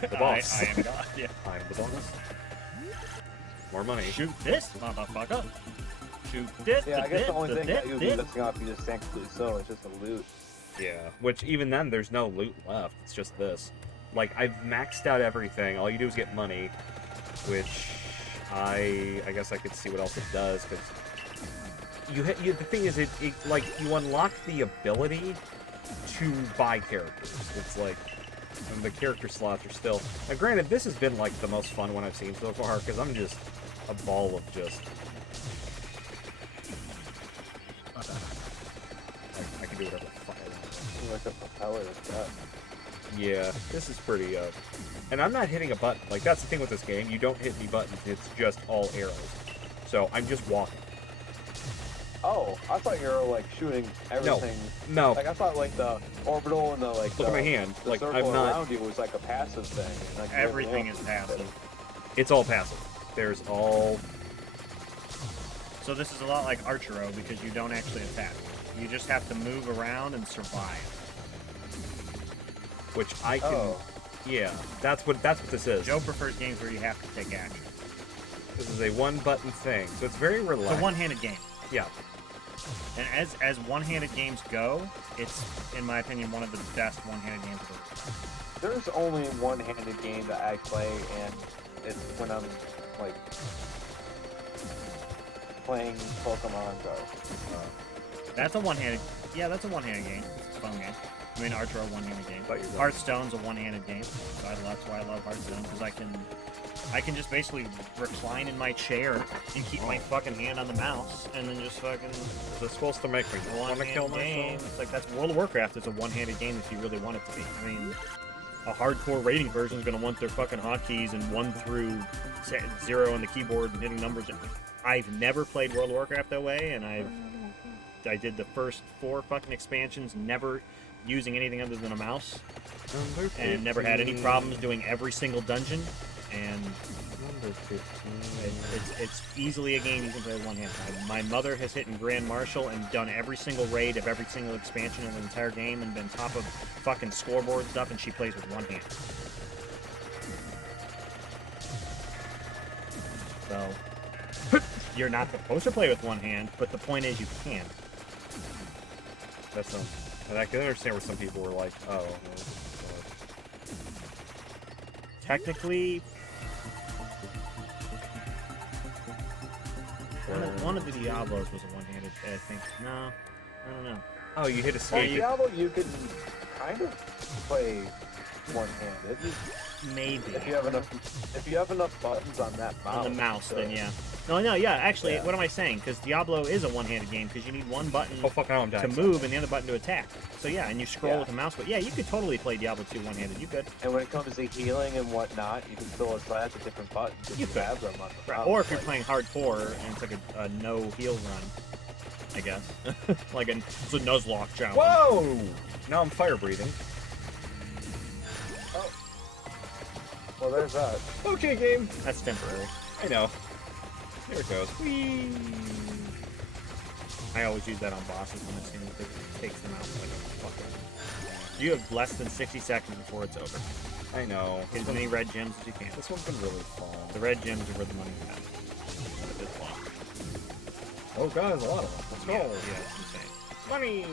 The boss. I am God, yeah. I'm the boss. More money. Shoot this, motherfucker. Shoot this, yeah, I guess the only thing that you would be this. lifting off you just thankfully so it's just a loot. Yeah. Which, even then, there's no loot left. It's just this. Like, I've maxed out everything. All you do is get money, which I guess I could see what else it does, because the thing is, like, you unlock the ability to buy characters. It's like, And the character slots are still... Now, granted, this has been, like, the most fun one I've seen so far, because I'm just a ball of just... I can do whatever the fuck I want. Like a propeller like that. Yeah, this is pretty, And I'm not hitting a button. Like, that's the thing with this game. You don't hit any buttons. It's just all arrows. So, I'm just walking. Oh, I thought you were like shooting everything. No. Like I thought like the orbital and the like. Look at my hand. The Like, circle I'm not... around you was like a passive thing. Like, Everything is passive. It's all passive. There's all... So this is a lot like Archero because you don't actually attack. You just have to move around and survive. Which I can... Oh. Yeah, that's what this is. Joe prefers games where you have to take action. This is a one-button thing, so it's very relaxed. It's a one-handed game. Yeah. And as one-handed games go, it's, in my opinion, one of the best one-handed games ever. There's only one-handed game that I play, and it's when I'm like playing Pokemon Go. That's a one-handed. Yeah, that's a one-handed game. It's a fun game. I mean, Archer a one-handed game. Hearthstone's a one-handed game. So that's why I love Hearthstone, because I can just basically recline in my chair and keep my fucking hand on the mouse, and then just fucking. Is this supposed to make me want to kill game. myself? It's like that's World of Warcraft. It's a one-handed game if you really want it to be. I mean, a hardcore rating version is going to want their fucking hotkeys and 1 through 0 on the keyboard and hitting numbers. I've never played World of Warcraft that way, and I did the first 4 fucking expansions, never using anything other than a mouse, and never had any problems doing every single dungeon. And it's easily a game you can play with one hand. My mother has hit in Grand Marshal and done every single raid of every single expansion of the entire game and been top of fucking scoreboard stuff, and she plays with one hand. So you're not supposed to play with one hand, but the point is you can. That's and I can understand where some people were like, oh. Technically, one of the Diablos was a one-handed, I think. No, I don't know. Oh, you hit Well, escape. Diablo, you can kind of play one-handed. Maybe. If you have enough buttons on that mouse. On the mouse, then yeah. No, yeah, actually, what am I saying? Because Diablo is a one-handed game, because you need one button to move and the other button to attack. So yeah, and you scroll with the mouse, but yeah, you could totally play Diablo 2 one-handed, you could. And when it comes to healing and whatnot, you can still select the different buttons if you have them on the mouse. Or if you're playing hardcore, and it's like a no-heal run, I guess. Like it's a Nuzlocke challenge. Whoa! Now I'm fire breathing. Oh. Well, there's that. Okay, game. That's temporary. I know. There it goes. Whee! I always use that on bosses when it seems like it takes them out like a fucking... You have less than 60 seconds before it's over. I know. Get as many red gems as you can. This one's been really fun. The red gems are where the money's at. Oh god, there's a lot of them. Let's go. Yeah, it's insane. Money!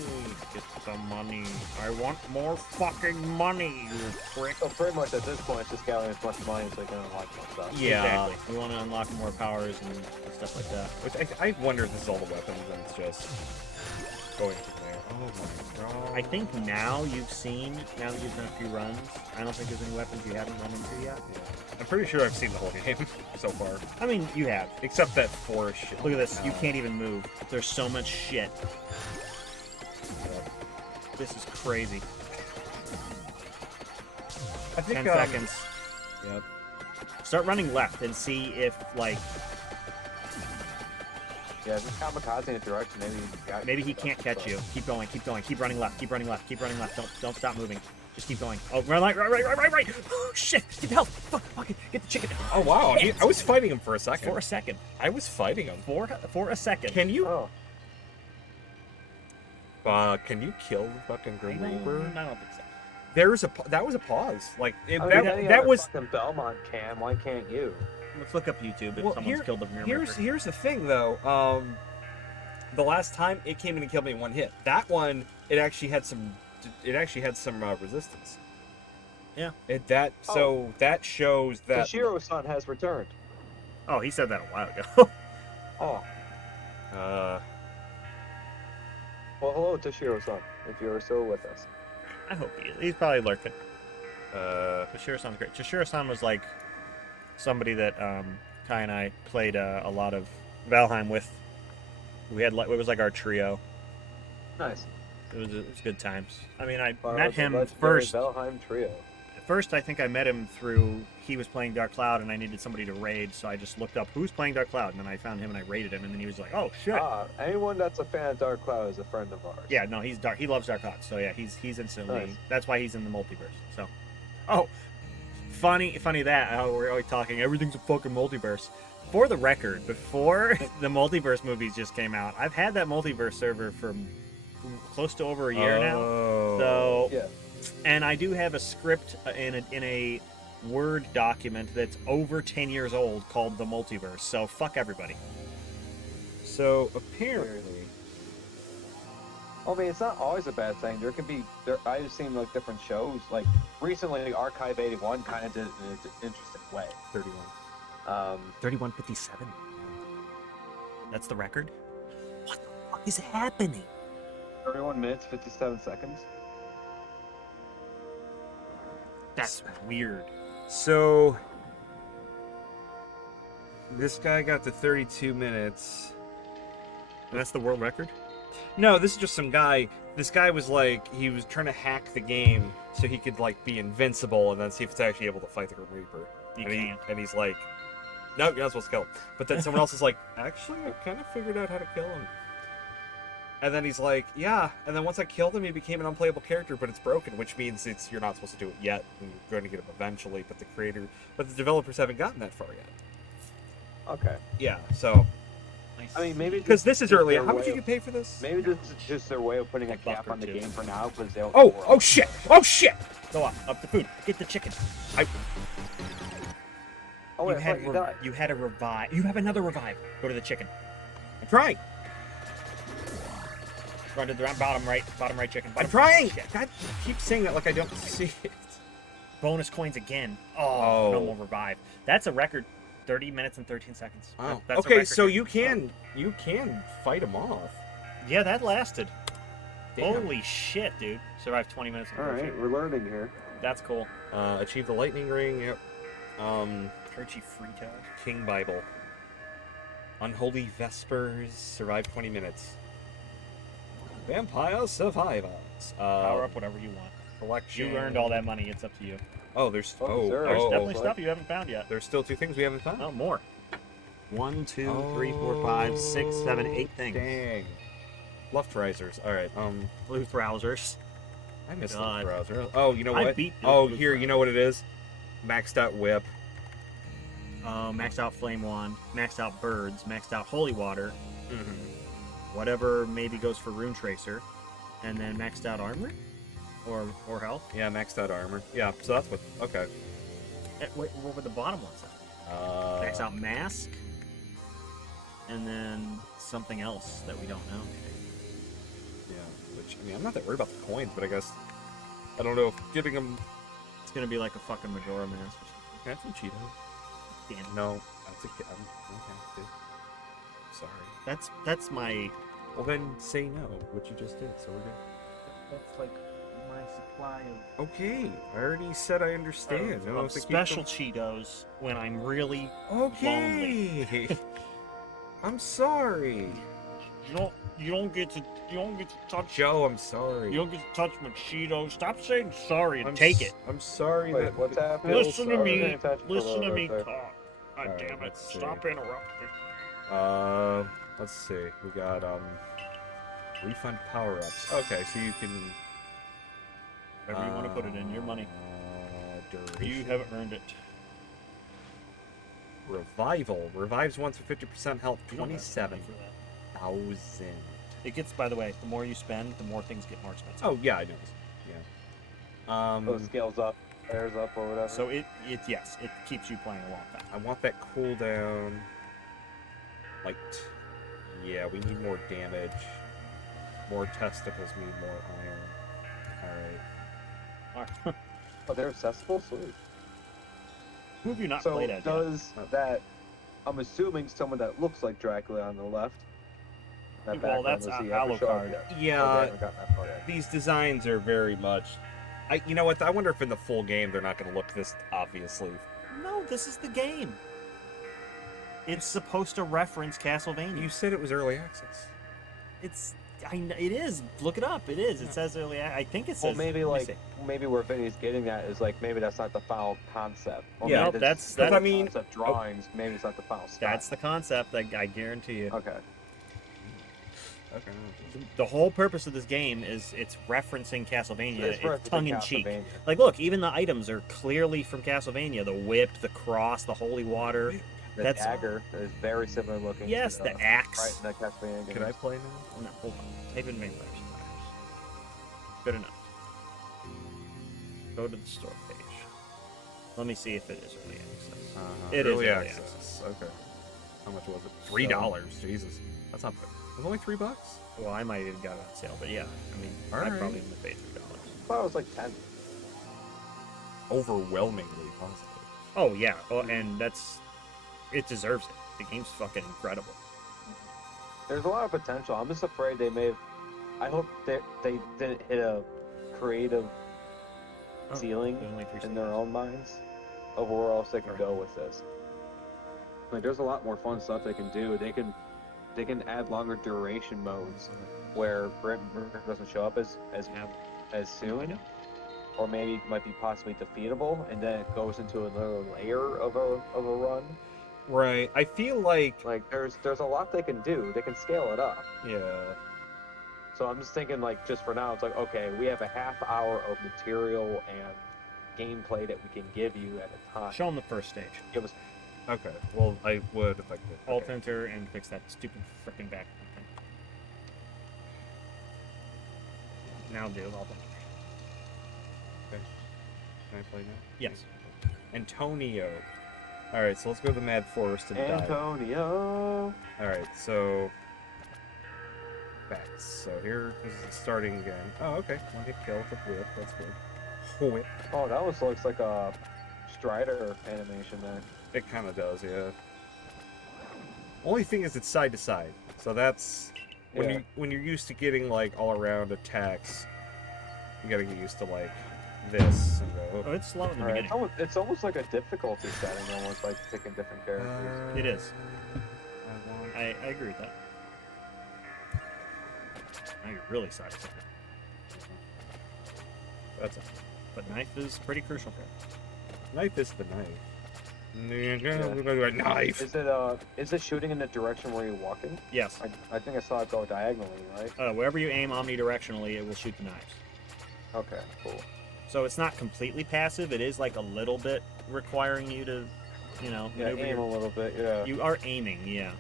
Get some money. I want more fucking money, you prick. So pretty much at this point, it's just gathering as much money so they can unlock more stuff. Yeah. Exactly. We want to unlock more powers and stuff like that. Which I wonder if this is all the weapons and it's just going from there. Oh my god. I think now that you've done a few runs, I don't think there's any weapons you haven't run into yet. Yeah. I'm pretty sure I've seen the whole game so far. I mean, you have. Except that forest shit. Look at this. You can't even move. There's so much shit. This is crazy. I think 10 seconds. Yep. Start running left and see if, like... Yeah, just kamikaze in a direction. Maybe he can't catch you. Keep going, keep going. Keep running left, keep running left, keep running left. Don't stop moving. Just keep going. Oh, right. Oh, shit. Get the health. Fuck it. Get the chicken. Oh, wow. I was fighting him for a second. For a second. I was fighting him. For a second. Can you... Oh. Can you kill the fucking Grim Reaper? I don't think so. That was a pause. Like that was fucking Belmont cam. Why can't you? Let's look up YouTube if someone's killed the Grim Reaper. Here's the thing though. The last time it came in and killed me in one hit. That one it actually had some resistance. Yeah. So that shows that Toshiro-san has returned. Oh, he said that a while ago. Oh. Well, hello, Toshiro-san, if you're still with us. I hope he is. He's probably lurking. Toshiro-san's great. Toshiro-san was like somebody that Kai and I played a lot of Valheim with. We had it was like our trio. Nice. It was good times. I mean, I Part met of the him legendary first. Valheim trio. First, I think I met him through he was playing Dark Cloud, and I needed somebody to raid, so I just looked up who's playing Dark Cloud, and then I found him and I raided him, and then he was like, "Oh shit!" Anyone that's a fan of Dark Cloud is a friend of ours. Yeah, no, he's dark. He loves Dark Cloud, so yeah, he's instantly. Nice. That's why he's in the multiverse. So, oh, funny that we're always talking. Everything's a fucking multiverse. For the record, before the multiverse movies just came out, I've had that multiverse server for close to over a year now. So, Yeah. and I do have a script in a Word document that's over 10 years old called the multiverse. So fuck everybody. So apparently, I mean, it's not always a bad thing. I've just seen like different shows. Like recently, Archive 81 kind of did it in an interesting way. 31. 31:57. That's the record. What the fuck is happening? 31 minutes, 57 seconds. That's weird. So this guy got to 32 minutes. And that's the world record? No, this is just some guy. This guy was like, he was trying to hack the game so he could like be invincible and then see if it's actually able to fight the Grim Reaper. And he's like, no, you're not supposed to kill him. But then someone else is like, actually, I kind of figured out how to kill him. And then he's like, yeah. And then once I killed him, he became an unplayable character, but it's broken, which means you're not supposed to do it yet. And you're going to get him eventually. But the developers haven't gotten that far yet. Okay. Yeah. So. I mean, maybe Because this is early. How much did you pay for this? Maybe this is just their way of putting a cap on the game for now, because they don't. Oh shit! Oh shit! Go on, up the food. Get the chicken. Oh wait, I thought you died. You had a revive. You have another revive. Go to the chicken. I'm trying. Run to the bottom right chicken. I'm trying. God, keep saying that like I don't see it. Bonus coins again. Oh, no more revive. That's a record. 30 minutes and 13 seconds. Oh. That's a Okay, record. so you can fight him off. Yeah, that lasted. Damn. Holy shit, dude. Survived 20 minutes and 13. Alright, we're learning here. That's cool. Achieve the lightning ring. Yep. Hershey Frito. King Bible. Unholy Vespers. Survive 20 minutes. Vampire Survivors. Power up whatever you want. Collection. You earned all that money. It's up to you. Oh, there's There's definitely stuff you haven't found yet. There's still 2 things we haven't found. Oh, more. 1, 2, 3, 4, 5, 6, 7, 8 things. Dang. Left risers. All right. Blue browsers. I missed the God. browser. Oh, you know I what? beat the Oh, blue here, you know what it is? Maxed out whip. Maxed out flame wand. Maxed out birds. Maxed out holy water. Mm-hmm. Whatever maybe goes for rune tracer. And then maxed out armor? Or health? Yeah, maxed out armor. Yeah, so that's what. Okay. Wait, what were the bottom ones? Maxed out mask. And then something else that we don't know. Yeah, which, I mean, I'm not that worried about the coins, but I guess, I don't know if giving them... It's gonna be like a fucking Majora mask. Can I have some Cheetos? Damn. No, that's okay. Okay, dude. Sorry. That's my... Well, then say no, what you just did, so we're good. That's like my supply of... Okay, I already said I understand. I don't of think special Cheetos when I'm really Okay. lonely. I'm sorry. You don't get to touch Joe, I'm sorry. You don't get to touch my Cheetos. Stop saying sorry and take it. I'm sorry Wait, that... what's happening? Listen to me. Sorry. Listen to me Right there. talk. God Alright, damn it. let's see. Stop interrupting. Let's see. We got, refund power-ups. Okay, so you can... Wherever you want to put it in, your money. Duration. You have earned it. Revival. Revives once for 50% health. You don't have to pay 27,000. for that. It gets, by the way, the more you spend, the more things get more expensive. Oh, yeah, I know. Yeah. So it scales up, airs up, or whatever. So yes, it keeps you playing a long time. I want that cooldown. Like, yeah, we need more damage. More testicles mean more iron. Alright. Oh, they're accessible? Sweet. Who have you not So played as yet? does that... I'm assuming someone that looks like Dracula on the left. That Well, background, that's does he ever show up Alucard. yet? Yeah, Oh, they haven't gotten that far yet. these designs are very much You know what? I wonder if in the full game they're not going to look this obviously. No, this is the game. It's supposed to reference Castlevania. You said it was early access. It is. Look it up. It is. It says early. I think it says. Well, maybe maybe where Vinny's getting at is like maybe that's not the final concept. Or Yeah, maybe that's I mean. concept drawings. Maybe it's not the final step. That's the concept. I guarantee you. Okay. Okay. The whole purpose of this game is it's referencing Castlevania. It's referencing tongue in cheek. Castlevania. Like, look, even the items are clearly from Castlevania. The whip, the cross, the holy water. The That's dagger is very similar looking. yes, to the axe. Right in the Castlevania game. Can I play now? No, hold on. Type in vampires. Good enough. Go to the store page. Let me see if it is early access. It is early early access. Okay. How much was it? $3. Jesus, that's not bad. It was only $3. Well, I might have got it on sale, but yeah, I mean, I Alright. probably would have paid $3. I thought it was like 10. Overwhelmingly positive. Oh yeah, and it deserves it. The game's fucking incredible. There's a lot of potential. I'm just afraid they may have. I hope they didn't hit a creative ceiling There's only 3 in their stages. own minds of where else they can go with this. Like, there's a lot more fun stuff they can do. They can add longer duration modes where Brent doesn't show up as soon, or maybe might be possibly defeatable, and then it goes into another layer of a run. Right. I feel like There's a lot they can do. They can scale it up. yeah. So I'm just thinking, like, just for now, it's like, okay, we have a half hour of material and gameplay that we can give you at a time. Show them the first stage. Give us. Okay. Well, I would if I could. Alt Okay. enter and fix that stupid frickin' back thing. Now do alt enter. Okay. Can I play now? Yes. Antonio. All right. So let's go to the Mad Forest and dive. Antonio. All right. So. Back. So here is the starting again. Oh, okay. One hit kill with the whip. That's good. Whip. Oh, that looks like a Strider animation there. It kind of does, yeah. Only thing is it's side to side. So that's Yeah. when you're used to getting like all around attacks, you gotta get used to like this and Oh, go. it's slow in the Alright, beginning. it's almost like a difficulty setting, almost like picking different characters. It is. I want- I agree with that. Now you're really side to side. That's it. But knife is pretty crucial for it. Knife is the knife. Yeah. Knife. Is it shooting in the direction where you're walking? Yes. I think I saw it go diagonally, right? Wherever you aim omnidirectionally, it will shoot the knives. Okay, cool. So it's not completely passive. It is like a little bit requiring you to, Yeah, maneuver aim a little bit, yeah. You are aiming, yeah.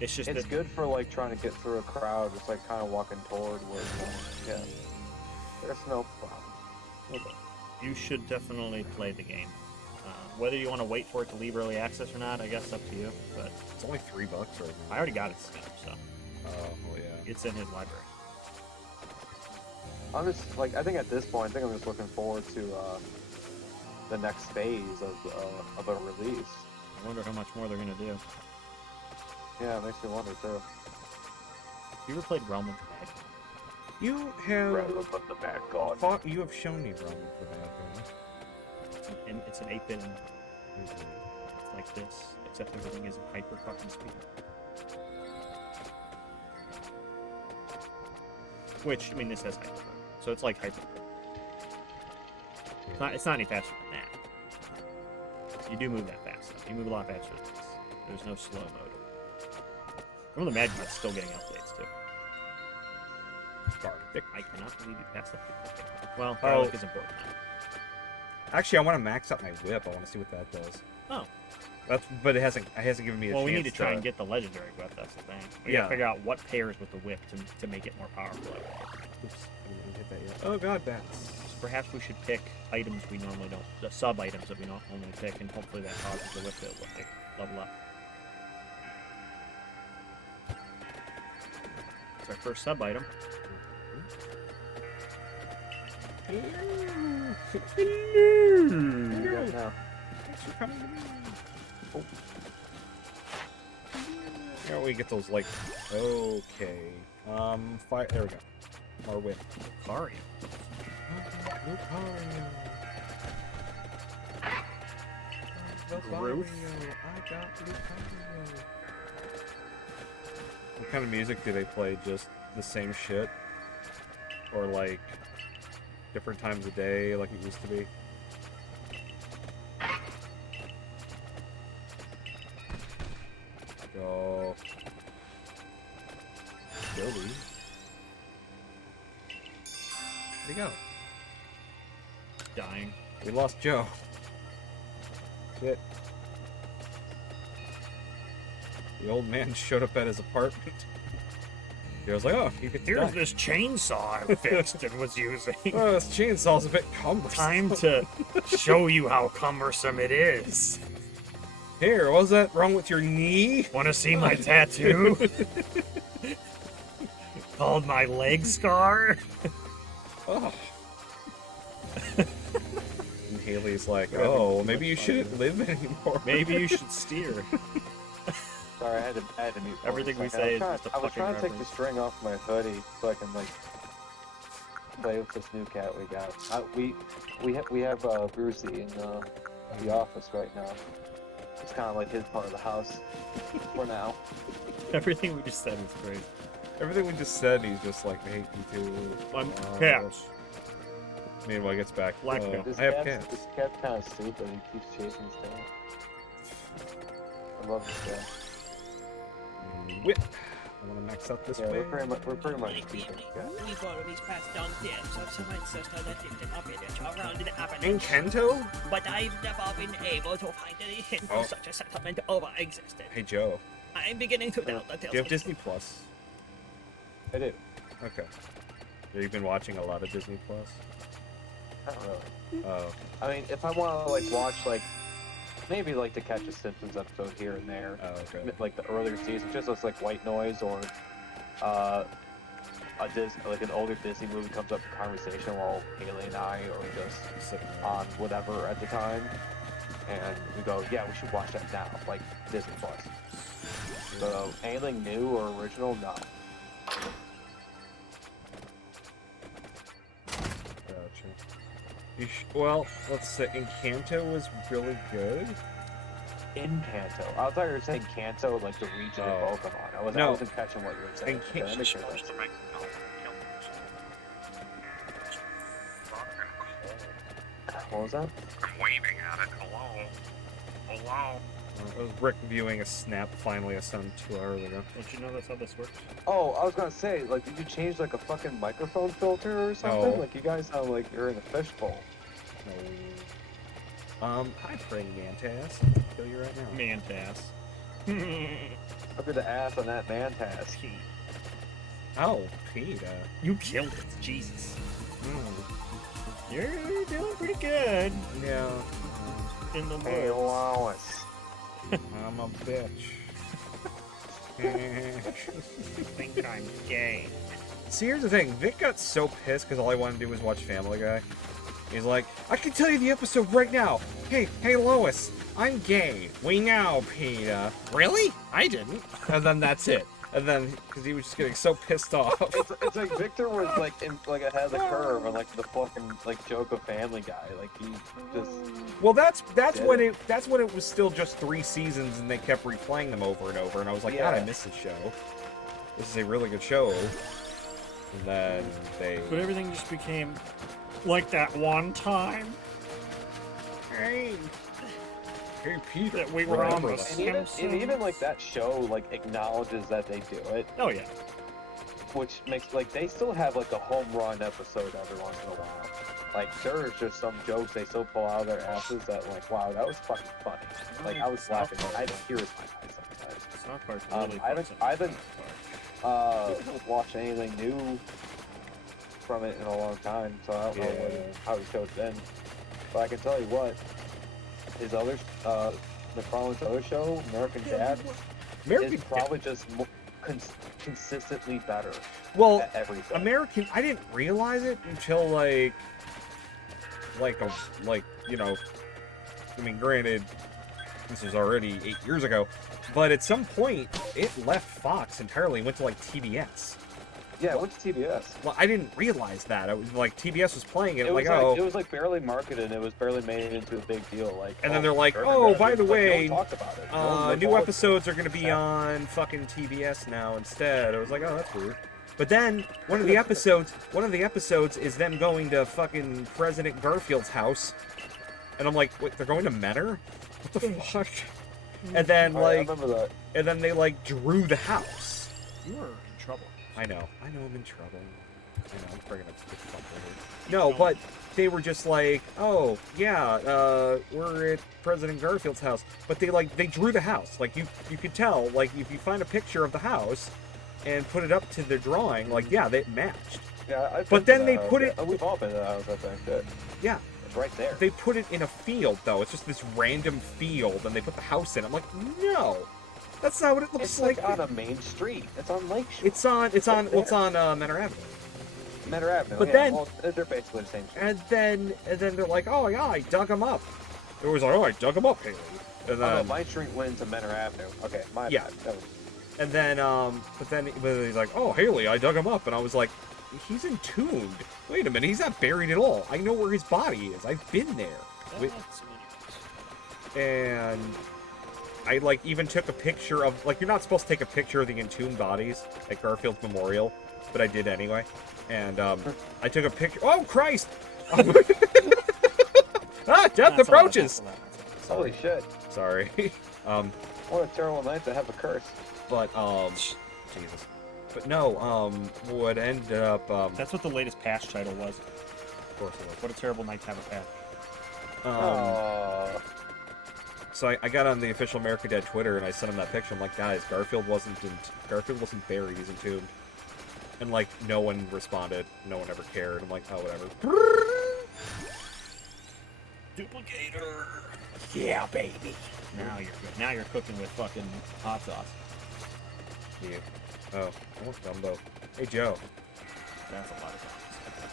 It's just It's that good for like trying to get through a crowd, just like kind of walking toward where it's going. Yeah. There's no problem. you should definitely play the game. Whether you want to wait for it to leave early access or not, I guess up to you. But It's only $3 right I now. already got it Steam, so Oh, well, yeah. it's in his library. I'm just like, I think at this point, I think I'm just looking forward to the next phase of a release. I wonder how much more they're gonna do. Yeah, it makes me wonder too. You ever played Realm of the Bad? You have the bad god. you have shown me Realm of the Bad Guy. It's an 8-bit. It's like this, except everything is hyper fucking speed. Which, I mean, this has hyper, so it's like hyper. It's not any faster than that. You do move that fast. You move a lot faster than this. There's no slow mode. Some of the Mad God's still getting updates too. Garlic. I cannot believe you passed up the well, garlic is important. Actually, I want to max out my whip. I want to see what that does. Oh. But it hasn't given me a Well, chance we need to try and get the legendary whip. That's the thing. We gotta figure out what pairs with the whip to make it more powerful. Oops, I didn't hit that yet. Oh god, bats. Perhaps we should pick items we normally don't, the sub items that we don't normally pick, and hopefully that causes the whip to level up. It's our first sub item. What do you got now? Thanks for coming to me. Oh. Yeah, we get those like. Okay. Fire. There we go. Our whip. Lucario. Roof? I got Lucario. What kind of music do they play? Just the same shit? Or like different times a day like it used to be? Go. Billy. Where'd he go? Dying. We lost Joe. Shit. The old man showed up at his apartment. He was like, oh, you get to Here's die. this chainsaw I fixed and was using. Oh, this chainsaw's a bit cumbersome. Time to show you how cumbersome it is. Here, what's that wrong with your knee? Want to see my tattoo? Called my leg scar? Oh. And Haley's like, oh, well, maybe you shouldn't live anymore. Maybe you should steer. Sorry, I had to mute. for a Everything we second. say is just a I was fucking trying to take the reference. string off my hoodie so I can like play with this new cat we got. We have Brucey in the office right now. It's kind of like his part of the house for now. Everything we just said was great. Everything we just said, he's just like, I hate you too. I'm cats. Meanwhile, he gets back. Black cat. This I have cat's, cats. this cat's kind of stupid. He keeps chasing his tail. I love this cat. Whip. I want to max out this Yeah, way. we're pretty much keeping this cat. We borrow these past down dams of some ancestor that lived in a village around the In avalanche. Kanto? But I've never been able to find any hint Oh. of such a settlement ever existed. Hey, Joe. I'm beginning to doubt the Do tales you have of- Disney Plus? I do. Okay. Yeah, you've been watching a lot of Disney Plus? I don't really. Oh. I mean, if I want to like watch like maybe like to catch a Simpsons episode here and there, Oh, okay. like the earlier season, just as like white noise or like an older Disney movie comes up for conversation while Haley and I are just Sitting there. on whatever at the time, and we go, yeah, we should watch that now, like Disney Plus. So anything new or original, no. Gotcha. Well, let's say Encanto was really good. In Kanto, I thought you were saying Kanto, like the region Oh. of Pokemon. I No. wasn't catching what you were saying. And Okay, that makes sense. What was that? I'm waving at it. Hello. Hello. It was Rick viewing a snap finally I sent 2 hours ago. Don't you know that's how this works? Oh, I was gonna say, like, did you change like a fucking microphone filter or something? No. Like, you guys sound like you're in a fishbowl. No. Hi, praying mantis. Kill you right now. Mantas. Look at the ass on that Mantas. Oh, Peter. You killed it. Jesus. Mm. You're doing pretty good Yeah. in the Hey, woods. Lois. I'm a bitch. Think I'm gay. See, here's the thing. Vic got so pissed because all I wanted to do was watch Family Guy. He's like, I can tell you the episode right now. Hey, Lois, I'm gay. We know, Peter. Really? I didn't. And then that's it. And then, because he was just getting so pissed off. It's like Victor was like ahead of the curve on like the fucking like joke of Family Guy. Like he just Well, that's when it was still just 3 seasons and they kept replaying them over and over. And I was like, God, I Yeah. miss this show. This is a really good show. And then they... But everything just became like that one time Hey, Peter. that we were on Remember the that. and even like that show like acknowledges that they do it, Oh yeah. which makes like they still have like a home run episode every once in a while. Like there's just some jokes they still pull out of their asses that like, wow, that was fucking funny. Like I was laughing, I had tears in my eyes sometimes. South Park really I haven't watched anything new from it in a long time, so I don't know how the show's been. But I can tell you what, his other McFarlane's other show, American Dad, is probably just consistently better Well, at everything. American, I didn't realize it until like, you know, I mean, granted, this was already 8 years ago, but at some point, it left Fox entirely and went to like TBS. Yeah, it went to TBS. Well, I didn't realize that. I was like, TBS was playing it. It was like, oh. it was like barely marketed. It was barely made into a big deal. Like, And then they're like, sure, oh, yeah, by the like, no way, one talked about it. No one new followed episodes are going to be it. on fucking TBS now instead. I was like, oh, that's weird. But then one of the episodes is them going to fucking President Garfield's house, and I'm like, wait, they're going to Menor? What the fuck? And then Oh, yeah, I like, remember that. and then they like drew the house. You are in trouble. I know I'm in trouble. I know, I'm bringing up the fuck right here. No, but they were just like, oh yeah, we're at President Garfield's house. But they drew the house. Like you could tell, like if you find a picture of the house and put it up to the drawing, like yeah, they matched. Yeah, I've But been then to they that put house. it- We've all been to that house, I think. That Yeah, it's right there. they put it in a field though. It's just this random field, and they put the house in. I'm like, no, that's not what it looks It's like like. on a main street. It's on Lake Shore. It's on Menor Avenue. Menor Avenue. But yeah, then- well, they're basically the same shit. And then they're like, oh yeah, I dug him up. It was like, oh, I dug him up, Haley. And Oh, no, then, my street went to Menor Avenue. Okay, my Yeah. bad. That was, and then, but he's like, oh, Haley, I dug him up, and I was like, he's entombed. Wait a minute, he's not buried at all. I know where his body is. I've been there. Wait, That's what it and I like even took a picture of like you're not supposed to take a picture of the entombed bodies at Garfield Memorial, but I did anyway. And I took a picture. Oh Christ! Death is. approaches. holy shit. Sorry. What a terrible night to have a curse. But Jesus. But no. What ended up That's what the latest patch title was. of course it was. What a terrible night to have a patch. Oh. So I got on the official America Dad Twitter and I sent him that picture. I'm like, guys, Garfield wasn't buried. He's entombed. And like, no one responded. No one ever cared. I'm like, oh, whatever. Duplicator. Yeah, baby. Now you're good. Now you're cooking with fucking hot sauce. Yeah. Oh, almost Dumbo. Hey, Joe. That's a lot of sauce.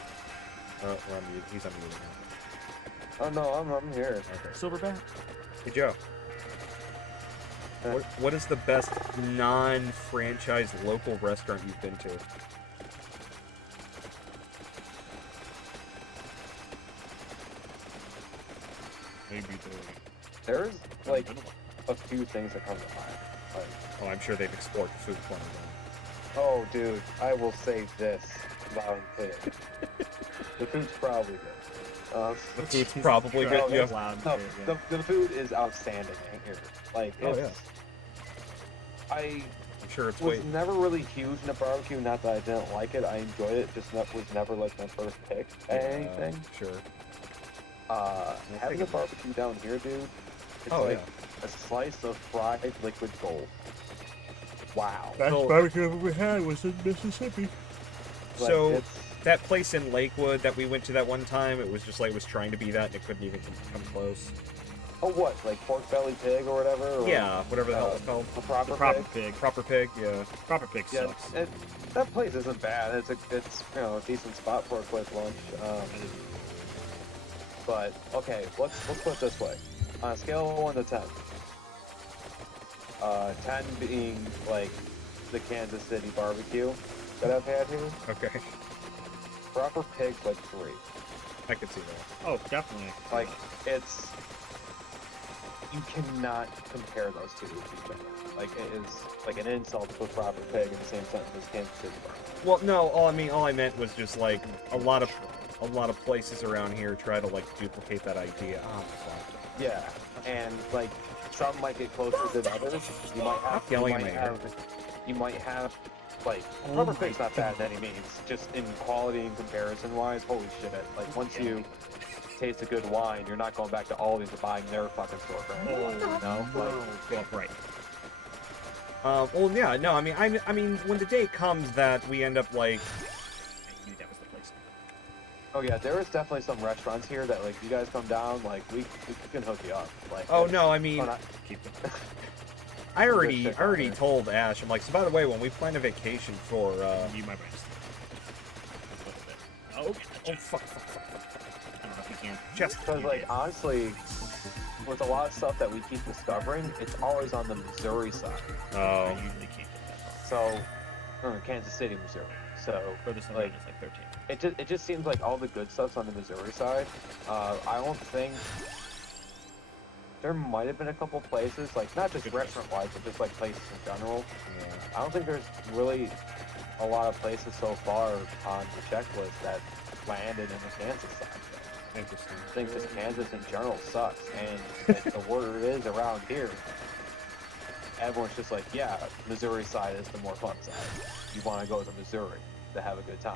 Oh, we're on mute. He's on mute now. Oh no, I'm here. Okay. Silverback. Hey, Joe. What is the best non-franchise local restaurant you've been to? Maybe There's like a few things that come to mind. Like, Oh, I'm sure they've explored the food plenty. oh dude, I will say this loud and clear. The food's probably good. The food's probably good. Oh, Yeah. loud. No, the food is outstanding here. Like, Oh, it's, I I'm sure it's was way. never really huge into barbecue. Not that I didn't like it. I enjoyed it. Just was never like my first pick at anything. Sure. Having a barbecue down here, dude, it's Oh, like a slice of fried liquid gold. Wow. Best So- barbecue we had was in Mississippi. Like, So- it's, That place in Lakewood that we went to that one time, it was just like it was trying to be that and it couldn't even come close. oh what, like pork belly pig or whatever? Or, Yeah, whatever the hell it's called. A proper, The proper pig? pig. Proper pig, yeah. Proper pig Yeah, sucks. that place isn't bad. It's a decent spot for a quick lunch. But okay, let's put it this way: on a scale of 1 to 10, 10 being like the Kansas City barbecue that I've had here, Okay. proper pig's like 3. I could see that. Oh, definitely. Like it's you cannot compare those two to each other. Like it is like an insult to put proper pig in the same sentence as Kansas City barbecue. Well, no, all I meant was just like a lot of places around here try to like duplicate that idea. Oh my god. Yeah, and like some might get closer than others. You might have, Stop yelling at me. you might have like proper pig's not bad in any means. Just in quality and comparison wise, holy shit! Like once you taste a good wine, you're not going back to Aldi's or buying their fucking storefront. You know, like Well, right. Well, yeah, no, I mean, when the day comes that we end up like, I knew that was the place. oh yeah, there is definitely some restaurants here that like you guys come down, like we can hook you up. Like oh no, I mean, Keep them. I already shit down here. told Ash, I'm like, so by the way, when we plan a vacation for, You might just. Oh, okay. oh fuck, I don't know if you can. just, Because like honestly, with a lot of stuff that we keep discovering, it's always on the Missouri side. oh, I usually can't get that far. So or Kansas City, Missouri. So Furthest I'm like, is like 13. it just seems like all the good stuff's on the Missouri side. I don't think there might have been a couple places, like not just Good restaurant-wise, but just like places in general. Yeah. I don't think there's really a lot of places so far on the checklist that landed in the Kansas side. Interesting. I think just Kansas in general sucks, and the word is around here, everyone's just like, yeah, Missouri side is the more fun side. You want to go to Missouri to have a good time.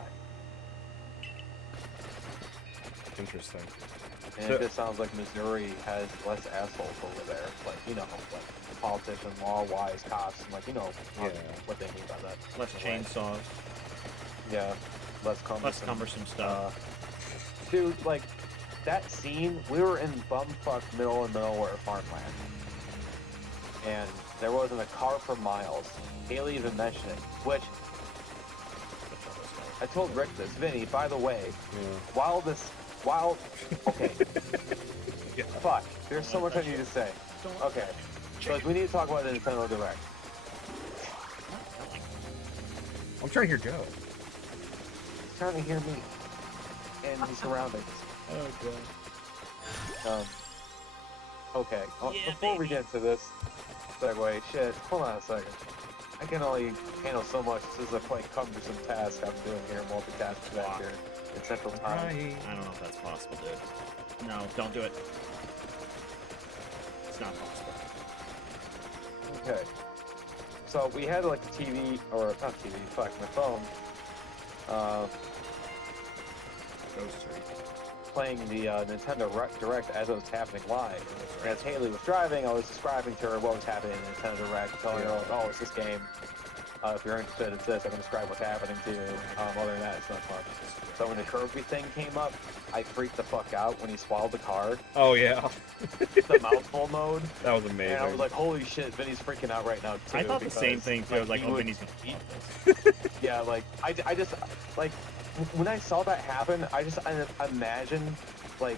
Interesting. And it just sounds like Missouri has less assholes over there. Like, you know, like politician, law-wise cops, and like, you know, Yeah. what they mean by that. Less chainsaws, Yeah, less cumbersome. less cumbersome stuff. Dude, like, that scene, we were in bumfuck middle of nowhere farmland. And there wasn't a car for miles. Haley even mentioned it, which I told Rick this. Vinny, by the way, okay. Yeah. Fuck, there's so much I need to say. Okay, so like, we need to talk about the Nintendo Direct. I'm trying to hear Joe. He's trying to hear me and his surroundings. Oh god. Okay, Yeah, before we baby. get into this segue, shit, hold on a second. I can only handle so much. This is a quite cumbersome task I'm doing here, multitasking back here in Central Time. I don't know if that's possible, dude. No, don't do it. It's not possible. Okay. So we had like the TV, or not TV, fuck, my phone, Ghost Tree. playing the Nintendo Direct as it was happening live. And as Haley was driving, I was describing to her what was happening in the Nintendo Direct, telling her, like, oh, it's this game. If you're interested, it's this. I can describe what's happening to you. Other than that, it's not much. So when the Kirby thing came up, I freaked the fuck out when he swallowed the card. Oh yeah. The mouthful mode. That was amazing. And I was like, holy shit, Vinny's freaking out right now, too. I thought the same because, thing too. I was like, he oh, would- Vinny's gonna eat this. Yeah, like, I just, like, when I saw that happen, I just imagined, like,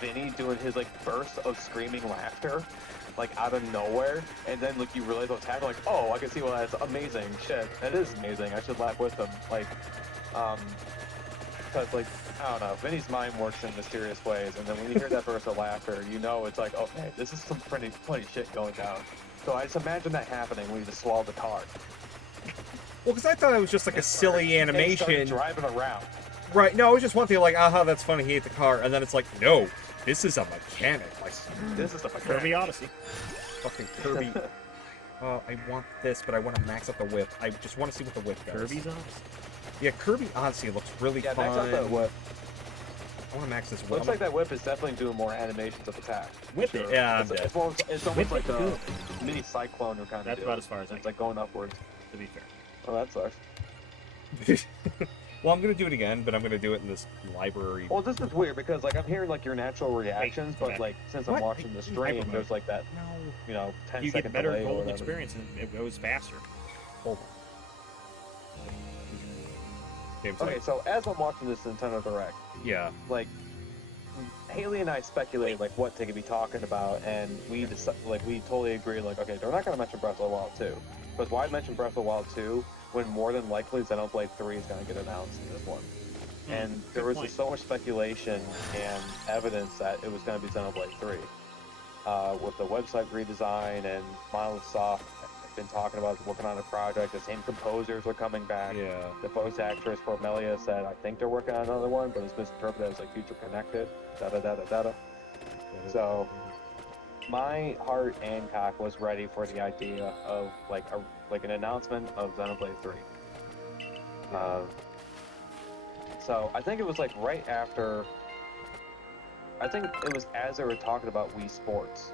Vinny doing his, like, burst of screaming laughter, like, out of nowhere, and then, like, you realize what's happening, like, oh, I can see why that's amazing. Shit, that is amazing. I should laugh with him. Like, because, like, I don't know, Vinny's mind works in mysterious ways, and then when you hear that burst of laughter, you know it's like, okay, this is some pretty funny shit going down. So I just imagine that happening when you just swallow the card. Well, because I thought it was just like a silly And he started animation. driving around. Right, no, it was just one thing like, aha, that's funny, he ate the car, and then it's like, no, this is a mechanic. Like, This is the Kirby Odyssey. fucking Kirby. I want this, but I want to max up the whip. I just want to see what the whip does. Kirby's Odyssey. Yeah, Kirby Odyssey looks really Yeah, fun. max out that whip. I want to max this whip. Looks like that whip is definitely doing more animations of attack. Whip it. Yeah, I'm dead. It's almost Whip like it, a mini cyclone kind of That's deal. about as far as I It's like going upwards. To be fair. Oh, that sucks. Well, I'm gonna do it again, but I'm gonna do it in this library. Well, this is weird because like I'm hearing like your natural reactions, come but back. like since I'm What? watching the stream, Hyper there's like that No. 10 You second get better delay or golden whatever. experience and it goes faster. Hold on. Game's Okay, like, so as I'm watching this Nintendo Direct, yeah. like Haley and I speculated like what they could be talking about, and we we totally agreed like, okay, they're not gonna mention Breath of the Wild 2, because why mention Breath of the Wild 2 when more than likely Xenoblade 3 is gonna get announced in this one? And there was just so much speculation and evidence that it was gonna be Xenoblade 3, with the website redesign, and Monolith Soft have been talking about working on a project. The same composers are coming back. Yeah. The voice actress for Melia said, I think they're working on another one, but it's misinterpreted as like future connected, da-da-da-da-da. So, my heart and cock was ready for the idea of like an announcement of Xenoblade 3. So, I think it was like right after, I think it was as they were talking about Wii Sports.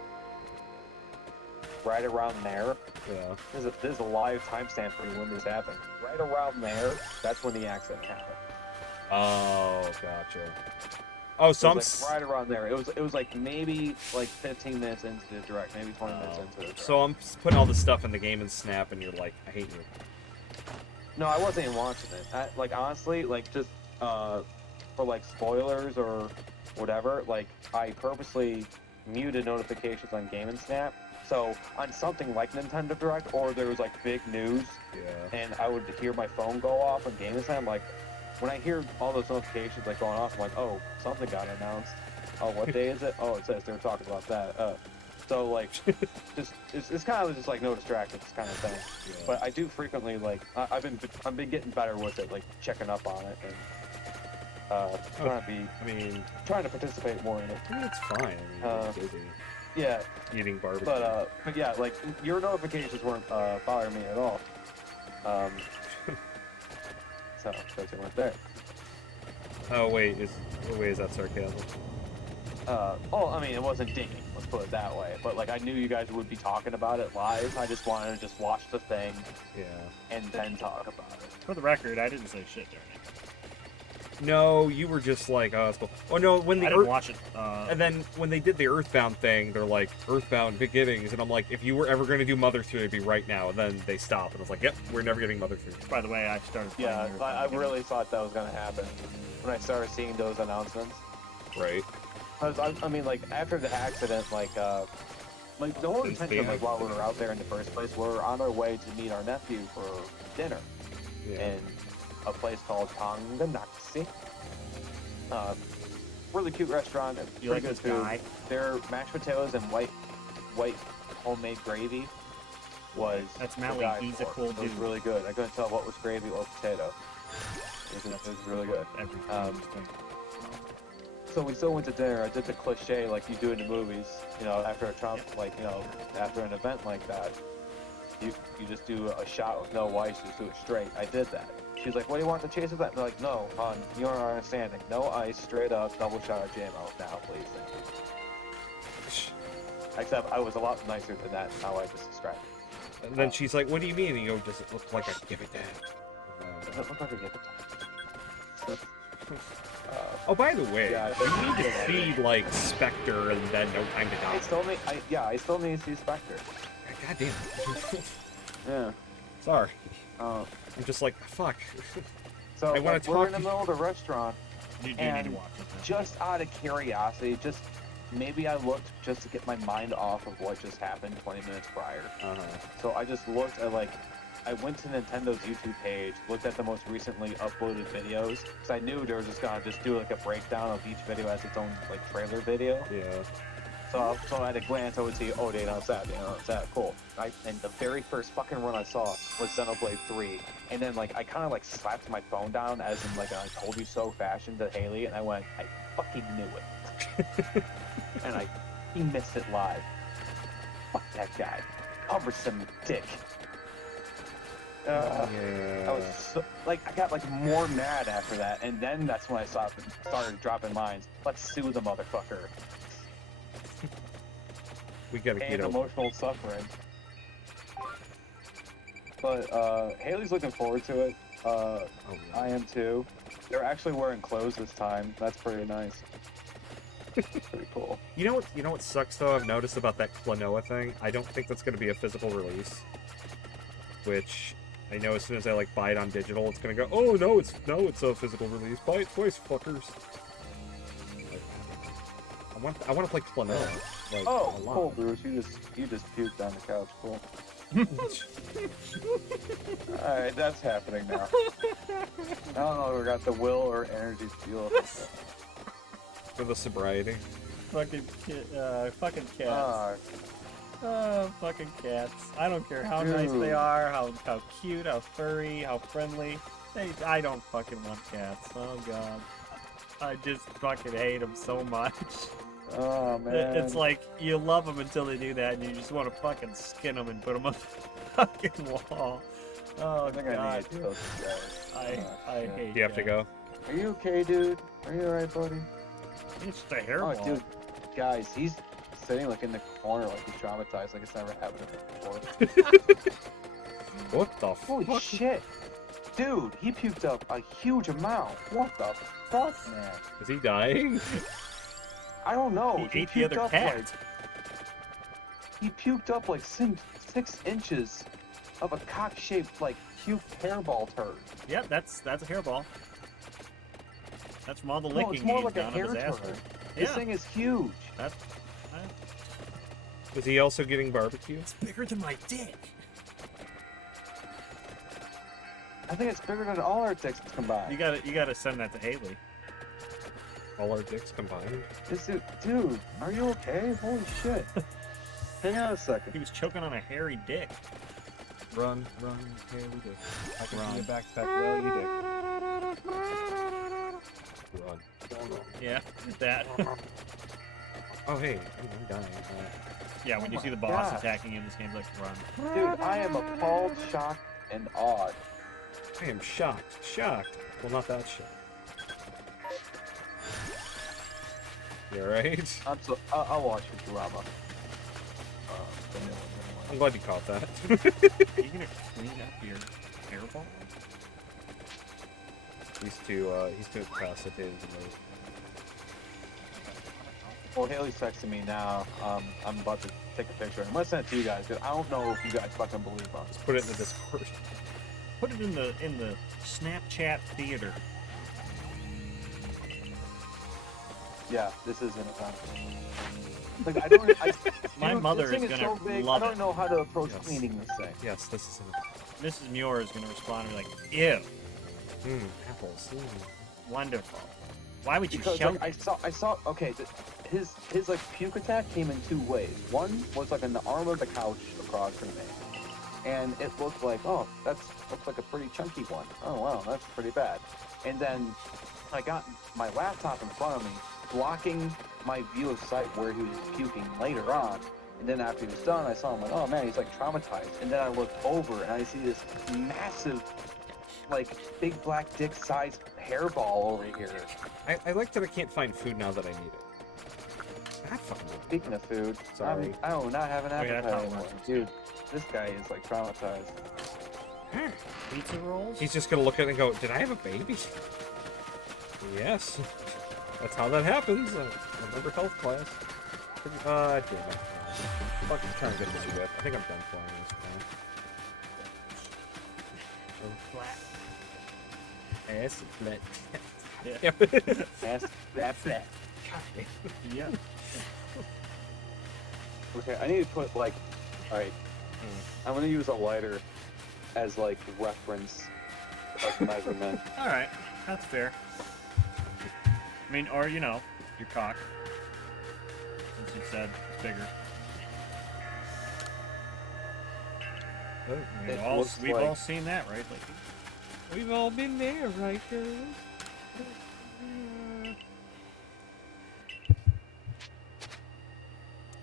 Right around there, Yeah. this is a live timestamp for you when this happened. Right around there, that's when the accident happened. Oh, gotcha. Oh, so I'm. It was like right around there. It was like maybe like 15 minutes into the direct, maybe 20 minutes into the direct. So I'm putting all this stuff in the game and Snap, and you're like, I hate you. No, I wasn't even watching it. Like honestly, like just for like spoilers or whatever, like I purposely muted notifications on Game and Snap So on something like Nintendo Direct, or there was like big news, Yeah. and I would hear my phone go off on gaming time, like when I hear all those notifications like going off, I'm like, oh, something got announced. Oh, what day is it? Oh, it says they were talking about that. So like, just it's kind of just like no distractions kind of thing. Yeah. But I do frequently like I've been getting better with it, like checking up on it and trying to participate more in it. I mean, it's fine. I mean, you're busy Yeah, eating barbecue. but yeah, like your notifications weren't bothering me at all. So because they weren't there. Oh wait, is that sarcasm? Oh, I mean, it wasn't dinging, let's put it that way. But, like, I knew you guys would be talking about it live. I just wanted to just watch the thing Yeah. and then talk about it. For the record, I didn't say shit during it. No, you were just like, oh, it's cool. Oh no, when the I didn't watch it. and then when they did the Earthbound thing, they're like, Earthbound Beginnings, and I'm like, if you were ever going to do Mother 2, it'd be right now. And then they stopped, and I was like, yep, we're never getting Mother 3. By the way, I started playing Yeah, Earth I Bound really thought that was going to happen when I started seeing those announcements. Right. I mean, like, after the accident, like the whole intention, like, while we were out there in the first place, we were on our way to meet our nephew for dinner Yeah. in a place called Tonganaxi. Really cute restaurant. You like pretty this good food. guy? Their mashed potatoes and white homemade gravy was That's to Maui. die He's a for. cool It was dude. really good. I couldn't tell what was gravy or potato. It was really good. Everything. So we still went to dinner. I did the cliche like you do in the movies. You know, after a Trump, after an event like that, you just do a shot with no ice, just do it straight. I did that. She's like, what do you want to chase with that? And I'm like, no, hon, you aren't understanding. No ice, straight up, double shot of JMO. Now, please, thank you. Except I was a lot nicer than that, how I just described it. And then she's like, what do you mean? And you go, does it look like I give it that? Does it look like a gift? Oh, by the way, Yeah, you need to see, like, Spectre and then No Time to Die. I still need to see Spectre. God damn it. Yeah. Sorry. Uh, I'm just like, fuck. so I wanna like, we're in the talk- middle of the restaurant, You do need and to watch it. then. just out of curiosity, just maybe I looked just to get my mind off of what just happened 20 minutes prior. So I just looked at I went to Nintendo's YouTube page, looked at the most recently uploaded videos, because I knew they were just gonna do like a breakdown of each video as its own like trailer video. Yeah. So at a glance, I would see, oh, Dana, it's that, cool. And the very first fucking run I saw was Xenoblade 3, and then I kind of slapped my phone down as in I told you so fashion to Haley, and I went, I fucking knew it. And he missed it live. Fuck that guy, cumbersome dick. Yeah. I was so, I got more mad after that, and then that's when I started dropping lines. Let's sue the motherfucker. We gotta And get over. emotional suffering. But Haley's looking forward to it. Oh, yeah. I am too. They're actually wearing clothes this time. That's pretty nice. Pretty cool. You know what sucks though? I've noticed about that Klonoa thing. I don't think that's gonna be a physical release. Which I know as soon as I buy it on digital, it's gonna go, oh no, it's a physical release. Buy it twice, fuckers. I want to play Klonoa. Oh, a lot. cool, Bruce. You just puked on the couch. Cool. Alright, that's happening now. I don't know if we got the will or energy to deal with this. For the sobriety. Fucking cats. Ah, Oh, fucking cats. I don't care how nice they Dude. are, how cute, how furry, how friendly. I don't fucking want cats. Oh god. I just fucking hate them so much. oh man. It's like, you love them until they do that, and you just want to fucking skin them and put them on the fucking wall. Oh I think god. I need to deal with these guys. I shit. hate Do you have to cats. go? Are you okay, dude? Are you alright, buddy? It's the hairball. Oh, dude, guys, he's sitting in the corner he's traumatized, it's never happened to him before. What the Holy fuck? shit! Dude, he puked up a huge amount. What the fuck, man? Is he dying? I don't know. He ate the other puked up cat. he puked up 6 inches of a cock-shaped puke hairball turd. Yep, that's a hairball. That's from all the No, licking it's more he's like a done hair of his turd. asshole. This Yeah. thing is huge. That's Is he also getting barbecue? It's bigger than my dick. I think it's bigger than all our dicks combined. You gotta send that to Haley. All our dicks combined? Dude, are you okay? Holy shit. Hang on a He second. was choking on a hairy dick. Run, here we do. I can Run. see a backpack, well, you do. Run. Yeah, that. Oh, hey, I'm dying. Yeah, when you my see the boss God. attacking you in this game, like run. Dude, I am appalled, shocked, and awed. I am shocked. Shocked. Well, not that shit. You alright? I'll watch you, drama. I'm glad you caught that. Are you gonna clean up your hairball? He's too incapacitated to move. Well, Haley's texting me now. I'm about to take a picture. I'm gonna send it to you guys because I don't know if you guys fucking believe us. Just put it in the Discord. Put it in the Snapchat theater. Yeah, this is an event. Like I don't. My dude, mother this thing is gonna so big, love I don't it. know how to approach Yes. cleaning this thing. Yes, this is Mrs. Muir is gonna respond and be like, "Ew, apples. wonderful. Why would you Because show?" like, I saw. Okay, his like puke attack came in two ways. One was like in the arm of the couch across from me, and it looked like, oh, looks like a pretty chunky one. Oh wow, that's pretty bad. And then I got my laptop in front of me, blocking my view of sight where he was puking later on. And then after he was done, I saw him like, oh man, he's like traumatized. And then I look over and I see this massive, like big black dick sized hairball over here. I like that I can't find food now that I need it. Have fun with it. Speaking of food, Sorry. I do not have an Oh, yeah, appetite that's not anymore. working. Dude, this guy is like traumatized. Pizza rolls? He's just gonna look at it and go, did I have a baby? Yes. That's how that happens. Remember health class. Damn it. Fucking trying to get this whip. I think I'm done flying this Flat. now. Ass flat. Yeah. That's that. Yeah. Okay, I need to put like, alright, I'm gonna use a lighter as like reference of measurement. All right, that's fair. I mean, or you know, your cock. As you said, it's bigger. It We've looks all like- seen that, right? Like, We've all been there, right, girls?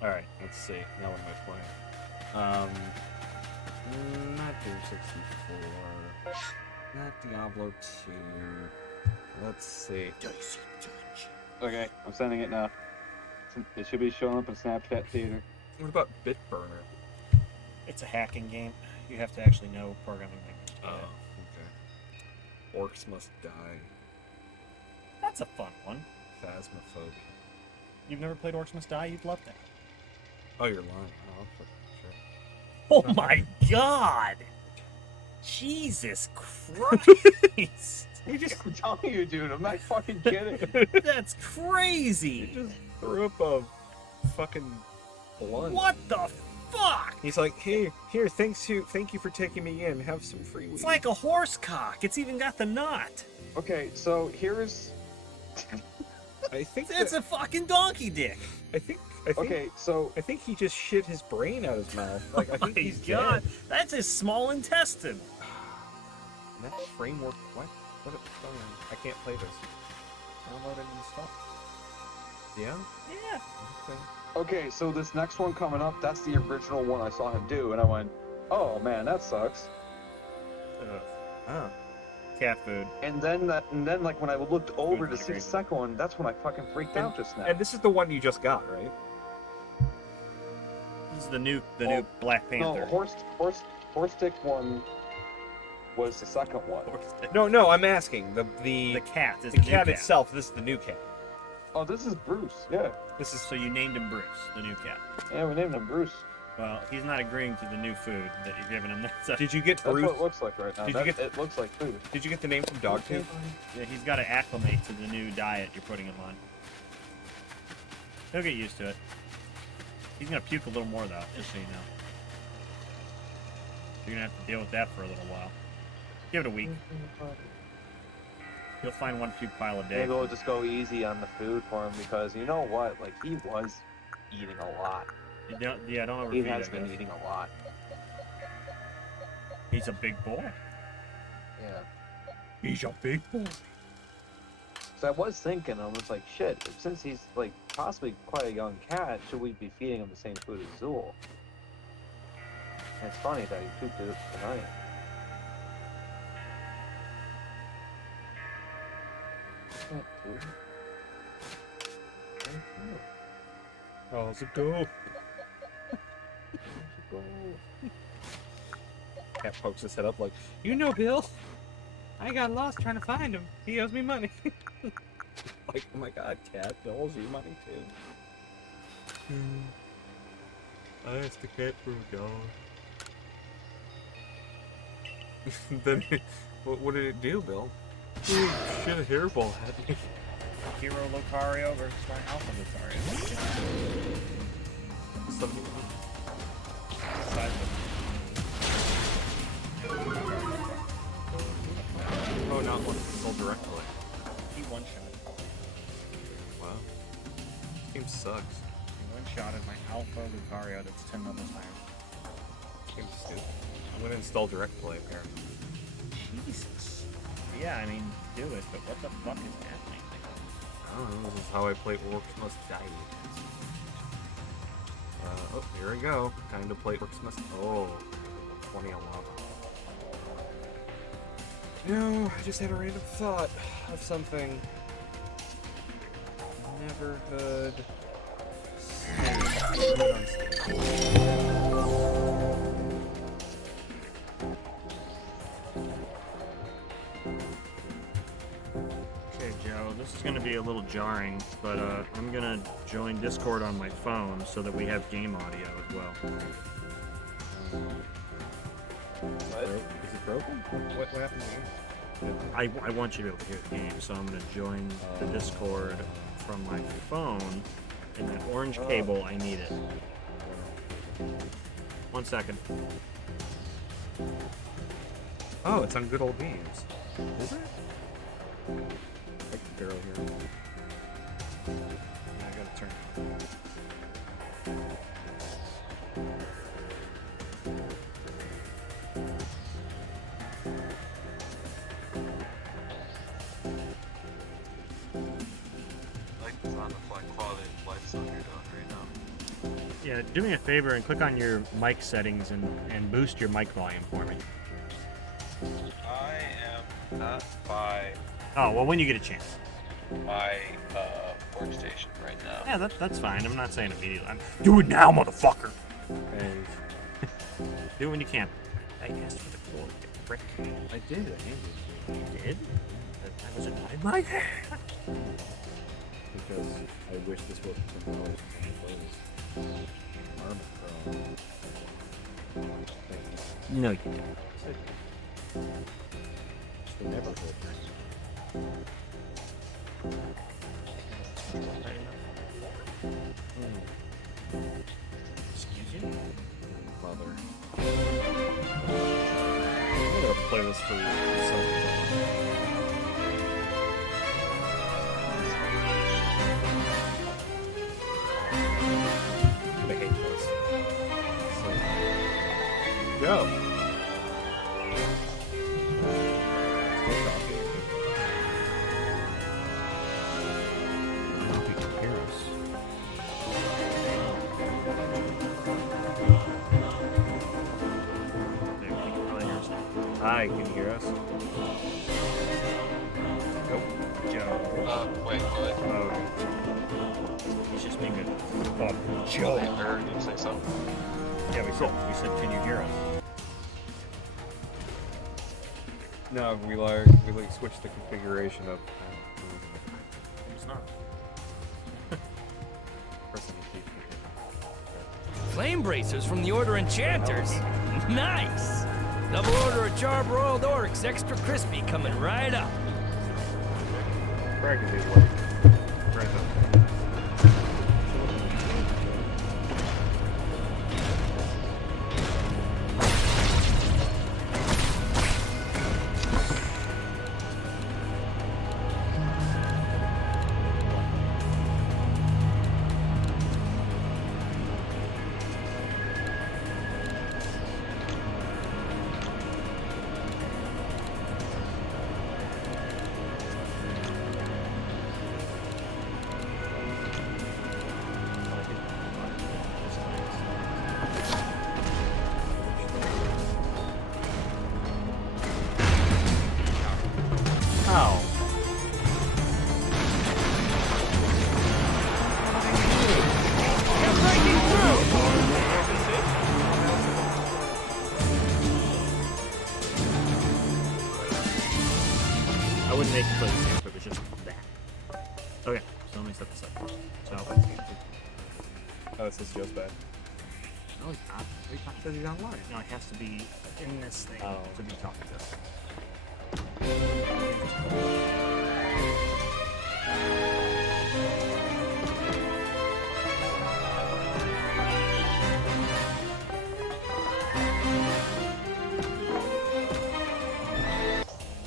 Alright, let's see. Now what am I playing? Not Doom 64. Not Diablo 2. Let's see. Okay, I'm sending it now. It should be showing up in Snapchat Theater. What about Bitburner? it's a hacking game. You have to actually know programming language. to do Oh, that. okay. Orcs Must Die. That's a fun one. Phasmophobia. You've never played Orcs Must Die? You'd love that. Oh, you're lying. Oh, sure. Oh my god! Jesus Christ! I'm telling you, dude, I'm not fucking kidding. That's crazy! Just threw up a fucking blunt. What the fuck? He's like, here, thank you for taking me in. Have some free weed. It's like a horse cock. It's even got the knot. Okay, so here's. I think It's a fucking donkey dick. I think. Okay, so I think he just shit his brain out his mouth. Like I Oh think my he's god, dead. that's his small intestine. That framework. What? I can't play this. Download and install. Yeah. Yeah. Okay. okay, so this next one coming up, that's the original one I saw him do, and I went, oh man, that sucks. Oh. Cat food. And then like when I looked over to see the integration. second one, that's when I fucking freaked out just now. And this is the one you just got, right? This is the new Oh, Black No, Panther. horse stick one was the second one. Horse dick. No. I'm asking the The cat is the the new cat itself. This is the new cat. Oh, this is Bruce. Yeah, This is So you named him Bruce, the new cat. yeah, we named him Bruce. Well, he's not agreeing to the new food that you're giving him. So, Did you get That's Bruce? what it looks like right now. Did you get- It looks like food. Did you get the name from Dogtooth? yeah, he's got to acclimate to the new diet you're putting him on. He'll get used to it. He's gonna puke a little more though, just so you know. You're gonna have to deal with that for a little while. Give it a week. You'll find one puke pile a day. Maybe we'll just go easy on the food for him because you know what? Like he was eating a lot. Don't overfeed. He has been eating a lot. He's a big boy. Yeah. He's a big boy. So I was thinking, I was like, shit. Since he's like possibly quite a young cat, should we be feeding him the same food as Zool? And it's funny that he pooped it tonight. How's it go? Cat pokes his head up like, You know, Bill, I got lost trying to find him. He owes me money. like, oh my god, Cat, he owes you money too. I asked the cat for a dollar. Then, what did it do, Bill? Shit, a hairball at me. Hero Lucario versus my Alpha Lucario. Something. Oh, not one. Sold directly. He one-shot. Wow. This game sucks. He one-shotted my Alpha Lucario that's 10 levels higher. This game's stupid. I'm gonna install direct play apparently. Jesus. Yeah, I mean, do it, but what the fuck is happening? I don't know, this is how I play Orcs Must Die. Oh, here we go. Time to play Orcs Must... Oh, 20 on lava. You know, I just had a random thought of something. Never heard... Okay, Joe, this is going to be a little jarring, but I'm going to join Discord on my phone so that we have game audio as well. What? Is it broken? What happened to you? I want you to be able to hear the game, so I'm going to join the Discord from my phone, and that orange cable, I need it. 1 second. Oh, it's on Good Old Games. Is it? I can barely hear it. I gotta turn it. Like the sound of like quality of life stuff you're doing right now. Yeah, do me a favor and click on your mic settings and boost your mic volume for me. I am not by Oh, well, when you get a chance. my workstation right now. Yeah, that's fine. I'm not saying immediately. Do it now, motherfucker! And Do it when you can. I asked for the cord, you prick. I did. I handed You did? That was in my hand. because I wish this was $10 Armor No, you didn't. They never hold. Excuse you? Mother. I'm gonna play this for yourself. I hate this. So, go. Still talking. I don't know if you can hear us. There, you can probably hear us now. Hi, can you hear us? Nope. Joe. Wait, what? Oh, He's just being good. Joe. I heard you say something. Yeah, we said, can you hear us? no, we switched the configuration of. It's not. Flame bracers from the Order Enchanters. Nice! Double order of charbroiled orcs, extra crispy, coming right up. Bragging dude, what? Right Ow. They're breaking through! I wouldn't make it play the same if it was just that. Okay, so let me set this up. So, Oh, this is just bad. no, it's not. It says he's online. No, it has to be in this thing Oh. to be talking to us.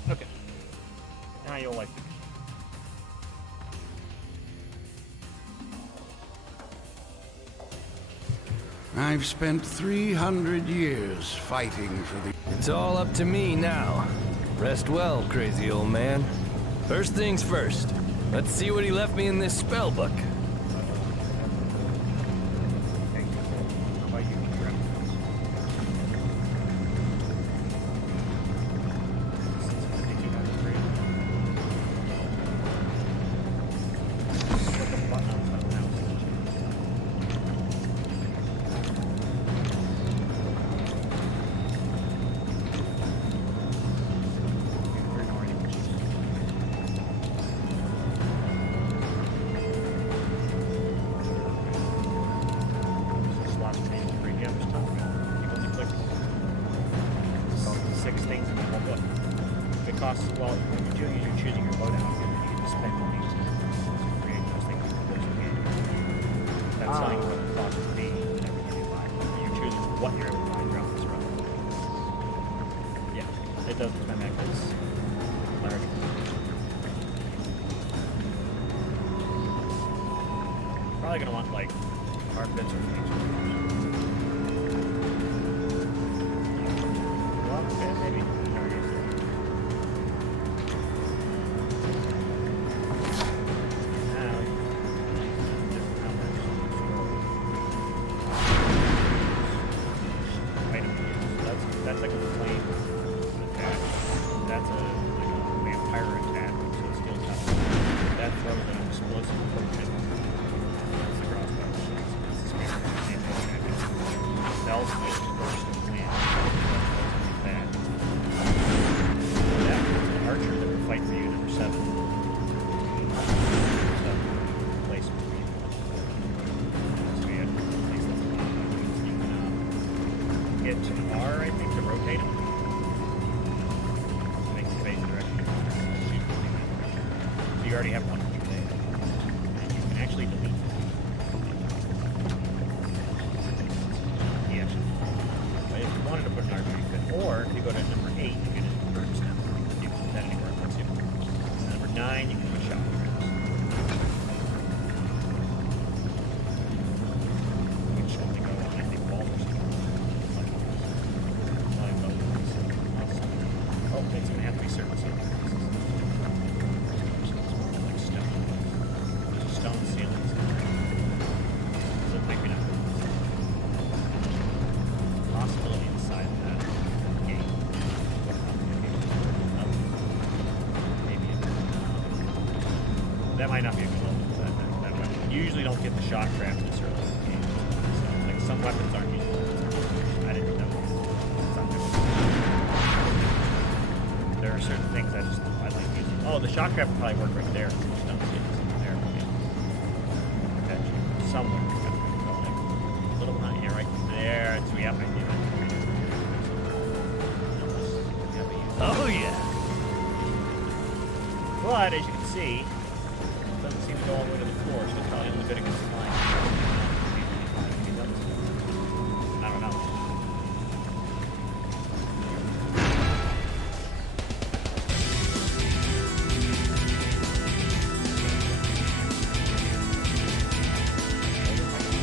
Okay. Now you'll like the game. I've spent 300 years fighting for the... It's all up to me now. Rest well, crazy old man. First things first. Let's see what he left me in this spell book. Thank you. How about you? Grab this. This is 5293. Click a button on the mouse. We're ignoring it. There's lots of things for you. Yeah, there's tons of them. You only click six things in the whole book. It costs, well, when you're choosing your loadout, you get to spend money to create those things in the course of the game. That's telling you what the cost would be and everything you buy. You're choosing what you're able to buy throughout this run. Yeah, it does become that because large. Probably gonna want like carpets or things. Well, okay, maybe. Now, different numbers. Item use. That's like a flame attack. That's like a vampire attack, so it steals health. That throws an explosive potion. That's the crossbow. It's the spirit of the same attack. Spells which burst of wind. That. That is an archer that will fight for you, number 7. So, placement for you. So we have these little buttons. You can hit R, I think, to rotate them. To make the face direction. So you already have one click there. And you can actually delete it. Yes. But if you wanted to put an archer, you could. Or if you go to number 8, you can just burn snap. You can put that anywhere it wants you. And number 9, you can put shot traps. Which only go on, I think, walls or something. Like those. Oh, it's going to have to be certain ceilings. Like stone. There's a stone ceiling. So maybe not. Possibility inside that gate. Maybe. That might not be a good level. That weapon. You usually don't get the shot trap this early in the game. So, like, some weapons aren't usually. I didn't know. Some good ones. There are certain things I like using. Oh, the shot trap would probably work right there. Just don't see it there. Yeah. Actually, somewhere. Like, a little behind, yeah, right there. So yeah, I do it. Oh yeah! But as you can see, it doesn't seem to go all the way to the floor, so it's probably only good against the line. I don't know.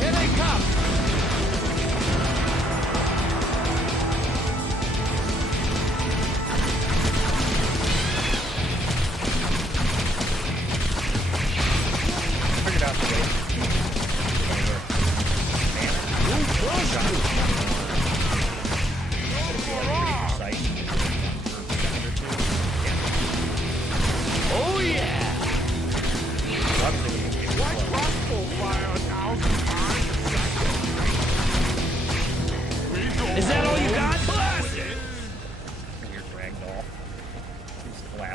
Here they come! Figured out the way.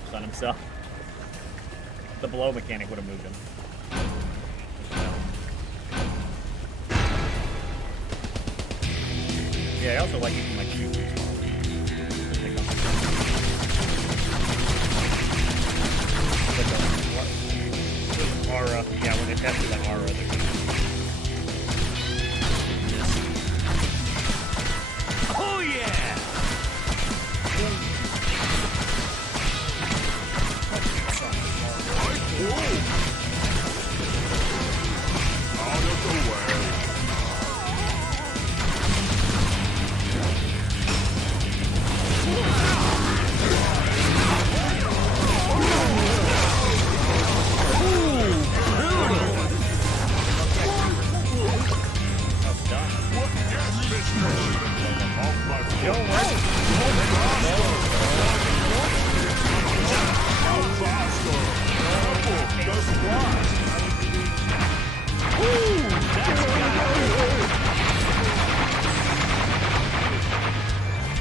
jumps on himself. The blow mechanic would have moved him. Yeah, I also like you can like shoot these balls. Like aura. Yeah, when they test for that aura, they're good. Oh yeah! Out of the way.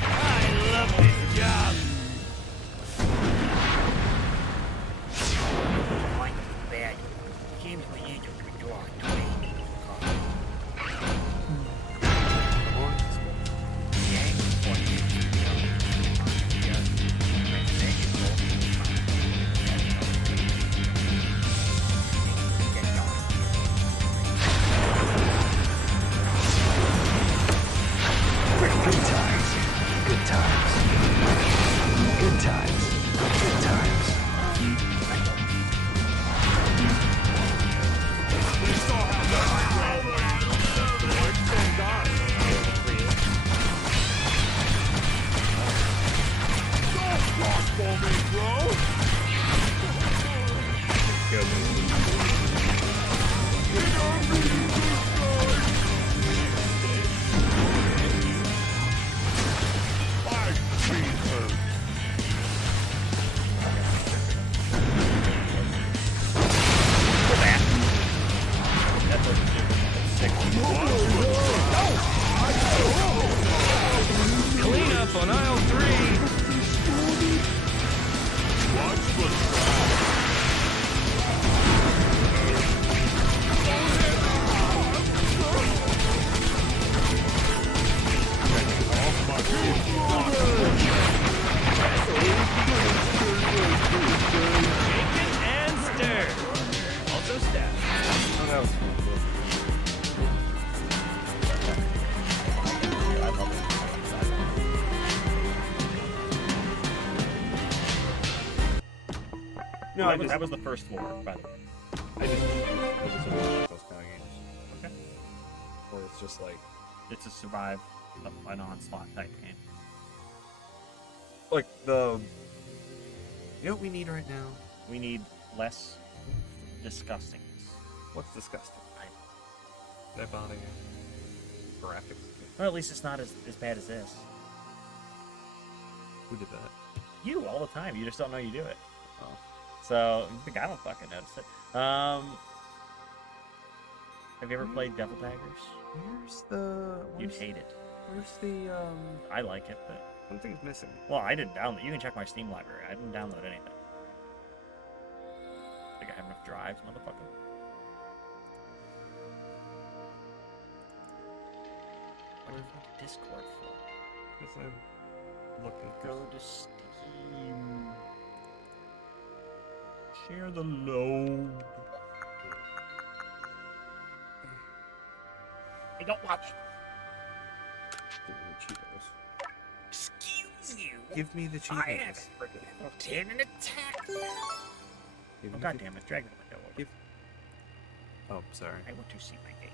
I love this job. Quite bad. Seems we need to withdraw trade. Good times. Good times. Good times. Good times. Clean up on aisle 3. Shaken and stir. Also stab. No, That was the first floor, by the way. I just wasn't like those kind of games. Okay. Where it's just like It's a survive an onslaught type game. the. You know what we need right now? We need less disgusting. What's disgusting? That bonding. Graphics. Well, at least it's not as bad as this. Who did that? You all the time. You just don't know you do it. Oh. So you think I don't fucking notice it? Have you ever played Devil Daggers? Where's the? You'd hate it. Where's the? I like it, but Something's missing. well, I didn't download. You can check my Steam library. I didn't download anything. Think I have enough drives, motherfucker. What is the Discord for? Because I'm looking. Go to Steam. Share the load. Hey, don't watch. Give me the Cheetos. Excuse you. Give me the I Cheetos. haven't freaking obtained an attack. Give Oh, me God damn it. Drag the window over. Give- Oh, sorry. I want to see my game.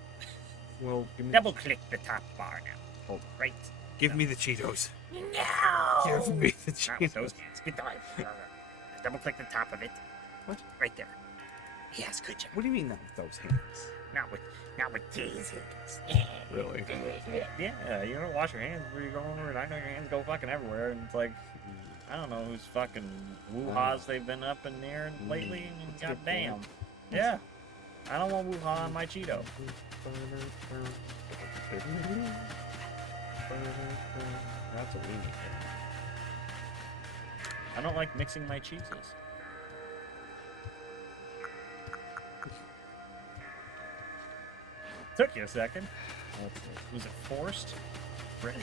Well, give me. Double click the top bar now. Hold on. Right. Give me the Cheetos. No. Give me the Not with those Cheetos. hands. Good dive. Double click the top of it. What? Right there. Yes, good job. What do you mean not with those hands? Not with these hands. Really? Yeah, you don't wash your hands before you go over, and I know your hands go fucking everywhere, and it's like, I don't know who's fucking woo-ha's they've been up in there lately, and That's a good goddamn. point. Yeah. I don't want woo-ha on my Cheeto. That's what we need. I don't like mixing my cheeses. Took you a second. Was it forced? Brent.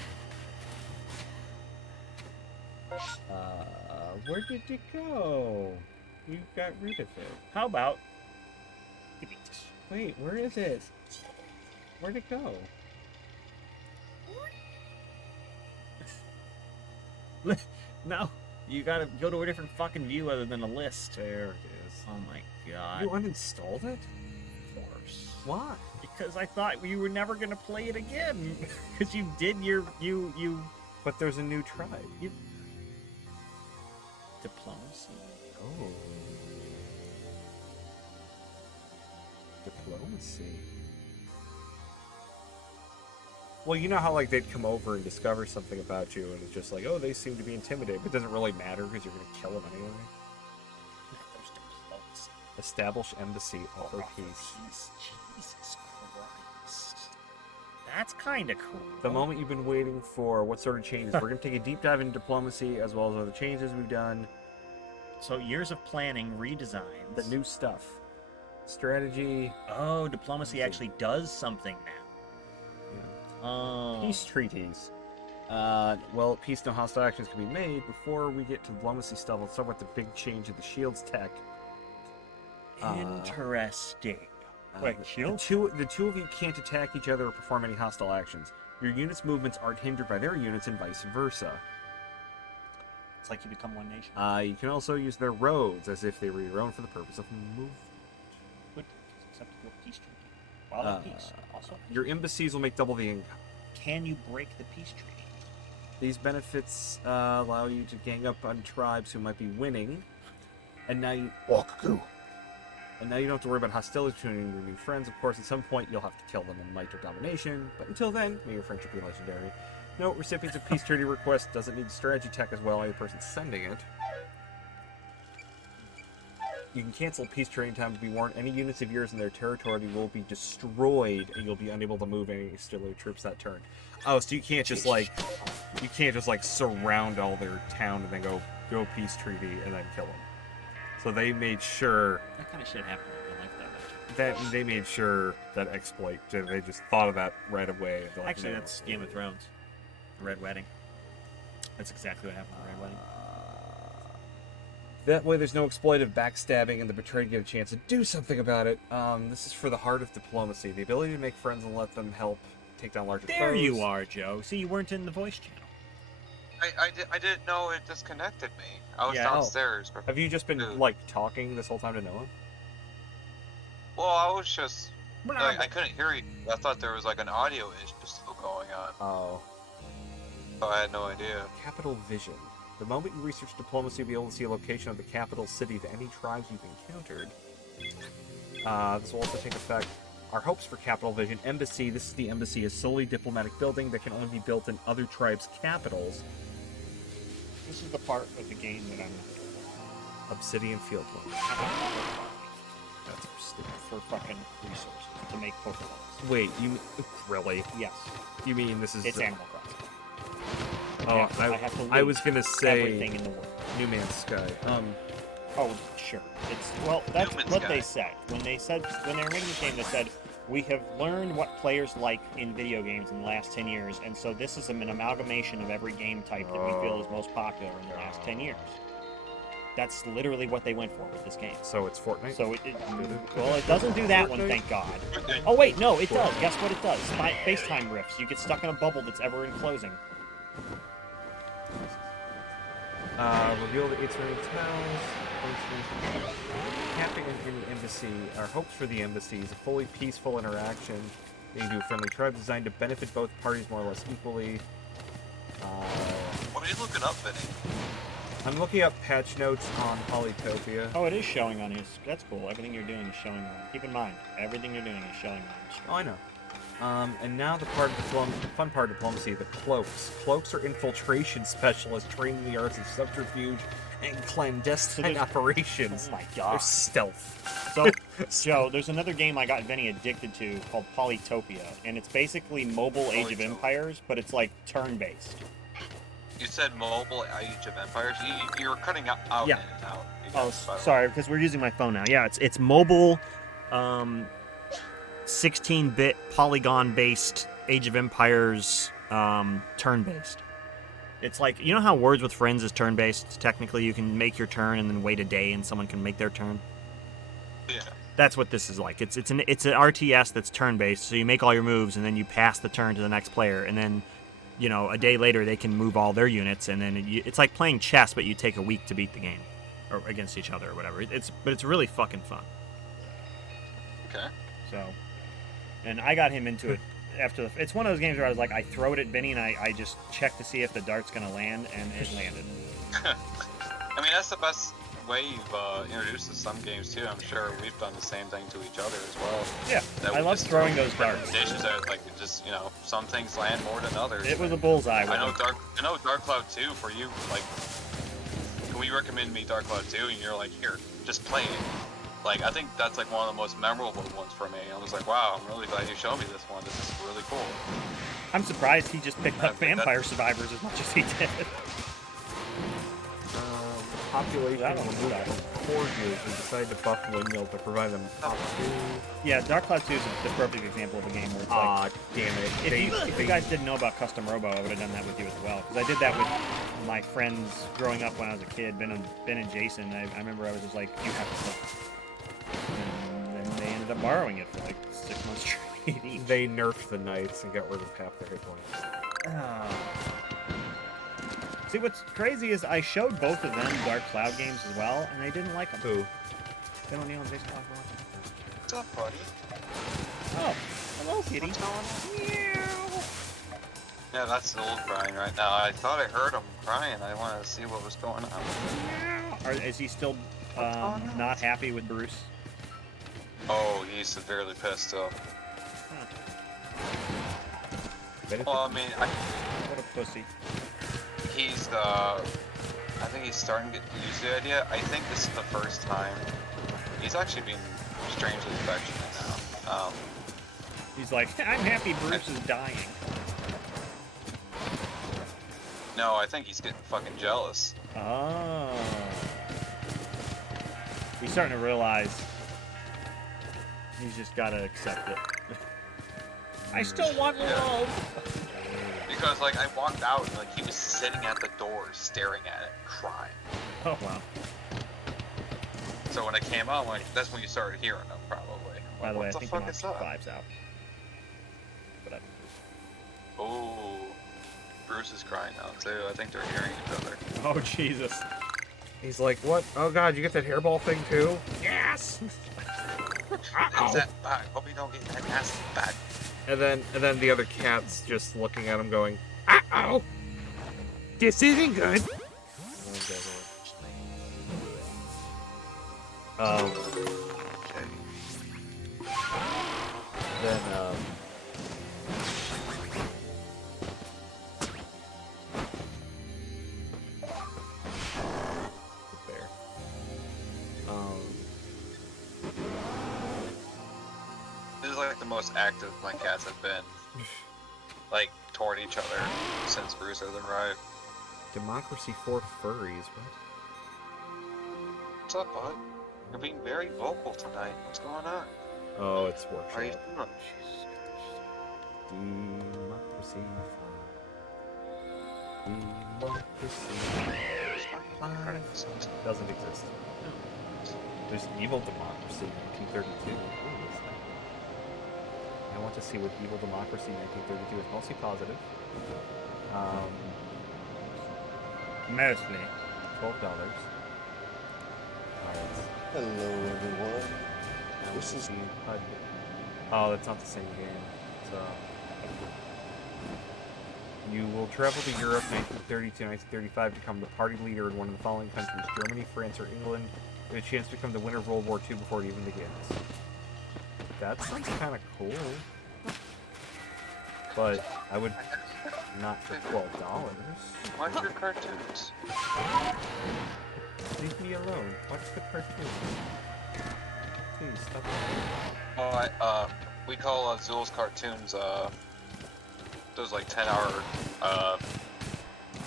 Where did it go? You got rid of it. How about... Give me this. Wait, where is it? Where'd it go? No, you gotta go to a different fucking view other than a list. There it is. Oh my god. You uninstalled it? Of course. Why? Because I thought you were never gonna play it again. Because you did your you. But there's a new tribe. Diplomacy. Oh. Diplomacy. Well, you know how like they'd come over and discover something about you, and it's just like, oh, they seem to be intimidated, but it doesn't really matter because you're gonna kill them anyway. There's diplomacy. Establish embassy, offer peace. Jesus Christ. That's kind of cool. The moment you've been waiting for. What sort of changes? We're gonna take a deep dive into diplomacy as well as other changes we've done. So years of planning, redesigns. The new stuff. Strategy. Oh, diplomacy actually does something now. Oh. Peace treaties. Well, peace no hostile actions can be made. Before we get to diplomacy stuff, let's start with the big change in the shield's tech. Interesting. Wait, shield? The two of you can't attack each other or perform any hostile actions. Your unit's movements aren't hindered by their units and vice versa. It's like you become one nation. You can also use their roads as if they were your own for the purpose of movement. Good. Acceptable peace treaty. While in peace. Also, your embassies will make double the income. can you break the peace treaty? These benefits allow you to gang up on tribes who might be winning, and now you And now you don't have to worry about hostility between your new friends. Of course, at some point you'll have to kill them in might or domination, but until then, may your friendship be legendary. Note, recipients of peace treaty requests doesn't need strategy tech as well as the person sending it. You can cancel peace treaty time to be warned. Any units of yours in their territory will be destroyed, and you'll be unable to move any auxiliary troops that turn. Oh, so you can't just like surround all their town and then go peace treaty and then kill them. So they made sure that kind of shit happened in real life, though. that they made sure that exploit. They just thought of that right away. Like, Actually, no. that's Game of Thrones. Red Wedding. That's exactly what happened in Red Wedding. That way there's no exploitive backstabbing and the betrayed get a chance to do something about it. This is for the heart of diplomacy. The ability to make friends and let them help take down larger foes. There you are, Joe. See, you weren't in the voice channel. I didn't know it disconnected me. I was Yeah. downstairs. Have you just been, like, talking this whole time to no one? Well, I was just... Like, I couldn't hear you. I thought there was, like, an audio issue still going on. Oh. So I had no idea. Capital Vision. The moment you research diplomacy, you'll be able to see a location of the capital city of any tribes you've encountered. This will also take effect. Our hopes for Capital Vision. Embassy. This is the embassy, a solely diplomatic building that can only be built in other tribes' capitals. This is the part of the game that I'm... Obsidian Field One. That's for fucking resources, to make Pokeballs. Wait, you... Really? Yes. You mean this is... It's Animal Crossing. Oh, I was gonna say... everything in the world. New Man's Sky. Oh, sure. It's... Well, that's Human what Sky. they said. When they were making the game, they said, we have learned what players like in video games in the last 10 years, and so this is an amalgamation of every game type that we feel is most popular in the last 10 years. That's literally what they went for with this game. So it's Fortnite? So well, it doesn't do that one, thank God. Oh wait, no, it does. Guess what it does? FaceTime riffs. You get stuck in a bubble that's ever enclosing. Reveal the 8 surrounding towns. Camping in the embassy. Our hopes for the embassy is a fully peaceful interaction. They do a friendly tribe designed to benefit both parties more or less equally. What are you looking up, Vinny? I'm looking up patch notes on Polytopia. Oh, it is showing on his... That's cool. Everything you're doing is showing on... Keep in mind, everything you're doing is showing on his screen. Oh, I know. And now the fun part of diplomacy, the cloaks. Cloaks are infiltration specialists trained in the arts of subterfuge and clandestine operations. Oh my god. They're stealth. So, Joe, there's another game I got Vinny addicted to called Polytopia, and it's basically mobile Age of Empires, but it's like turn-based. You said mobile Age of Empires. You're cutting out Yeah. in and out. Oh, Yes, by the way. sorry, because we're using my phone now. Yeah, it's mobile, 16-bit polygon-based Age of Empires, turn-based. It's like, you know how Words with Friends is turn-based? Technically, you can make your turn and then wait a day, and someone can make their turn. Yeah. That's what this is like. It's an RTS that's turn-based, so you make all your moves, and then you pass the turn to the next player, and then, you know, a day later they can move all their units, and then it's like playing chess, but you take a week to beat the game, or against each other or whatever. But it's really fucking fun. Okay. So, and I got him into it after it's one of those games where I was like, I throw it at Benny and I just check to see if the dart's gonna land, and it landed. I mean, that's the best way you've introduced to some games too. I'm sure we've done the same thing to each other as well. Yeah, That I we love just throwing throw those darts. Dishes out, like it just, you know, some things land more than others. It was a bullseye. I know Dark Cloud 2 for you. Like, when you recommended me Dark Cloud 2, and you're like, here, just play it. Like, I think that's like one of the most memorable ones for me. I was like, wow, I'm really glad you showed me this one. This is really cool. I'm surprised he just picked I up think Vampire Survivors as much as he did. Population That one was moved tough. from Corgis and decided to buff windmill to provide them top 2. Yeah, Dark Cloud 2 is the perfect example of a game where it's like, Damn it. if you guys didn't know about Custom Robo, I would have done that with you as well. Because I did that with my friends growing up when I was a kid, Ben and Jason. I remember I was just like, you have to play. And then they ended up borrowing it for like 6 months straight each. They nerfed the knights and got rid of half their hit points. See, what's crazy is I showed both of them Dark Cloud games as well, and they didn't like them. Who? Ben O'Neill and Jason Osborne. What's up, buddy? Oh, hello, kitty. What's going on? Yeah, that's the old crying right now. I thought I heard him crying. I wanted to see what was going on. Is he still not happy with Bruce? Oh, he's severely pissed still. Well, I mean, What a pussy. he's I think he's starting to get used to the idea. I think this is the first time he's actually been strangely affectionate now. He's like, I'm happy Bruce is dying. No, I think he's getting fucking jealous. Oh. He's starting to realize he's just gotta accept it. I still want love. Because like I walked out and like he was sitting at the door staring at it, crying. Oh wow. So when I came out, like that's when you started hearing him probably. By the Like, way, I what the think fuck Monster is up? 5's out. But Oh, Bruce is crying now too. I think they're hearing each other. oh Jesus. He's like, what? Oh god, you get that hairball thing too? Yes. Is that back? Hope you don't get that nasty back. And then the other cat's just looking at him going, uh-oh! This isn't good! Then, there. This is like the most active my cats have been, like toward each other since Bruce has arrived. Democracy for furries, what? What's up, bud? You're being very vocal tonight. What's going on? Oh, it's How are you workshop. doing? Democracy doesn't exist. There's evil democracy 1932. Ooh, what's that? I want to see what evil democracy 1932 is. Mostly positive. Mostly. $12. Alright. Hello, everyone. This is. Oh, that's not the same game. So. You will travel to Europe 1932 1935 to become the party leader in one of the following countries: Germany, France, or England. You have a chance to become the winner of World War II before it even begins. That sounds kind of cool. But I would not for $12. Watch your cartoons. Leave me alone. Watch the cartoon. Please stop. Oh, we call Zool's cartoons those like 10-hour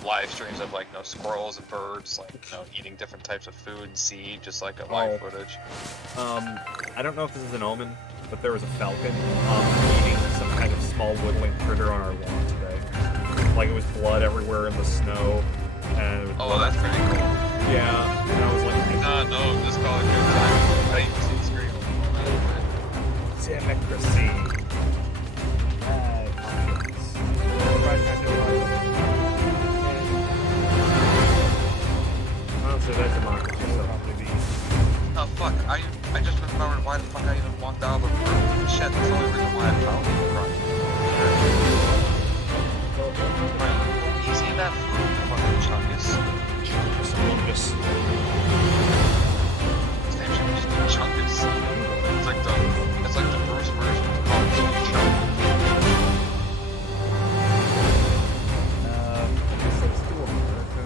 live streams of like squirrels and birds like eating different types of food and seed, just like a live footage. I don't know if this is an omen, but there was a falcon eating some kind of small woodland critter on our lawn today. Like it was blood everywhere in the snow. And that's pretty cool. Yeah, and I was like, no, just call it good time. I didn't see the screen. Democracy. Honestly, that's democracy. Oh fuck! I just remembered why the fuck I even walked out of the room. Shit, that's the only reason why I found the front. Easy that food, fucking chungus. Chungus. His name should just be Chungus. It's like the Bruce version of Chungus. Let's do America.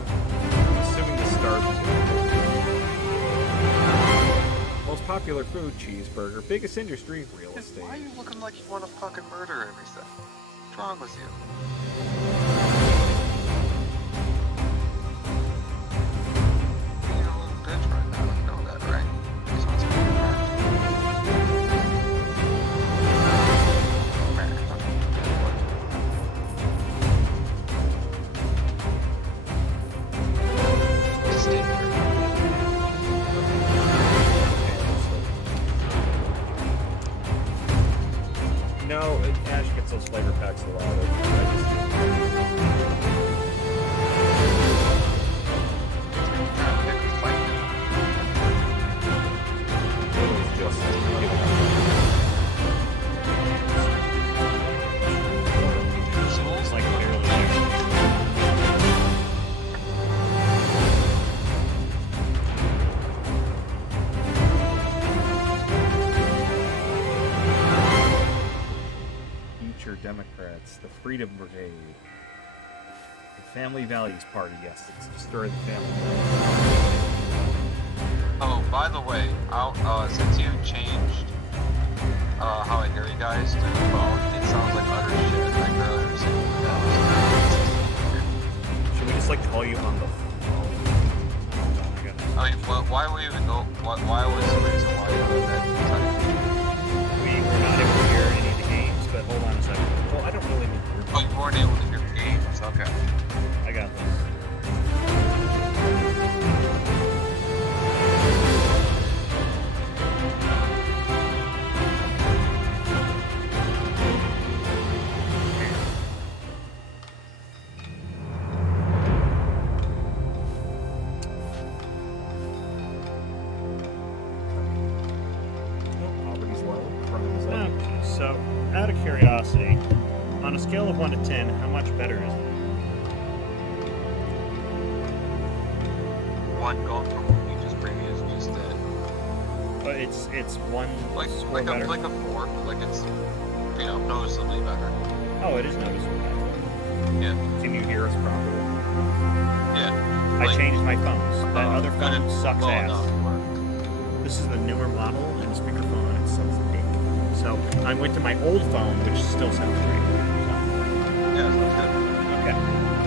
I'm assuming the stars. Most popular food, cheeseburger. Biggest industry, real estate. Why are you looking like you want to fucking murder everything? What's wrong with you? You're a little bitch right now. You know that, right? You just want some No, Ash gets those flavor packs a lot. Democrats, the Freedom Brigade, the Family Values Party. Yes, it's destroy the family values. Oh, by the way, since you changed how I hear you guys through the phone, it sounds like utter shit. I barely understand what you guys. Should we just call you on the phone? I mean, why were you even go? Why was the reason why you did that? We were not able to hear any of the games, but hold on a second. Well, I don't really need to hear. Oh, you weren't able to hear the games. Okay. I got this. So, out of curiosity, on a scale of 1 to 10, how much better is it? 1 going from what you just previous just did. But it's 1 like better? like a 4, like it's noticeably better. Oh, it is noticeably better. Yeah. Can you hear us properly? Yeah. I changed my phones. That other phone sucks well, ass. No. This is the newer model and speakerphone, and it sucks dick. So I went to my old phone, which still sounds great. Yeah, sounds good. Okay.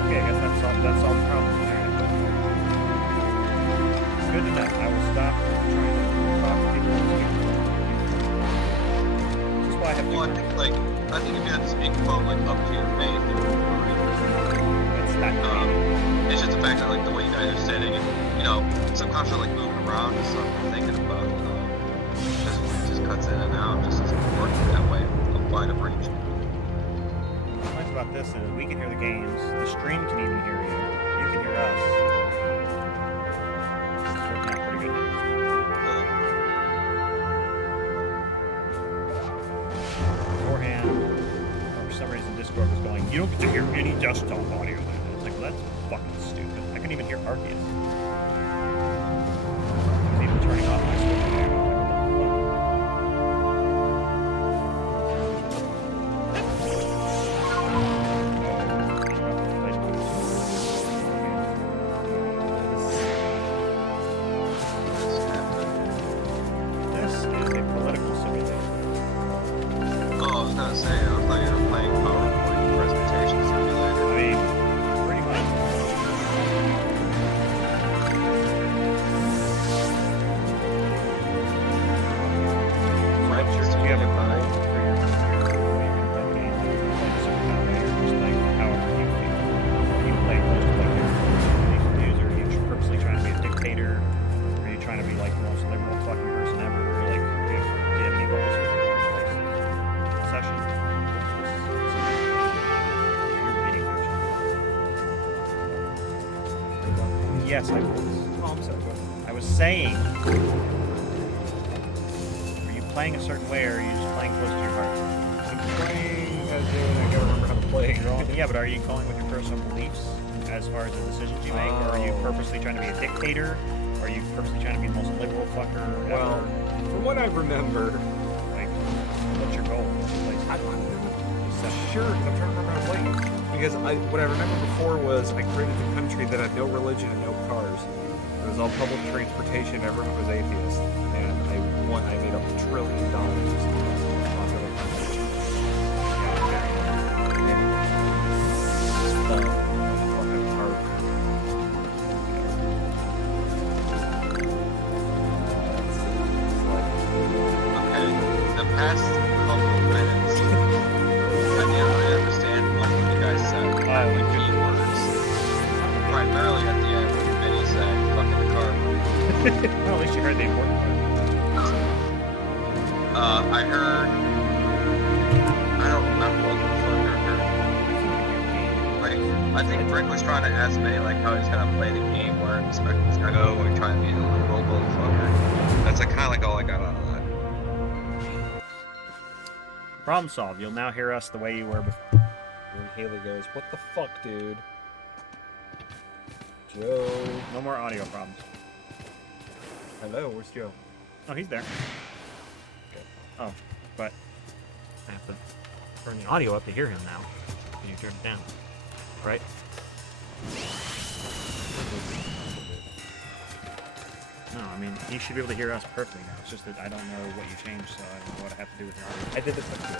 Okay, I guess that's all the problem. All right. It's good to know. I will stop trying to talk to people. This is why I have to. Well, I think if you had the speakerphone up to your face, it would be fine. It's not it's just the fact that the way you guys are sitting and sometimes you're moving around and stuff you're thinking about, just cuts in and out, just doesn't work that way. A wide range. What's nice about this is we can hear the games. The stream can even hear you. You can hear us. This is working out pretty good now. Beforehand, for some reason, Discord was going, you don't get to hear any desktop audio. It's like, well, that's fucking stupid. I couldn't even hear Arceus. I was even turning off my Switch. This is a political simulation. Oh, I was gonna say, I thought you were playing PowerPoint presentation simulator. I mean, pretty much. Yes, I was. Oh, I'm sorry. I was saying. Are you playing a certain way, or are you just playing close to your heart? I'm playing as in I gotta remember how to play. Yeah, but are you going with your personal beliefs as far as the decisions you make, or are you purposely trying to be a dictator? Or are you purposely trying to be the most liberal fucker Well, ever? from what I remember, Like, what's your goal? Sure, because I'm trying to remember how to play it. Because what I remember before was I created a country that had no religion and no cars. It was all public transportation. Everyone was atheist, and I made up $1 trillion. Okay, the past couple of minutes, I didn't really understand like what you guys said. The key words. Primarily at the end when Vinny said, fucking the car. Well, at least you heard the important part. I heard. I don't remember what the fuck I heard. I think Rick was trying to ask me like how he's gonna play the game, where the spectrum's gonna go, and trying to be a liberal motherfucker. That's like kind of like all I got out of that. Problem solved. You'll now hear us the way you were before. And Haley goes, "What the fuck, dude?" Joe. No more audio problems. Hello, where's Joe? Oh, he's there. Okay. Oh, but I have to turn the audio up to hear him now. Can you turn it down? Right? No, I mean, he should be able to hear us perfectly now. It's just that I don't know what you changed, so I don't know what I have to do with your audio. I did this up here.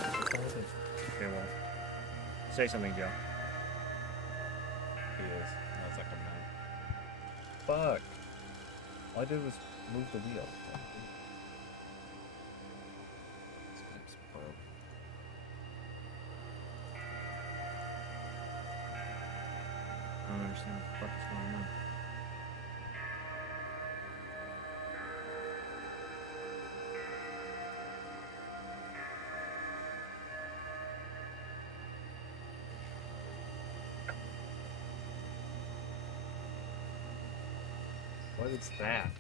Okay, well, say something, Joe. He is. No, it's not coming out. Fuck. All I did was move the wheel. I don't understand what the fuck is going on. What is that?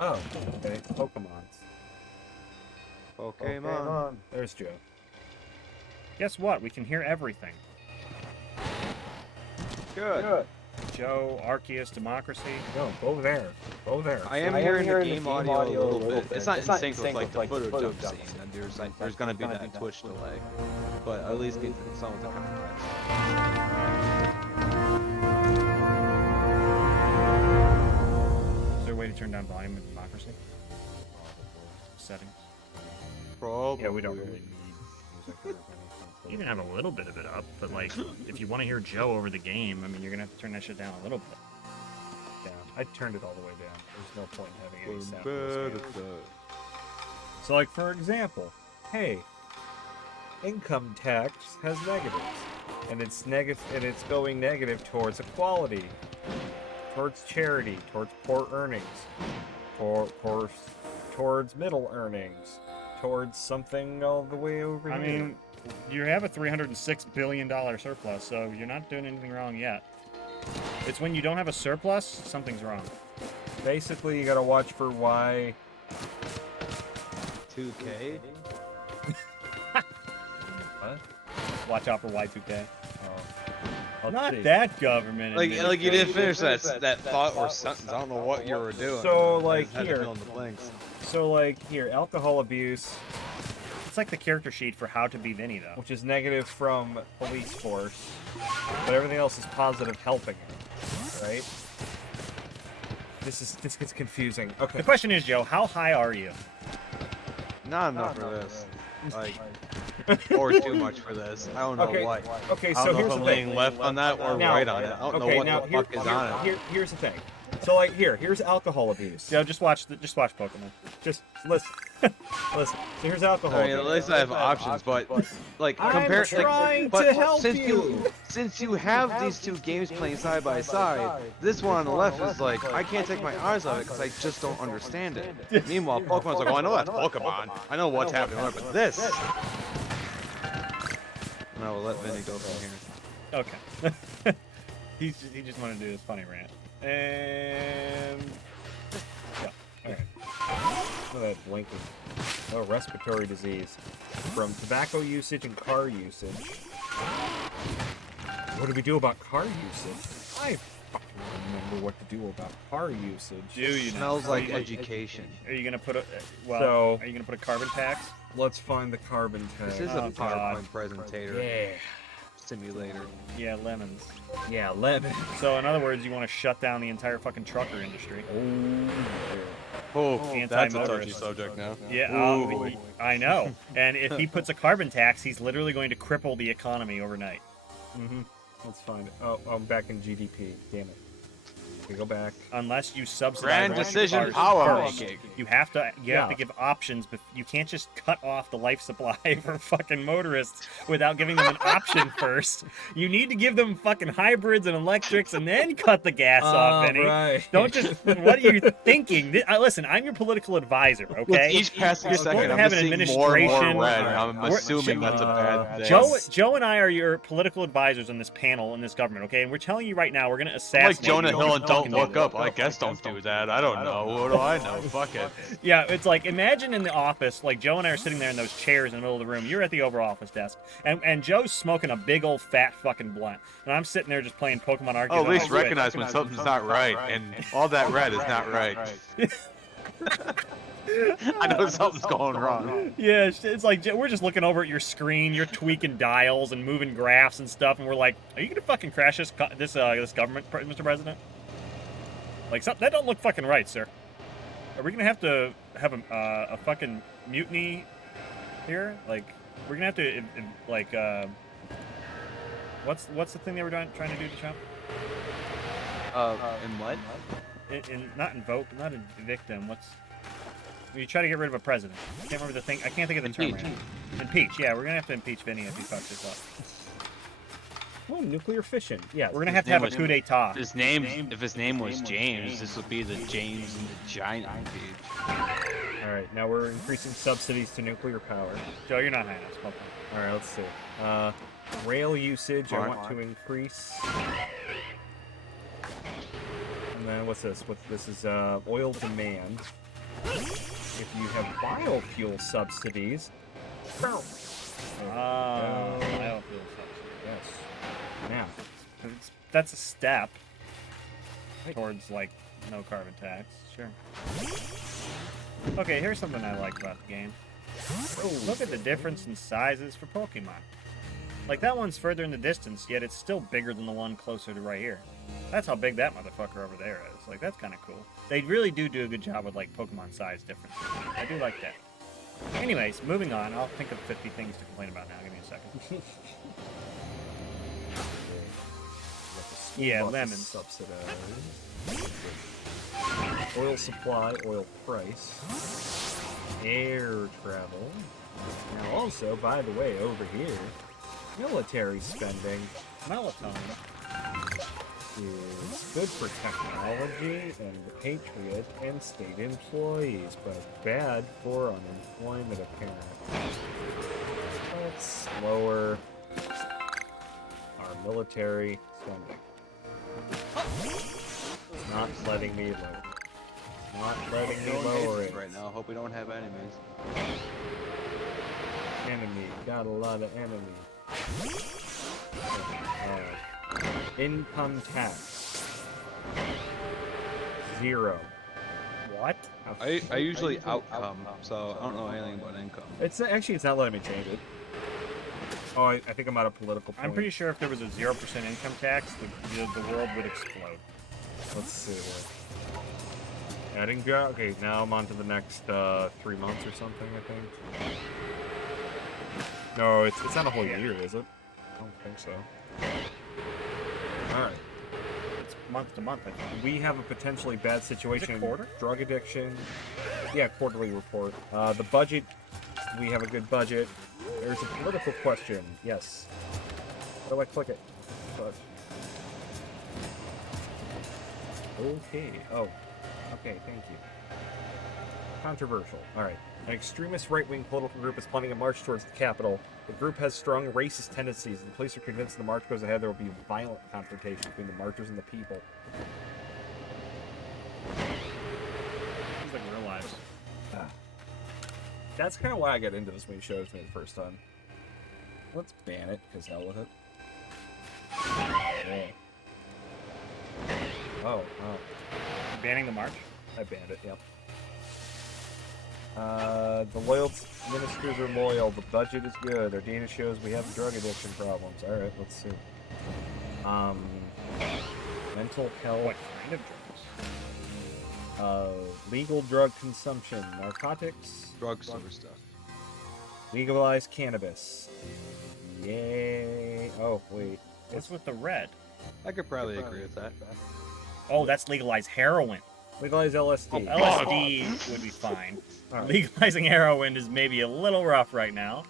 Oh, okay. Pokemons. Pokemon. There's Joe. Guess what? We can hear everything. Good. Joe, Arceus, Democracy. No, go there. Go there. I am hearing the game audio a little bit. It's not in sync with like the footage I'm seeing. And there's gonna be that Twitch delay, but at least get some of the context. Is there a way to turn down volume in Democracy? Settings. Probably. Yeah, we don't really need music. You can have a little bit of it up, but like, if you want to hear Joe over the game, I mean, you're gonna have to turn that shit down a little bit. Yeah, I turned it all the way down. There's no point in having any sound. in this game. So, like, for example, hey, income tax has negatives, and it's going negative towards equality, towards charity, towards poor earnings, towards middle earnings, towards something all the way over here. I mean, you have a $306 billion surplus, so you're not doing anything wrong yet. It's when you don't have a surplus, something's wrong. Basically, you gotta watch for why. 2K. What? Watch out for Y2K. Oh. Not that government. Like you didn't finish that thought or sentence. I don't know what you were doing. So, like, I had to here. fill in the blanks. So, like, here, alcohol abuse, It's like the character sheet for how to be Vinny, though. which is negative from police force, but everything else is positive helping, right? This gets confusing. Okay. The question is, Joe, how high are you? Not enough for this. Like, or too much for this. I don't know what. Okay, I so don't know here's if the I'm thing. laying left on that or Now- right on it. I don't know Okay, what now the fuck is on it. here's the thing. So, like, here's alcohol abuse. Joe, just watch Pokemon. Just listen. Listen. So here's alcohol I mean, at abuse. least I have options, but like I'm compare. trying like, but to help since you have these two games playing side by side, this one on the left is like I can't take my eyes off it because I just don't understand it. Meanwhile, Pokemon's like, oh, I know that's Pokemon. I know what's happening, but this. And I will let Vinny go from here. Okay. He just wanted to do this funny rant. And yeah. Alright. Look at that blinking. Oh, respiratory disease. From tobacco usage and car usage. What do we do about car usage? I fucking remember what to do about car usage. Do you know? Smells like education. Are you gonna put a So- are you gonna put a carbon tax? Let's find the carbon tag. This is Oh, a God. PowerPoint presentator Yeah. simulator. Yeah, lemons. Yeah, lemon. So in other words, you want to shut down the entire fucking trucker industry. Oh, that's a touchy Anti-motorist. subject now. Yeah, Ooh. I know. And if he puts a carbon tax, he's literally going to cripple the economy overnight. Mm-hmm. Let's find it. Oh, I'm back in GDP. Damn it. We go back. Unless you subsidize Grand all decision cars power first. making. You have to Yeah. give options, but you can't just cut off the life supply for fucking motorists without giving them an option first. You need to give them fucking hybrids and electrics and then cut the gas off, Vinny. Right. Don't just. What are you thinking? Listen, I'm your political advisor, With okay? each passing We're supposed second, to I'm have just an seeing more and more administration. red, and I'm We're- assuming that's a bad thing. Joe and I are your political advisors on this panel in this government, okay? And we're telling you right now, we're going to I'm assassinate like Jonah you. Hill and don't fucking look do it. up. I guess don't do that. I don't know. What do I know? Fuck it. Yeah, it's like, imagine in the office, like Joe and I are sitting there in those chairs in the middle of the room. You're at the Oval Office desk, and Joe's smoking a big old fat fucking blunt, and I'm sitting there just playing Pokemon Arceus. Oh, at on least my Switch. recognize when something's not right, and all that red is not right. I know something's going wrong. Yeah, it's like we're just looking over at your screen. You're tweaking dials and moving graphs and stuff, and we're like, "Are you gonna fucking crash this government, Mr. President? Like, that don't look fucking right, sir. Are we gonna have to have a fucking mutiny here? Like, we're gonna have to like what's the thing they were trying to do to Trump? In what? Not invoke, not evict him. What's you try to get rid of a president? I can't remember the thing. I can't think of the term right now. Impeach. Yeah, we're gonna have to impeach Vinny if he fucks this up. Oh, nuclear fission. Yeah. We're gonna have to have a coup d'état. If his name was James, this would be the James and the Giant page. All right. Now we're increasing subsidies to nuclear power. Joe, you're not high enough. Smoke All right. Let's see. Rail usage. I want to increase. And then what's this? This is oil demand. If you have biofuel subsidies. biofuel subsidy. Yes. Now. That's a step towards like no carbon tax. Sure. Okay, here's something I like about the game. Look at the difference in sizes for Pokemon. Like, that one's further in the distance, yet it's still bigger than the one closer to right here. That's how big that motherfucker over there is. Like, that's kind of cool. They really do a good job with, like, Pokemon size differences. I do like that. Anyways, moving on. I'll think of 50 things to complain about now. Give me a second. Yeah, lemons. Subsidized. Oil supply, oil price, air travel. Now also, by the way, over here, military spending. Melatonin is good for technology and the Patriot and state employees, but bad for unemployment apparently. Let's lower our military spending. It's not letting me lower it. It's not letting me lower it. Right now, hope we don't have enemies. Enemy, got a lot of enemies. Income tax. 0. What? I usually outcome, so I don't know anything about income. It's actually, it's not letting me change it. Oh, I think I'm out of political point. I'm pretty sure if there was a 0% income tax, the world would explode. Let's see here. Adding job. Okay, now I'm on to the next 3 months or something, I think. No, it's not a whole year, is it? I don't think so. Alright. It's month to month, I think. We have a potentially bad situation. Is it quarter? Drug addiction. Yeah, quarterly report. The budget. We have a good budget. There's a political question. Yes. How do I click it? But... Okay. Oh. Okay, thank you. controversial. All right. An extremist right-wing political group is planning a march towards the capital. The group has strong racist tendencies, and the police are convinced the march goes ahead, there will be violent confrontation between the marchers and the people. Seems like real lives. That's kind of why I got into this when he showed it to me the first time. Let's ban it, because hell with it. Yeah. Oh. Banning the march? I banned it, yep. The loyal ministers are loyal. The budget is good. Our data shows we have drug addiction problems. All right, let's see. Mental health. What kind of drugs? Legal drug consumption. Narcotics. Drugstore stuff. Legalize cannabis. Yay. Oh, wait. What's with the red? I could probably agree with that. Oh, that's legalize heroin. Legalize LSD. Oh, LSD would be fine. Right. Legalizing heroin is maybe a little rough right now.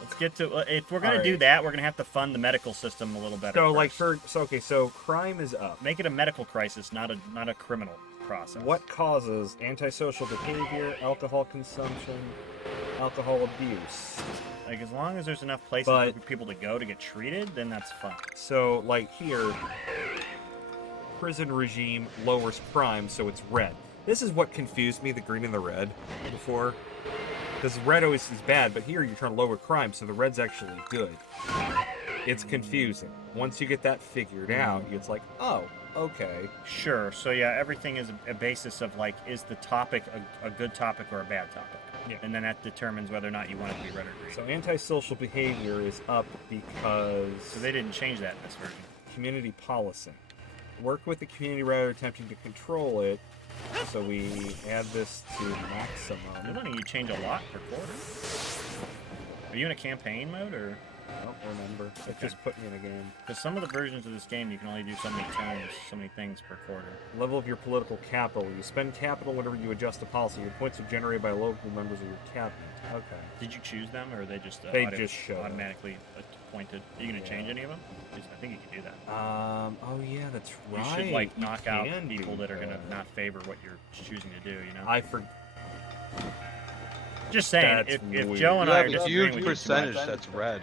Let's get to if we're gonna do that, we're gonna have to fund the medical system a little better. So, first. so crime is up. Make it a medical crisis, not a criminal process. What causes antisocial behavior, alcohol consumption, alcohol abuse? Like, as long as there's enough places for people to go to get treated, then that's fine. So, like here, prison regime lowers crime, so it's red. This is what confused me, the green and the red, before. Because red always is bad, but here you're trying to lower crime, so the red's actually good. It's confusing. Once you get that figured out, it's like, oh, okay. Sure. So yeah, everything is a basis of like, is the topic a good topic or a bad topic? Yeah. And then that determines whether or not you want it to be red or green. So antisocial behavior is up because... So they didn't change that in this version. Community policing. Work with the community rather than attempting to control it. So we add this to maximum. You're letting you change a lot per quarter. Are you in a campaign mode or? I don't remember. It just put me in a game. Because some of the versions of this game, you can only do so many turns, so many things per quarter. Level of your political capital. You spend capital whenever you adjust a policy. Your points are generated by local members of your cabinet. Okay. Did you choose them, or are they just just show automatically appointed? Are you gonna change any of them? I think you can do that. Oh yeah, that's right. You should like knock out people that are gonna not favor what you're choosing to do. You know. I forgot. Just saying, if Joe and I are a huge percentage that's red.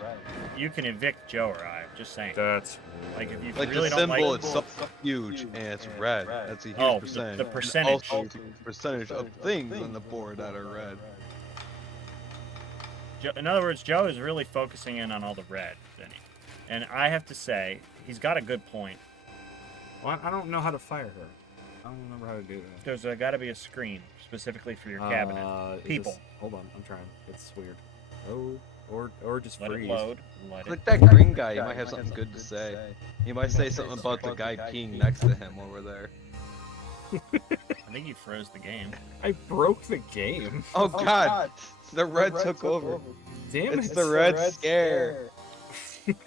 You can evict Joe or I. Just saying. That's like if you like really the don't symbol like itself huge and it's red. That's a huge percentage. The percentage. Also, percentage of things on the board that are red. In other words, Joe is really focusing in on all the red, isn't he? And I have to say, he's got a good point. Well, I don't know how to fire her. I don't remember how to do that. There's got to be a screen specifically for your cabinet. People. Hold on, I'm trying. It's weird. Oh, or just let freeze. It load. Click that green guy. You might have something good to say. You might say something about the guy peeing next to him over there. I think you froze the game. I broke the game. Oh God! The red took over. Damn it's the red scare. It's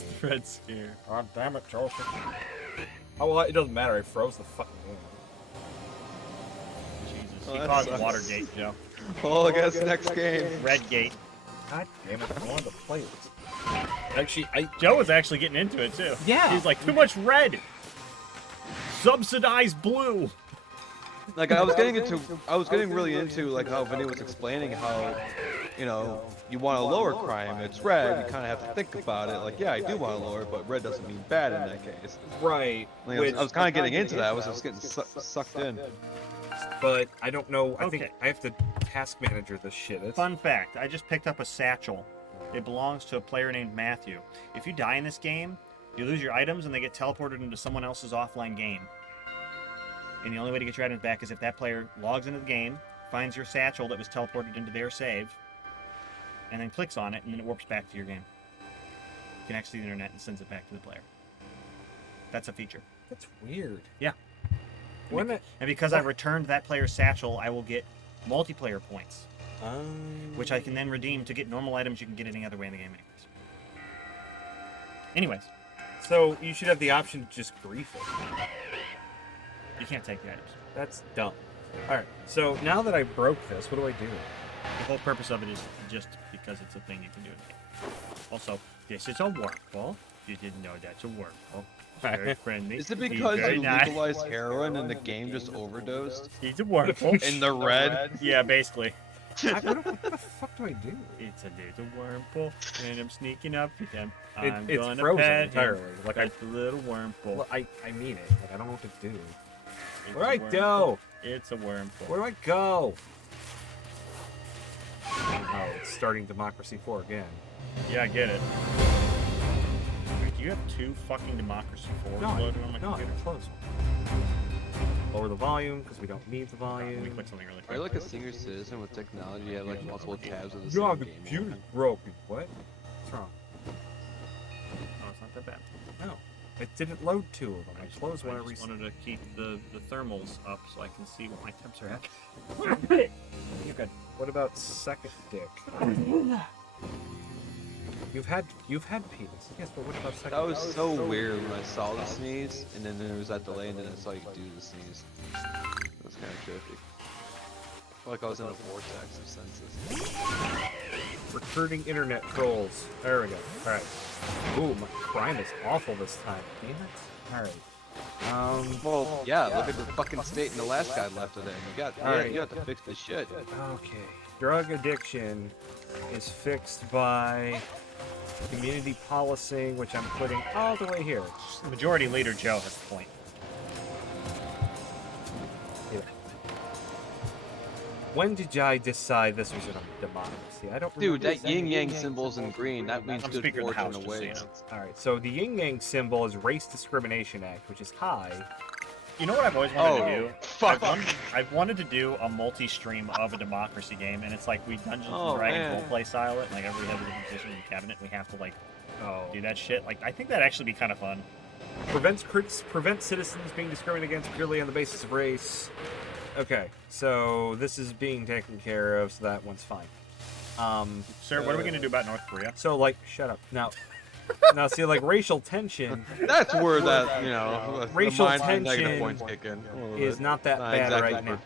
the red scare. God damn it, Joseph. Oh well, it doesn't matter. I froze the fucking game. Jesus, he caused Watergate, Joe. Oh, I guess next game. Red gate. God damn it! I wanted to play it. Actually, Joe was actually getting into it too. Yeah. He's like, too much red. Subsidized blue. Like I was getting really into like how Vinny was explaining how, you know, you want to lower crime, it's red. You kind of have to think about it. Like, yeah, I do want to lower it, but red doesn't mean bad in that case. Right. Like, I was kind of getting into that. I was just getting sucked in. But I don't know. I think I have to task manager this shit. Fun fact: I just picked up a satchel. It belongs to a player named Matthew. If you die in this game, you lose your items and they get teleported into someone else's offline game. And the only way to get your items back is if that player logs into the game, finds your satchel that was teleported into their save, and then clicks on it, and then it warps back to your game. Connects to the internet and sends it back to the player. That's a feature. That's weird. Yeah. And because I returned that player's satchel, I will get multiplayer points, which I can then redeem to get normal items you can get any other way in the game anyways. So you should have the option to just grief it. You can't take the items. That's dumb. Alright, so now that I broke this, what do I do? The whole purpose of it is just because it's a thing you can do in the game. Also, this is a workball. You didn't know that's a workball. Very friendly. Is it He's because very you nice. legalized heroin and the game just overdosed? He's a wormhole. In the red? Yeah, basically. What the fuck do I do? It's a little wormhole, and I'm sneaking up with him. It's gonna frozen pet entirely. him. Like It's a little wormhole. Well, I mean it. Like I don't know what to do. It's Where a do I wormhole. go? It's a wormhole. Where do I go? Oh, it's starting Democracy 4 again. Yeah, I get it. Wait, do you have 2 fucking Democracy 4s loaded on my no, I computer? close one. Lower the volume because we don't need the Let me volume. click something really Are you quick. like a senior citizen with technology? You have like multiple tabs of the No, same the game. computer's open? broken. What? What's wrong? Oh, it's not that bad. No. It didn't load 2 of them. I closed one I at just recent. wanted to keep the thermals up so I can see what my temps are at. You're good. What about second dick? You've had penis. Yes, but what about second? That was so weird when I saw the sneeze, and then there was that delay, and then I saw you do the sneeze. That was kind of trippy. I felt like I was in a vortex of senses. Recruiting internet trolls. There we go. Alright. Ooh, my crime is awful this time. Damn it. Alright. Well, yeah, look at the fucking state and the last guy left today. You have to fix this shit. Okay. Drug addiction is fixed by community policing, which I'm putting all the way here. Majority Leader Joe has the point. Yeah. When did I decide this was a democracy? I don't remember. Dude, that yin-yang symbol's in green. That means I'm good Speaker of the fortune House, just so you awaits. know. Alright, so the yin-yang symbol is Race Discrimination Act, which is high. You know what I've always wanted to do? Fuck. I've wanted to do a multi-stream of a democracy game, and it's like we Dungeons and Dragons roleplay style it, and like everybody has a different position in the cabinet. We have to like do that shit. Like I think that'd actually be kind of fun. Prevent citizens being discriminated against purely on the basis of race. Okay, so this is being taken care of, so that one's fine. Sir, what are we gonna do about North Korea? So like, shut up. Now see, like racial tension. That's where that, you know, Racial the negative tension points kick in. is not that bad exactly right now.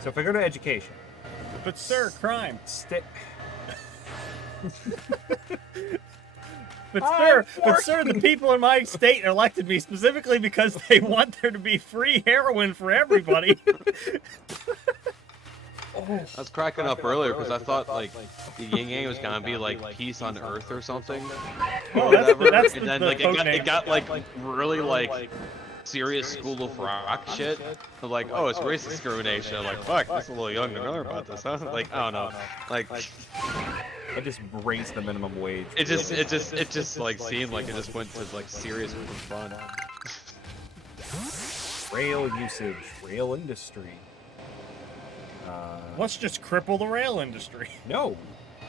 So if I go to education, But sir, crime. But sir, the people in my state elected me specifically because they want there to be free heroin for everybody. I was cracking up earlier because I thought like the yin yang was gonna be like peace on Earth or something. Well, Or whatever. And then like it got like really like serious School of Rock shit. I'm like, oh, it's race discrimination. I'm like, fuck, that's a little young to know about this, huh? Like, I don't know. Like, I just raised the minimum wage. it just like seemed like it just went to like serious fun. Rail usage, rail industry. Let's just cripple the rail industry. No.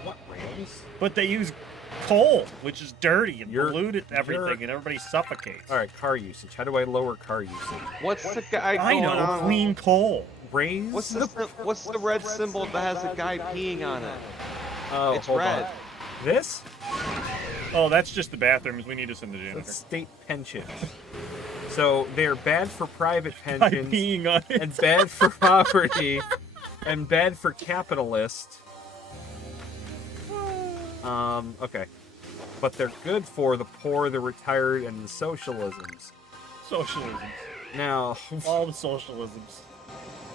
What rails? But they use coal, which is dirty and polluted everything, and everybody suffocates. All right, car usage. How do I lower car usage? What's the guy I going know, on? clean coal. Raise? What's the red symbol that has a guy peeing on it? Oh, It's hold red. on. This? Oh, that's just the bathrooms. We need to send the janitor. That's state pensions. So they're bad for private By pensions peeing on it. and bad for property and bad for capitalists. Okay. But they're good for the poor, the retired, and the socialisms. Socialisms. Now, All the socialisms.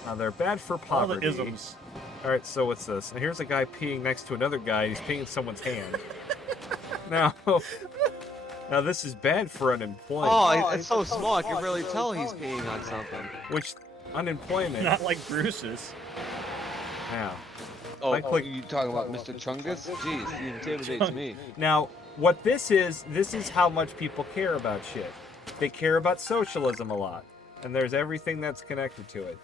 now they're bad for All poverty. the isms. All right, so what's this? Now here's a guy peeing next to another guy. He's peeing in someone's hand. now this is bad for unemployment. Oh, it's so small I can really tell he's peeing on something. Which unemployment? Not like Bruce's. Now, Oh, you talking about Mr. Chungus? Jeez, he intimidates me. Now, what this is how much people care about shit. They care about socialism a lot, and there's everything that's connected to it.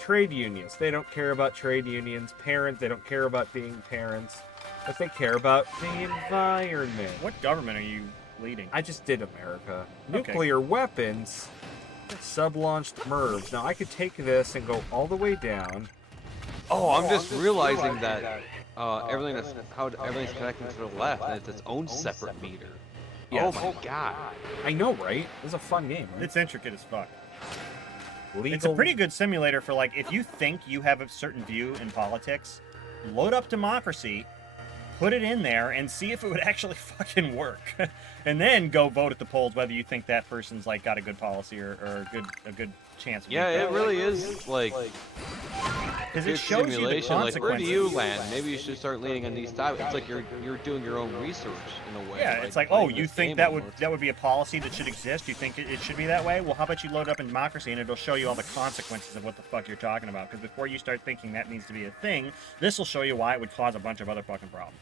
Trade unions, they don't care about trade unions. Parents, they don't care about being parents, but they care about the environment. What government are you leading? I just did America. Okay. Nuclear weapons, sub-launched MIRVs. Now, I could take this and go all the way down. Oh, I'm just realizing that everything's connected to the left, and it's its own separate meter. Yes. Oh my god. I know, right? This is a fun game, right? It's intricate as fuck. Legal... It's a pretty good simulator for like if you think you have a certain view in politics, load up democracy, put it in there and see if it would actually fucking work, and then go vote at the polls whether you think that person's like got a good policy or a good chance. Of Yeah, it really is like because good it shows you the simulation. Like, where do you consequences. land? Maybe you should start leaning on these topics. It's like you're doing your own research in a way. Yeah, it's like, oh, you think that would be a policy that should exist? You think it should be that way? Well, how about you load it up in democracy and it'll show you all the consequences of what the fuck you're talking about? Because before you start thinking that needs to be a thing, this will show you why it would cause a bunch of other fucking problems.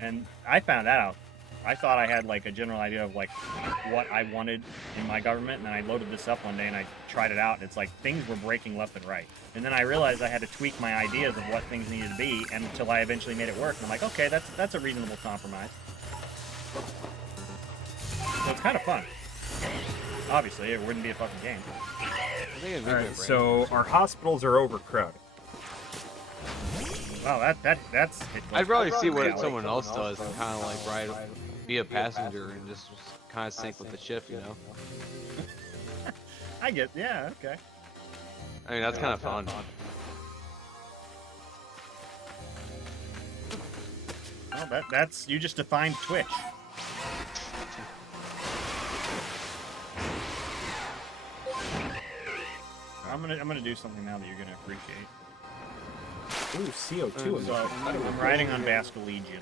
And I found that out. I thought I had like a general idea of like what I wanted in my government, and then I loaded this up one day and I tried it out, and it's like things were breaking left and right. And then I realized I had to tweak my ideas of what things needed to be, and until I eventually made it work. And I'm like, okay, that's a reasonable compromise. So it's kind of fun. Obviously, it wouldn't be a fucking game. Alright, so our hospitals are overcrowded. Wow, that's. I'd rather see what someone else does and kind of like be a passenger and just kind of sync with the ship, you know? I get, yeah, okay. I mean, that's kind of fun. Well, that's you just defined Twitch. I'm gonna do something now that you're gonna appreciate. Ooh, CO2. So I'm riding on Basque Legion,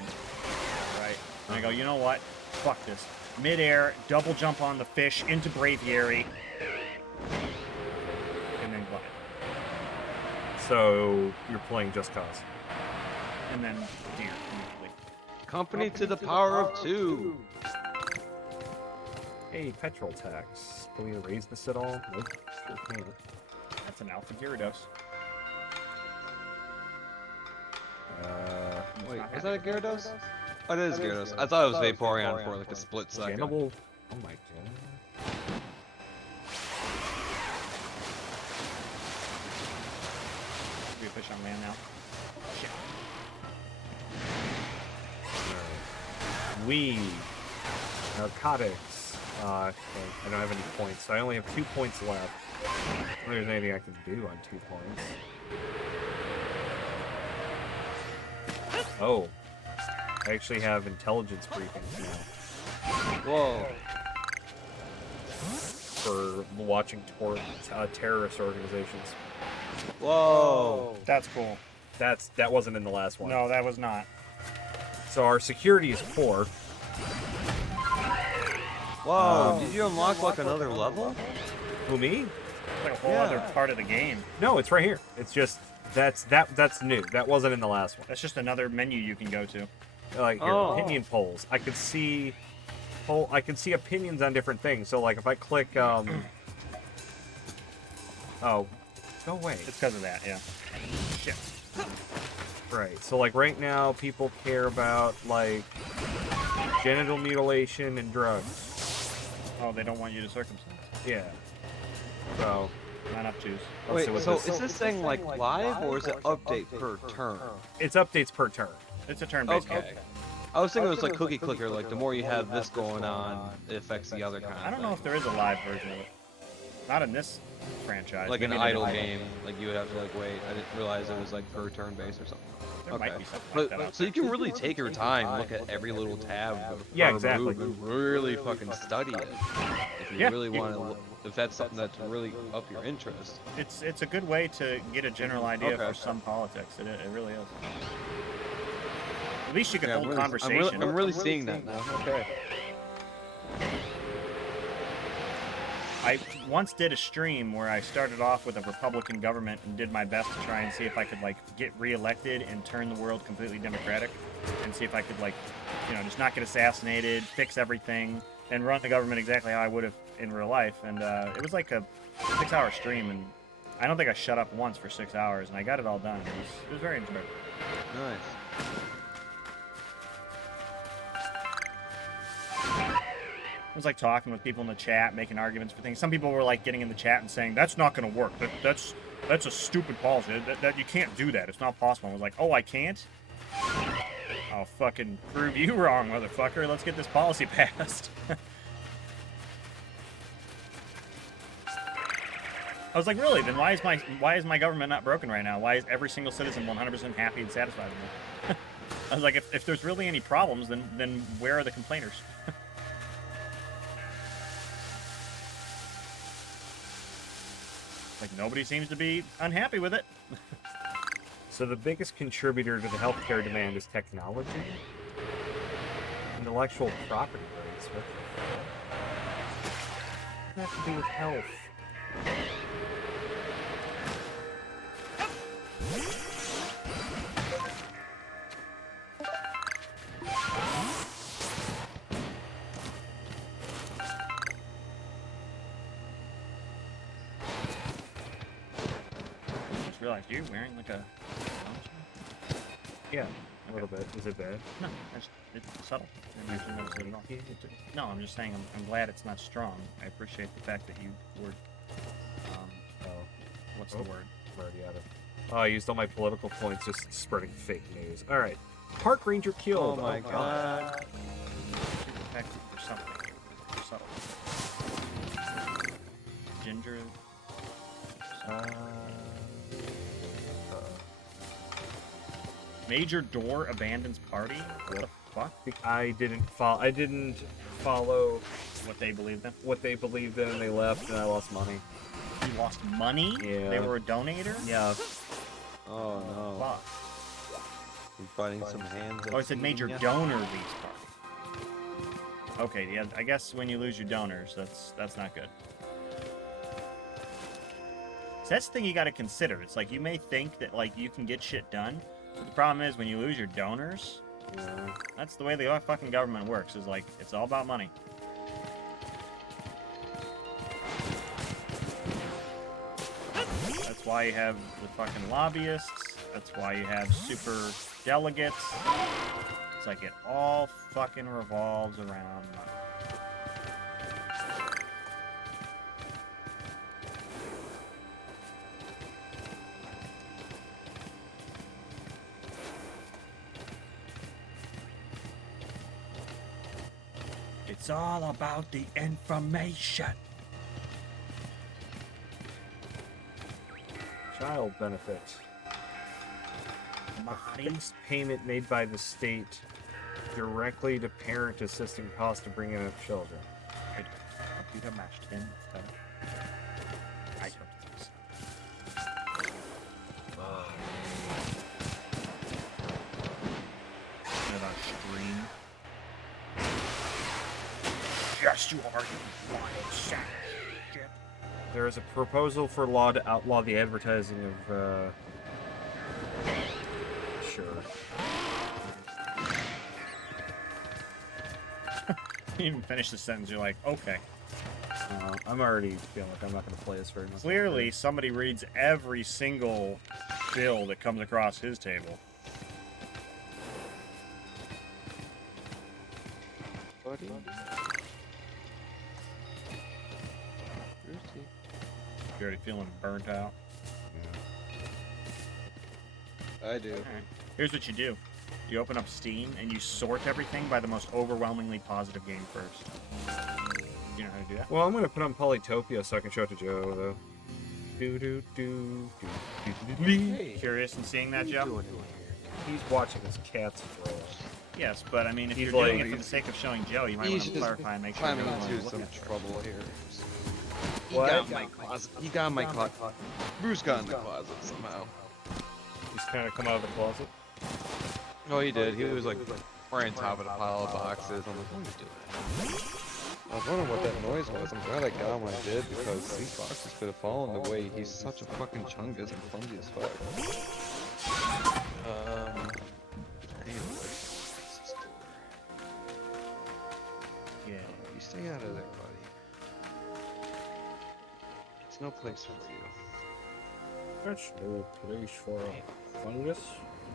right? And I go, you know what? Fuck this. Mid-air, double jump on the fish into Braviary, and then glide. So you're playing Just Cause. And then deer immediately. Company to the power of 2. Hey, petrol tax. Can we raise this at all? Nope. Sure can. That's an Alpha Gyarados. Wait, is that a Gyarados? Oh, it is Gyarados. I thought it was Vaporeon for like a split second. Jammable. Oh my god. We push on land now. Shit. Weed. Narcotics. I don't have any points, so I only have 2 points left. I don't think there's anything I can do on 2 points. Oh. I actually have intelligence briefings now. Whoa. For watching terrorist organizations. Whoa. That's cool. That wasn't in the last one. No, that was not. So our security is poor. Whoa, did you unlock like another level? Who, me? It's like a whole other part of the game. No, it's right here. It's just that's new. That wasn't in the last one. That's just another menu you can go to. Like here, opinion polls. I could see opinions on different things. So like if I click oh, go away. It's because of that, yeah. Shit. Right. So like right now people care about like genital mutilation and drugs. Oh, they don't want you to circumcise. Yeah. So Not enough juice. Wait, so is this thing like live or is it update per turn? It's updates per turn. It's a turn-based game. Okay. I was thinking it was like cookie clicker, like the more you have this going on, it affects the other kind of I don't know if there is a live version of it. Not in this franchise. like an Maybe idle there's game, like you would have to like wait. I didn't realize it was like per turn base or something. There might be something But like that out so you can really take your time, look at every little tab. Yeah, per exactly. move, and really fucking study it. If you Yeah. really want to, if that's something that's really up your interest. It's a good way to get a general idea Okay. for some politics. It really is. At least you can Yeah, hold conversation. I'm really seeing that now. Okay. I once did a stream where I started off with a Republican government and did my best to try and see if I could like get reelected and turn the world completely democratic, and see if I could like, you know, just not get assassinated, fix everything, and run the government exactly how I would have in real life. And it was like a 6-hour stream, and I don't think I shut up once for 6 hours, and I got it all done. It was very enjoyable. Nice. It was like talking with people in the chat, making arguments for things. Some people were like getting in the chat and saying, that's not going to work. That's a stupid policy. That you can't do that. It's not possible. I was like, oh, I can't? I'll fucking prove you wrong, motherfucker. Let's get this policy passed. I was like, really? Then why is my government not broken right now? Why is every single citizen 100% happy and satisfied with me? I was like, if there's really any problems, then where are the complainers? Like, nobody seems to be unhappy with it. So the biggest contributor to the healthcare demand is technology? Intellectual property rights? What does that have to do with health? I just realized you're wearing like a... Yeah, a little bit. Is it bad? No, it's subtle. I didn't actually notice it at all. No, I'm just saying I'm glad it's not strong. I appreciate the fact that you were... what's the word? I'm already out of... Oh, I used all my political points just spreading fake news. Alright. Park Ranger killed. Oh my god. The fact that there's something here. Subtle. Ginger... Major Door abandons party? What the fuck? I didn't follow what they believed in. What they believed in, and they left, and I lost money. You lost money? Yeah. They were a donator? Yeah. Oh no. Fuck. You're fighting some hands. Oh, it said major donor leaves party. Okay, yeah, I guess when you lose your donors, that's not good. So that's the thing you gotta consider. It's like, you may think that, like, you can get shit done, but the problem is when you lose your donors, that's the way the fucking government works, is like, it's all about money. That's why you have the fucking lobbyists, that's why you have super delegates. It's like it all fucking revolves around money. It's all about the information. Child benefits. Marty. Fixed payment made by the state directly to parent assisting cost of bringing up children. Computer matched him. I don't think so. What about stream? Yes, you are, you wild savage. There is a proposal for law to outlaw the advertising of, Sure. You even finish the sentence, you're like, okay. I'm already feeling like I'm not going to play this very much. Clearly, somebody reads every single bill that comes across his table. Buddy. You already feeling burnt out? I do. Alright. Here's what you do. You open up Steam and you sort everything by the most overwhelmingly positive game first. You know how to do that? Well, I'm going to put on Polytopia so I can show it to Joe, though. Hey. Curious in seeing that, Joe? He's watching his cats throw. Yes, but I mean, if He's you're like- doing it for the sake of showing Joe, you might want to clarify and make sure climbing you don't into look some at it. trouble here. What? He got in my closet. He got in my closet. Bruce got in the closet somehow. He's trying to come out of the closet. Oh, he did. He was like right on top of the pile of boxes. I'm like, what are you doing? I was wondering what that noise was. I'm glad I got him when I did because these boxes could have fallen the way he's such a fucking chungus and clumsy as fuck. Yeah. You stay out of there, buddy. It's no place for you. That's no place for a fungus.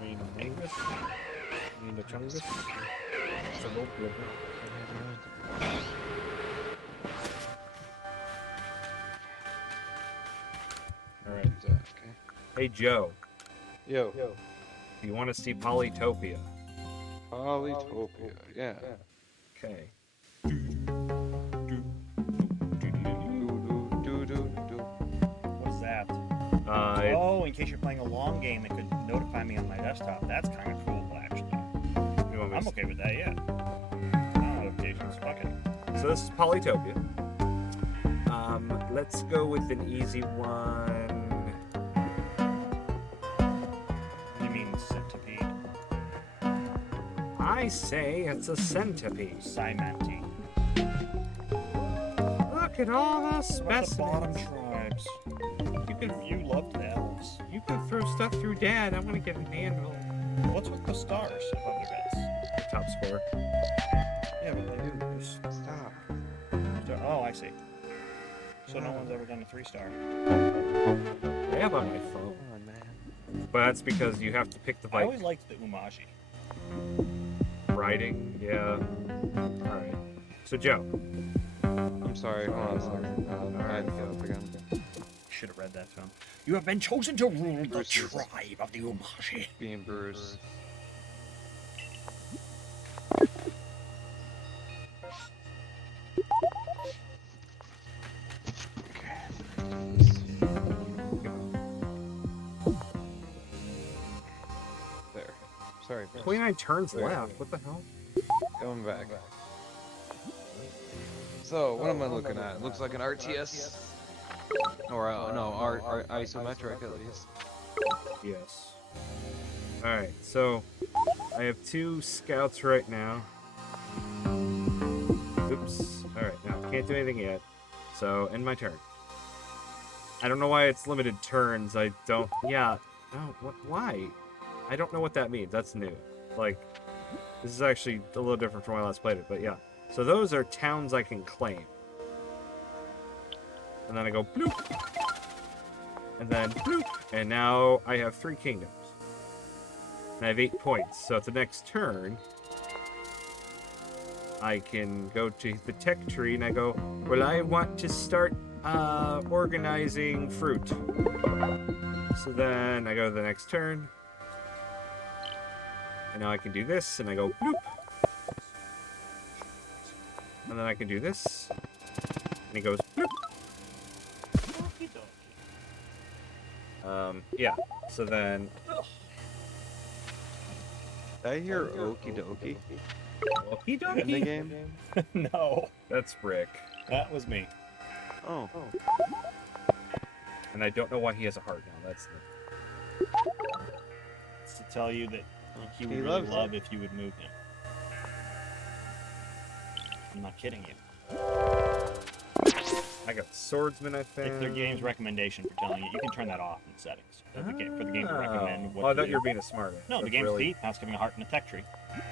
I mean a mangus. I mean a chungus. It's a little bit. Alright. Okay. Hey Joe, Yo. do you want to see Polytopia? Polytopia. Yeah. Okay. Do. What's in case you're playing a long game, it could notify me on my desktop. That's kind of cool, actually. I'm okay with that, yeah. Notifications, fuck it. So this is Polytopia. Let's go with an easy one. You mean centipede? I say it's a centipede. Cymenti. Look at all those What about the specimens. bottom tribes? You loved elves. You can throw stuff through Dad. I want to get an anvil. What's with the stars above their heads? Top score. Yeah, but they do. Stop. Oh, I see. So no one's ever done a 3-star. I have on my phone. Come on, man. But that's because you have to pick the I bike. always liked the umaji. Riding, yeah. Alright. So, Joe. I'm sorry. Hold on a second. I had to get up again. Should have read that film. You have been chosen to rule the tribe of the umaji. Being Bruce. There. Sorry. 29 turns There. left. What the hell? Going back. So, what am I looking at? Looks like an RTS. Or, no, art isometric at least. Yes. Alright, so I have 2 scouts right now. Oops. Alright, now can't do anything yet. So, end my turn. I don't know why it's limited turns. I don't. Yeah. No, what? Why? I don't know what that means. That's new. Like, this is actually a little different from when I last played it, but yeah. So, those are towns I can claim. And then I go bloop. And then bloop. And now I have 3 kingdoms. And I have 8 points. So at the next turn, I can go to the tech tree and I go, well, I want to start organizing fruit. So then I go to the next turn. And now I can do this, and I go bloop. And then I can do this. And he goes bloop. Yeah. So then. Did I hear okie dokie Okie in the game? No, That's Rick. that was me. Oh. And I don't know why he has a heart now. That's the. It's to tell you that he would He really loves love if you would move him. I'm not kidding you. I got swordsman, I think. It's their game's recommendation for telling you. You can turn that off in settings. For the game to recommend what Oh, I to thought do. you were being a smart. No, the That's game's really... deep. Now it's giving a heart in the tech tree.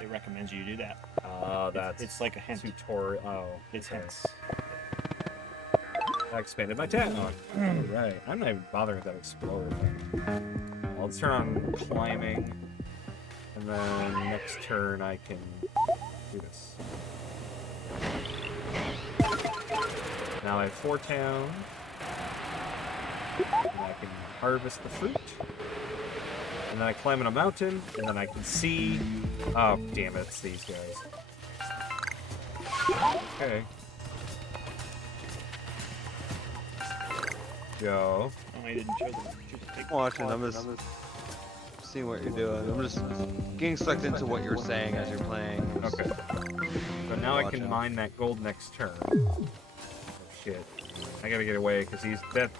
It recommends you do that. Oh, that's It's like a hint. tutorial. Oh, It's okay. hints. I expanded my town. Right. I'm not even bothering with that explorer thing. Well, let's turn on climbing. And then next turn I can do this. Now I have 4 towns. And I can harvest the fruit. And then I climb on a mountain, and then I can see... Oh, damn it, it's these guys. Okay. Go. Oh, I didn't show them. I'm watching. I'm just seeing what you're doing. I'm just getting sucked into what you're saying as you're playing. Okay. So now I Watch can out. mine that gold next turn. Oh shit. I gotta get away because he's gonna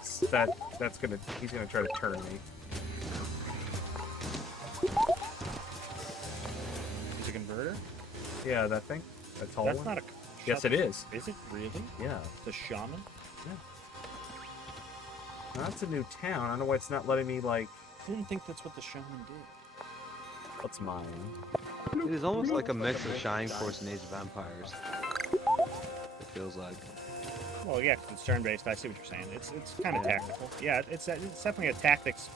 try to turn me. Is it a converter? Yeah, that thing? That tall That's one? not a... Yes, it is. Is it really? Yeah. The shaman? Now, that's a new town. I don't know why it's not letting me, like... I didn't think that's what the shaman did. What's mine? It is almost like a mix of Shining Force and Age of Empires. It feels like. Well, yeah, 'cause it's turn-based. I see what you're saying. It's kind of tactical. Yeah, it's definitely a tactics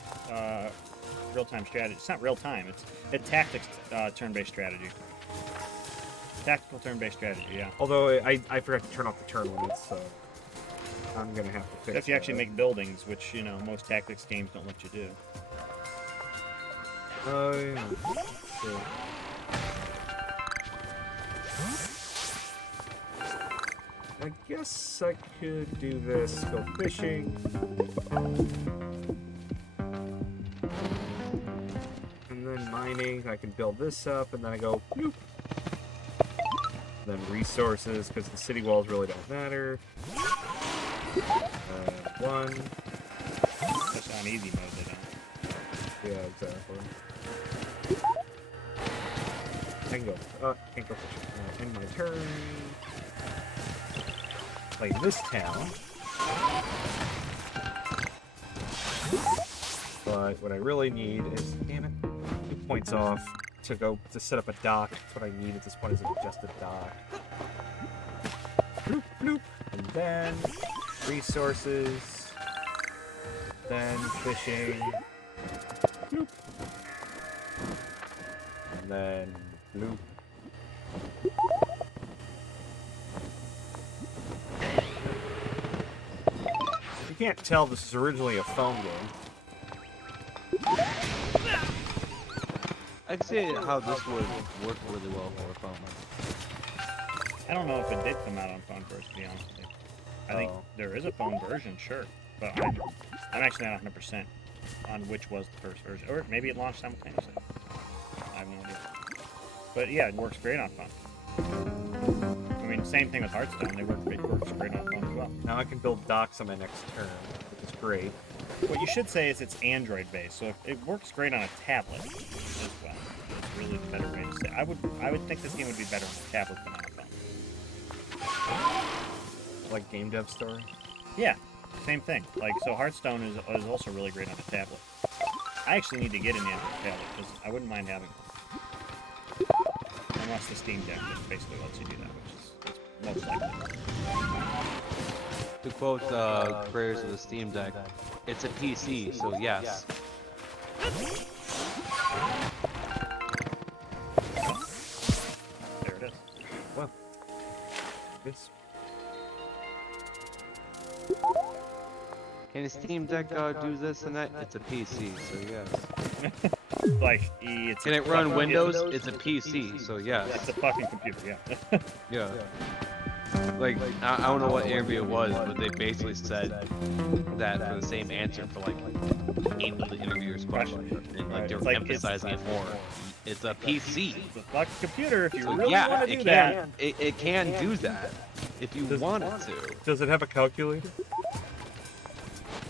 real-time strategy. It's not real-time. It's tactics turn-based strategy. Tactical turn-based strategy. Yeah. Although I forgot to turn off the turn limits, so I'm gonna have to fix If you actually that. make buildings, which most tactics games don't let you do. Oh yeah. Sure. I guess I could do this. Go fishing. mining. I can build this up, and then I go, bloop. Then resources, because the city walls really don't matter. One. Just on easy mode, they don't. Yeah, exactly. I can go. Can't go fishing. End my turn. Play this town. But what I really need is, damn it, 2 points off to set up a dock. That's what I need at this point, is just a dock. Bloop, bloop. And then resources. Then fishing. Bloop. And then bloop. You can't tell this is originally a phone game. I'd say how this would work really well for a phone. I don't know if it did come out on phone first, to be honest with you. I think there is a phone version, sure, but I'm actually not 100% on which was the first version, or maybe it launched simultaneously. I have no idea. But yeah, it works great on phone. I mean, same thing with Hearthstone. It works great on phone as well. Now I can build docks on my next turn, which is great. What you should say is it's Android-based, so it works great on a tablet as well. It's really the better way to say. I would think this game would be better on a tablet than on a phone. Like Game Dev Story? Yeah, same thing. Like, so Hearthstone is also really great on a tablet. I actually need to get an Android tablet because I wouldn't mind having one. Unless the Steam Deck just basically lets you do that, which is most likely. To quote creators of the Steam Deck, it's a PC, so yes. There it is. Well, this. Can a Steam Deck do this and that? It's a PC, so yes. Like, it's Can it run Windows? It's a PC, so yes. It's a fucking computer, yeah. Yeah. Like, I don't know what interview it was, but they basically said that for the same answer for like 8 of the interviewers' questions, and like they were emphasizing it more. It's a PC. It's a fucking computer if you So really yeah, want to it do can. that. It can do that if you want it to. Does it have a calculator?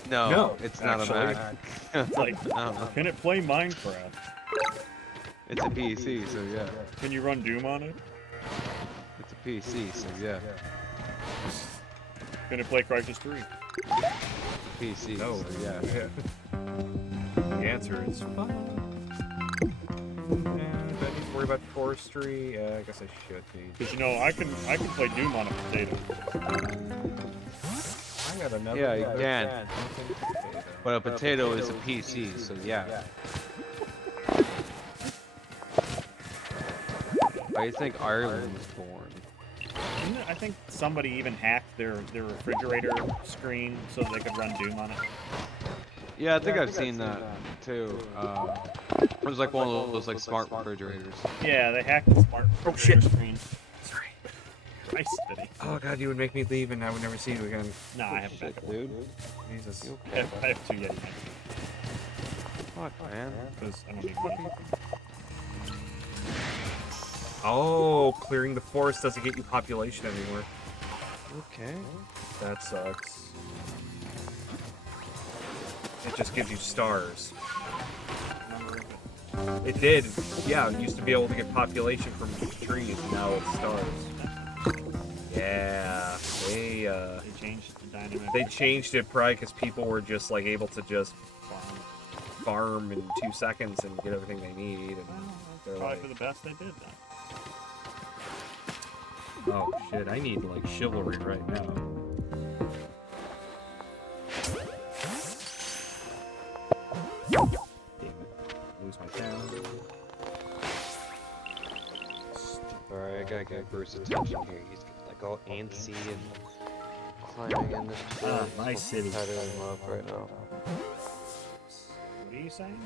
No, it's not actually. a Mac. It's like, No. can it play Minecraft? It's a PC, so yeah. Can you run Doom on it? It's a PC, so yeah. Can it play Crysis 3? PC, No. so yeah. The answer is fun. And do I need to worry about forestry? I guess I should be. Because you know, I can play Doom on a potato. I got another. Yeah, you can. But a potato is a PC, so yeah. Why do you think Ireland was born? I think somebody even hacked their refrigerator screen so they could run Doom on it. Yeah, I think I've seen that too. It was like one of those like smart refrigerators. Yeah, they hacked the smart refrigerator screen. Sorry. Christ, Vinny. Oh god, you would make me leave and I would never see you again. Nah, I have a backup. Dude. Jesus. I have 2 Yeti knives. Fuck, man. Because I don't need money. Oh, clearing the forest doesn't get you population anymore. Okay. That sucks. It just gives you stars. It did. Yeah, it used to be able to get population from trees, and now it's stars. Yeah, They changed the dynamic. they changed it probably because people were just like able to just farm in 2 seconds and get everything they need. And they're Probably like, for the best they did then. oh shit, I need like chivalry right now. Lose my town. Alright, I gotta get Bruce's attention here. He's like all antsy and climbing in this tree. Ah, my city. Tighter than love right now. What are you saying?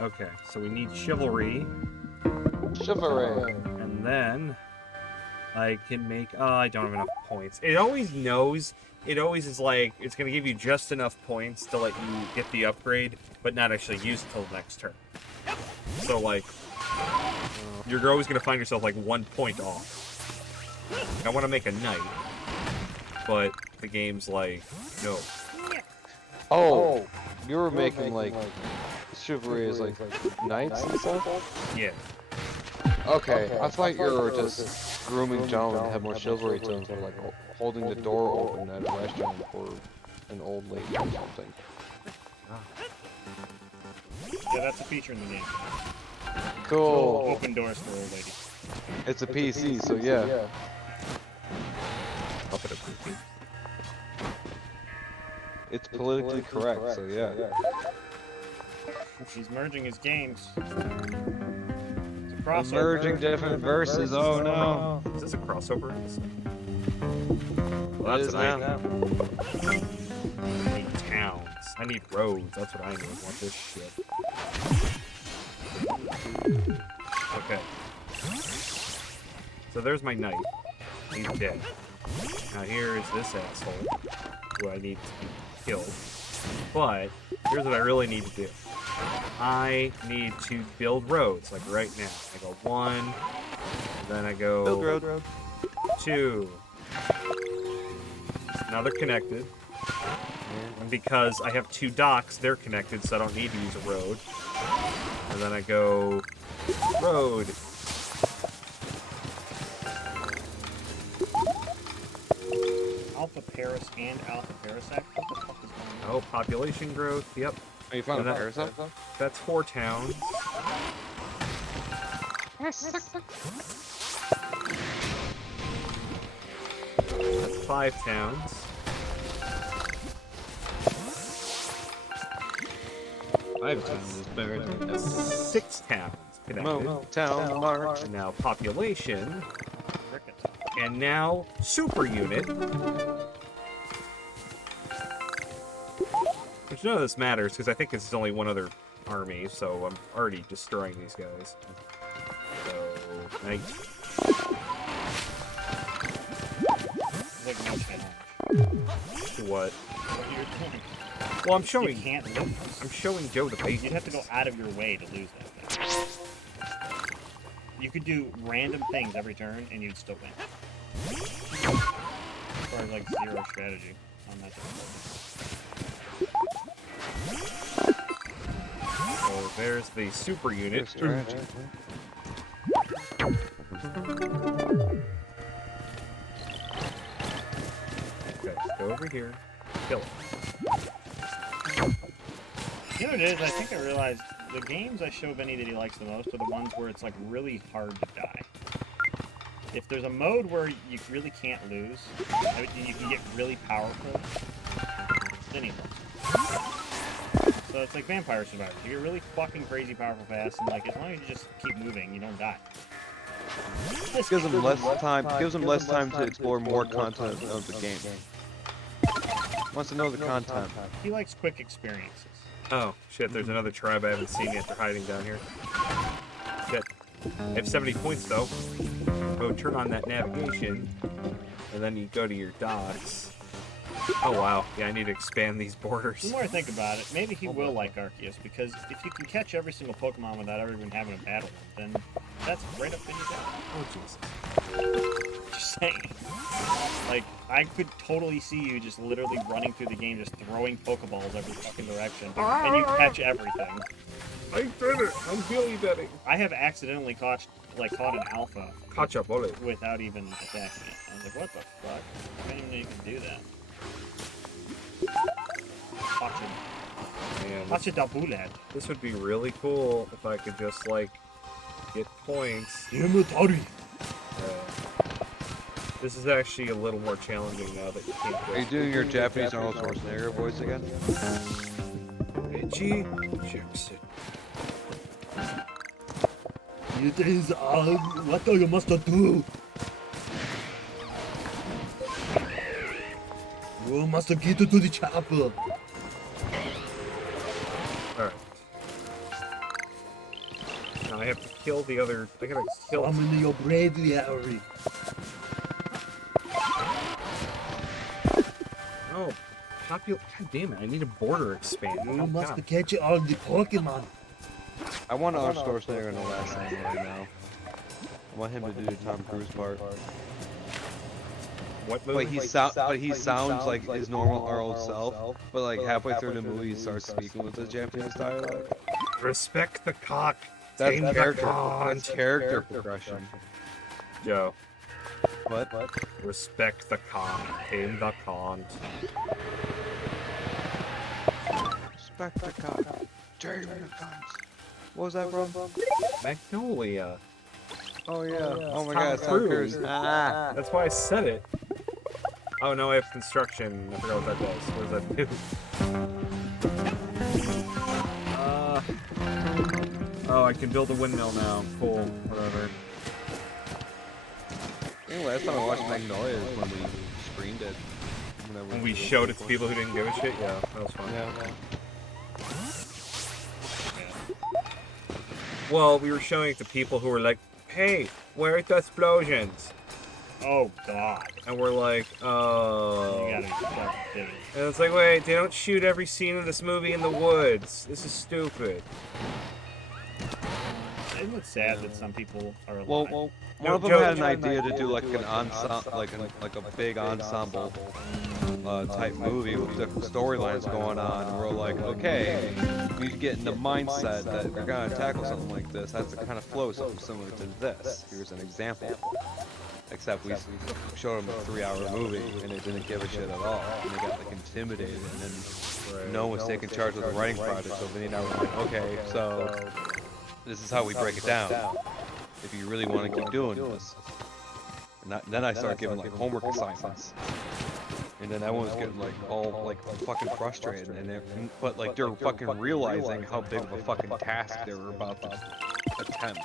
Okay, so we need chivalry. Chivalry. And then I can make... Oh, I don't have enough points. It always knows... It always is like, it's going to give you just enough points to let you get the upgrade, but not actually use it till the next turn. So, like, you're always going to find yourself, like, 1 point off. I want to make a knight, but the game's like, no. Oh, you were making, like, chivalry as, like, knights and stuff? Yeah. Okay, I thought you were just grooming gentlemen to have more chivalry to them for, like, holding the door open at a restaurant for an old lady or something. Yeah, that's a feature in the game. Cool. Open doors for old ladies. It's a PC, so yeah. Up at a PC. It's politically correct, so yeah. He's merging his games. It's a crossover. Merging different verses, oh no. Is this a crossover? Well, that's an item. I need towns. I need roads. That's what I need. I want this shit. Okay. So there's my knight. He's dead. Now here is this asshole who I need to be killed. But here's what I really need to do. I need to build roads, like right now. I go 1, and then I go Build road. 2. Now they're connected. And because I have 2 docks, they're connected, so I don't need to use a road. And then I go road. Alpha Paris and Alpha Parasect? What the fuck is going on? Oh, population growth. Yep. Oh, you found a that, that's 4 towns. That's 5 towns. 5 towns is better than 6 towns connected. Town march. And now population. And now super unit. Which none of this matters because I think it's only one other army, so I'm already destroying these guys. So, knight. To what? Well, I'm showing. You can't lose. I'm showing Joe the basics. You'd have to go out of your way to lose that thing. You could do random things every turn and you'd still win. As far as like zero strategy on that turn. So there's the super unit. Okay, go over here. Kill it. You know what it is? I think I realized the games I show Benny that he likes the most are the ones where it's like really hard to die. If there's a mode where you really can't lose, and you can get really powerful, then he loves. So it's like Vampire Survivors. You get really fucking crazy powerful fast, and like as long as you just keep moving, you don't die. This gives them less time. Gives them less time to explore more content of the game. Wants to know the content. He likes quick experiences. Oh, shit, there's another tribe I haven't seen yet. They're hiding down here. Shit. I have 70 points, though. Go turn on that navigation, and then you go to your docks. Oh, wow. Yeah, I need to expand these borders. The more I think about it, maybe he will like Arceus, because if you can catch every single Pokemon without ever even having a battle, then that's right up in your alley. Oh, Jesus. Just saying. Like, I could totally see you just literally running through the game, just throwing Pokeballs every fucking direction, and you catch everything. I did it! I'm really betting. I have accidentally caught an alpha. Caught a bullet. Without even attacking it. I was like, what the fuck? I didn't even know you could do that. Catch a bullet. This would be really cool if I could just, like, get points. This is actually a little more challenging now that you can't just... Are you doing your Japanese Arnold Schwarzenegger voice again? Reggie Jackson. It is what you must do. You must get to the chapel. Alright. Now I have to kill the other... I gotta kill... Summon your bravery. God damn it! I need a border expand. You must catch all the Pokemon. I want to underscore Snare in the last thing right now. I want him to do the Tom Cruise part. What movie? But he sounds like his normal our old self. But like halfway through the movie, he starts speaking with the Japanese dialect. Respect the cock. That's Tame the character. cunt. That's character progression. Joe. What? Respect the cock. Tame the cunt. Respect the cock. Tame the cunt. What was that from? Magnolia. Oh yeah. Oh my Tom God, Tom Cruise. Cruise. That's why I said it. Oh no, I have construction. I forgot what that does. What does that do? Oh, I can build a windmill now. Cool. Whatever. The last time I watched Magnolia is when we screened it. When we showed it to people who didn't give a shit? Yeah, that was fun. Yeah. Well, we were showing it to people who were like, hey, where are the explosions? Oh, God. And we're like, oh. You gotta be fucking kidding. And it's like, wait, they don't shoot every scene of this movie in the woods. This is stupid. Isn't it sad that some people are alive? Well, one of them had an idea to do like an ensemble, like a big ensemble type movie with different storylines going on, and we're like, okay, you get in the mindset that if you're gonna tackle something like this, has to kind of flow something similar to this. Here's an example. Except we showed them a 3-hour movie, and they didn't give a shit at all, and they got like intimidated, and then no one was taking charge of the writing project, so Vinny and I were like, okay, so this is how we break it down. If you really want to keep doing this. And then I started giving like homework assignments. And then everyone was getting like all like fucking frustrated, but like they're fucking realizing how big of a fucking task they were about to attempt.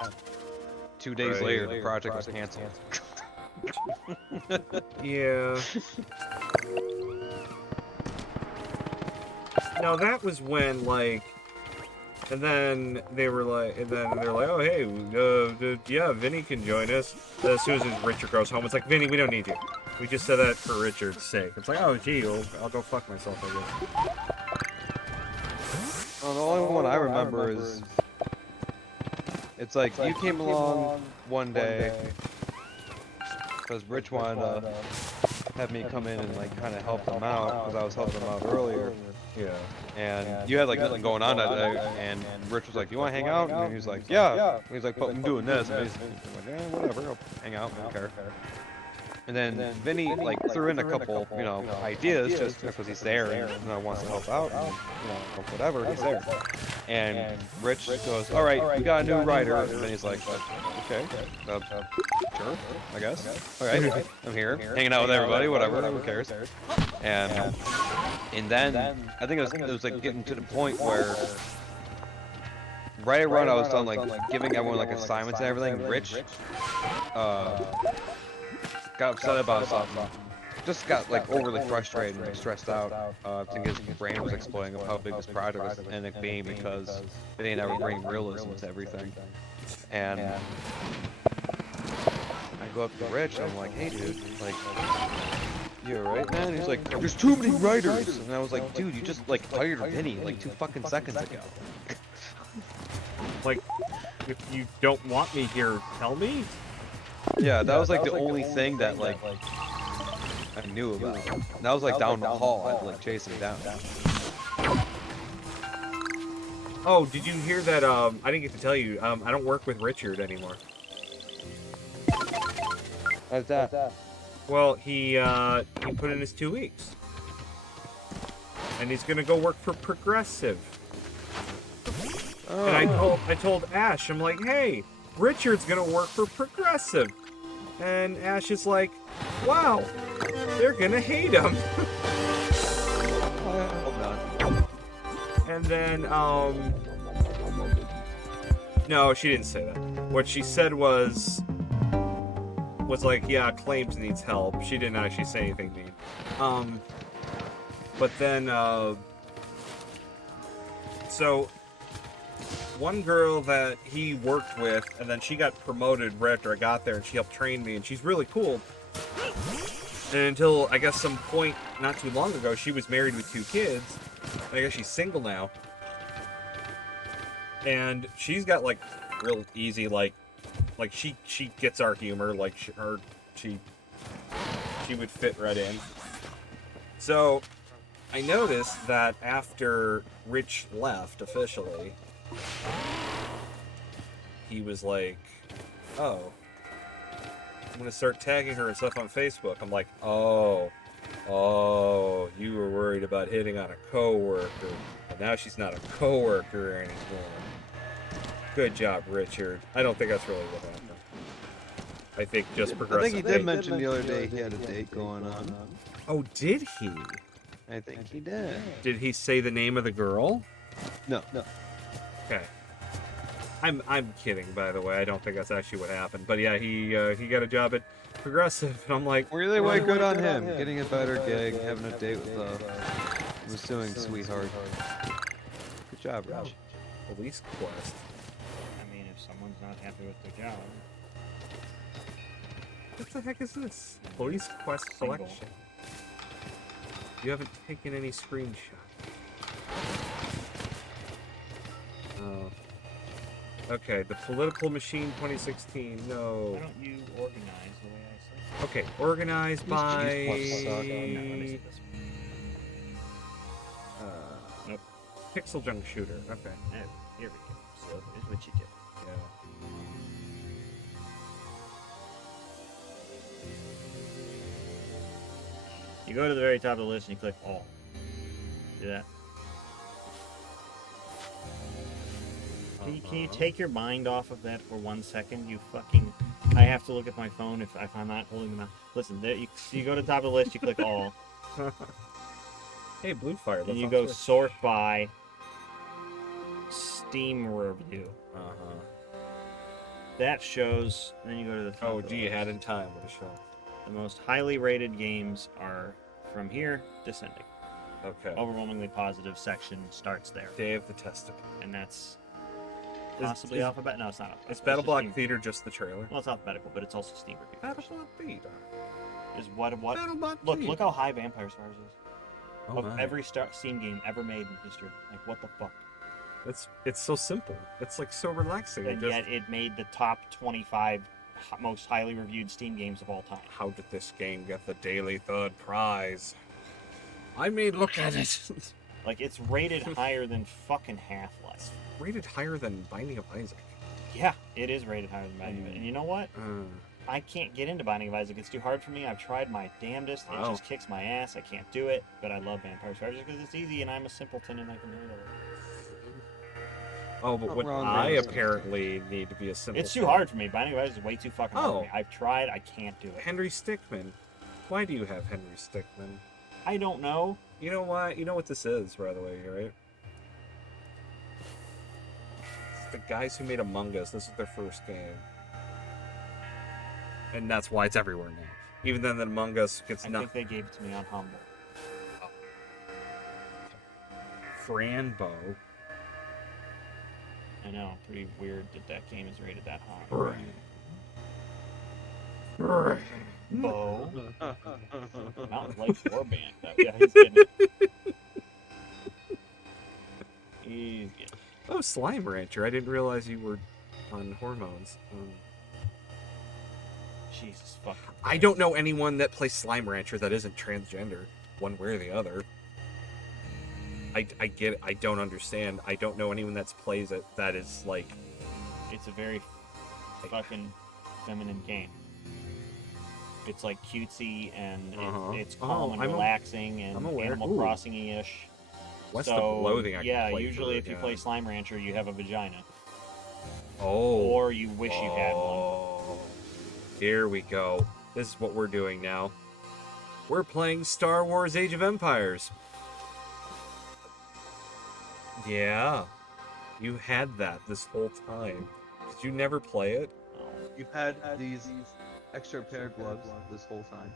2 days later, the project was canceled. Yeah. No, that was when, like, and then they're like, oh, hey, yeah, Vinny can join us. As soon as Richard goes home, it's like, Vinny, we don't need you. We just said that for Richard's sake. It's like, oh, gee, I'll go fuck myself, I guess. Well, the only one I remember is, it's like, you came along one day, because Rich wanted to have me come in and like kind of help them out, because I was helping them out earlier. Yeah. And you had like nothing going on that day, and Rich was like, you want to hang out? And he was like, yeah. And he's like, but I'm doing this. And he's like, yeah, whatever, I'll hang out, I don't care. And then Vinny like threw in a couple, you know, ideas just because he's there and wants to help out, and, you know, whatever, he's there. And Rich goes, all right, we got a new writer. And Vinny's like, okay, sure, I guess. All right, I'm here, hanging out with everybody, whatever, who cares? And then I think it was like getting to the point where right around I was done like giving everyone like assignments and everything. Rich got upset about something. Just got like overly frustrated and stressed out. I think his brain was exploding of how big this project was ending up being because they didn't ever bring realism to everything. And I go up to Rich, I'm like, hey dude, like, you alright, man? He's like, there's too many writers! And I was like, dude, you just like hired Vinny like 2 fucking seconds ago. Like, if you don't want me here, tell me? Yeah, that was like the only thing that like I knew about. And that was like down the hall. I had to like chase him down. Oh, did you hear that? I didn't get to tell you. I don't work with Richard anymore. How's that? Well, he put in his 2 weeks, and he's gonna go work for Progressive. And I told Ash, I'm like, hey, Richard's gonna work for Progressive. And Ash is like, wow, they're gonna hate him. And then, no, she didn't say that. What she said was like, yeah, Claims needs help. She didn't actually say anything mean. But then, so one girl that he worked with, and then she got promoted right after I got there, and she helped train me, and she's really cool. And until, I guess, some point not too long ago, she was married with 2 kids. I guess she's single now. And she's got, like, real easy, like she gets our humor, like, she would fit right in. So, I noticed that after Rich left, officially, he was like, oh, I'm gonna start tagging her and stuff on Facebook. I'm like, oh, you were worried about hitting on a coworker, and now she's not a coworker anymore. Good job, Richard. I don't think that's really what happened. I think just progressive. I think he did mention the other day he had a date going on. Oh, did he? I think he did. Did he say the name of the girl? No. Okay. I'm kidding, by the way. I don't think that's actually what happened. But yeah, he got a job at Progressive, and I'm like, really way good on him. Getting a better gig, having a date with I'm assuming sweetheart. Good job, Rich. Police quest. I mean, if someone's not happy with their job. What the heck is this? Police quest selection. You haven't taken any screenshots. Oh. Okay, the political machine 2016. No. Why don't you organize the way I say? Okay, organized by. Nope. Pixel Junk Shooter. Okay. Oh, here we go. So here's what you do. Yeah. You go to the very top of the list and you click all. Do that. Can you take your mind off of that for 1 second? You fucking... I have to look at my phone if I'm not holding them out. Listen, there, you go to the top of the list, you click all. Hey, Blue Fire. And you go sort by Steam review. That shows... Then you go to the top. Oh, gee, you had in time with a show. The most highly rated games are from here, descending. Okay. Overwhelmingly positive section starts there. Day of the Testicle. And that's possibly alphabet. No, it's not alphabetical. Is Battle Block Theater just the trailer? Well, it's alphabetical, but it's also Steam review. Battle Block Theater. Is what? Battle Block Look how high Vampire Stars is. Oh, of every Steam game ever made in history. Like, what the fuck? It's so simple. It's like so relaxing. And yet it made the top 25 most highly reviewed Steam games of all time. How did this game get the daily third prize? I mean, look at it. Like, it's rated higher than fucking Half-Life. Rated higher than Binding of Isaac. Yeah, it is rated higher than Binding of Isaac. And you know what? I can't get into Binding of Isaac. It's too hard for me. I've tried my damnedest. It just kicks my ass. I can't do it. But I love Vampire Stars because it's easy and I'm a simpleton and I can handle it. Oh, but what I apparently need to be a simple. It's too hard for me. Binding of Isaac is way too fucking hard for me. I've tried. I can't do it. Henry Stickmin. Why do you have Henry Stickmin? I don't know. You know why? You know what this is, by the way, right? It's the guys who made Among Us. This is their first game. And that's why it's everywhere now. Even then, Among Us gets I think they gave it to me on Humble. Franbo. I know, pretty weird that game is rated that high. Bo. Mountain Lake Warband. Yeah, he's getting it. He's getting it. Oh, Slime Rancher. I didn't realize you were on hormones. Jesus fucking. I don't know anyone that plays Slime Rancher that isn't transgender, one way or the other. I get it. I don't understand. I don't know anyone that plays it that is like... It's a very fucking feminine game. It's like cutesy and it's calm and relaxing and Animal Crossing-ish. What's the clothing I can play usually if you play Slime Rancher, you have a vagina. Oh. Or you wish you had one. Here we go. This is what we're doing now. We're playing Star Wars Age of Empires. Yeah. You had that this whole time. Did you never play it? You've had these extra pair of gloves this whole time.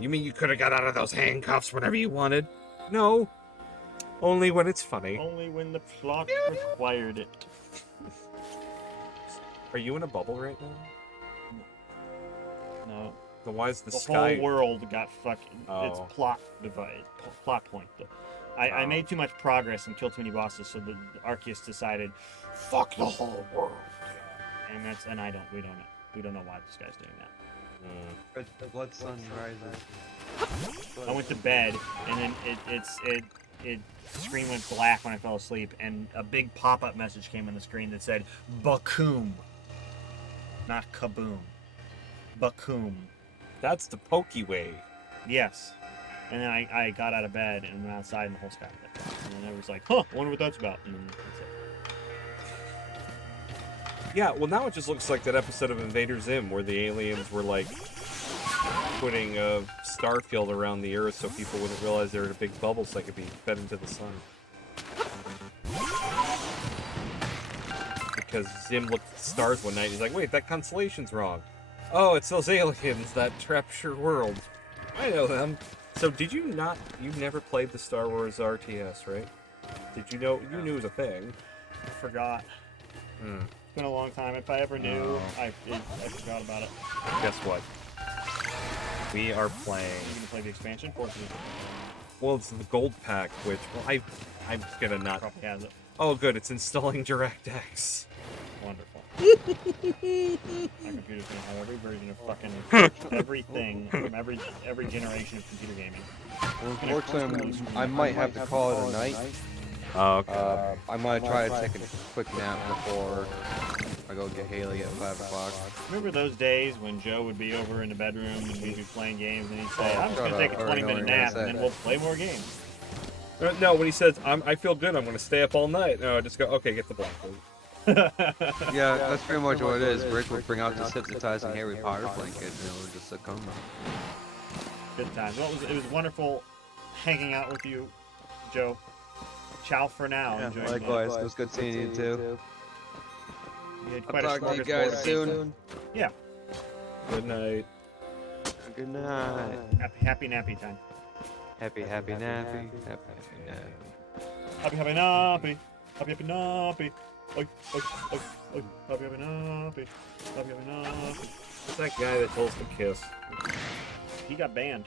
You mean you could have got out of those handcuffs whenever you wanted? No. Only when it's funny. Only when the plot required it. Are you in a bubble right now? No. Then why is the The sky? whole world got fucking. It's Oh. plot device, plot point. I made too much progress and killed too many bosses, so the Arceus decided, fuck the whole world. And we don't know why this guy's doing that. The blood sun rises. I went to bed, and then it screen went black when I fell asleep, and a big pop-up message came on the screen that said Bakum, not kaboom. Bakum. That's the pokey way. Yes. And then I got out of bed and went outside, and the whole sky lit up. And then I was like, huh, I wonder what that's about. And then that's it. Yeah, well now it just looks like that episode of Invader Zim where the aliens were like putting a star field around the Earth so people wouldn't realize they were in a big bubble so they could be fed into the sun. Because Zim looked at the stars one night and he's like, wait, that constellation's wrong. Oh, it's those aliens that trapped your world. I know them. So did you never played the Star Wars RTS, right? Did you know, you knew it was a thing. I forgot. It's been a long time. If I ever knew, I forgot about it. Guess what? We are playing. You gonna play the expansion? Well, it's the gold pack, which, well, I'm gonna not. Probably has it. Oh, good, it's installing DirectX. Wonderful. My computer's gonna have every version of fucking everything from every generation of computer gaming. Well, unfortunately, I might have to call it a night. Oh, okay. I might try to take a quick nap before I go get Haley at 5 o'clock. Remember those days when Joe would be over in the bedroom and we'd be playing games and he'd say, I'm just going to take a 20-minute nap and then we'll play more games. No, when he says, I feel good, I'm going to stay up all night. No, I just go, okay, get the blanket. Yeah, that's pretty much what it is. Rick would bring out the hypnotizing Harry Potter blanket and it would just succumb. Good times. Well, it was wonderful hanging out with you, Joe. Ciao for now. Yeah, Enjoy likewise. It was good seeing you too. I'll talk to you guys soon. Yeah. Good night. Good night. Happy nappy time. Happy nappy. Happy nappy. Happy nappy. Happy nappy. Oi, oi, oi, oi. Happy nappy. Happy nappy. It's that guy that told us to kiss. He got banned.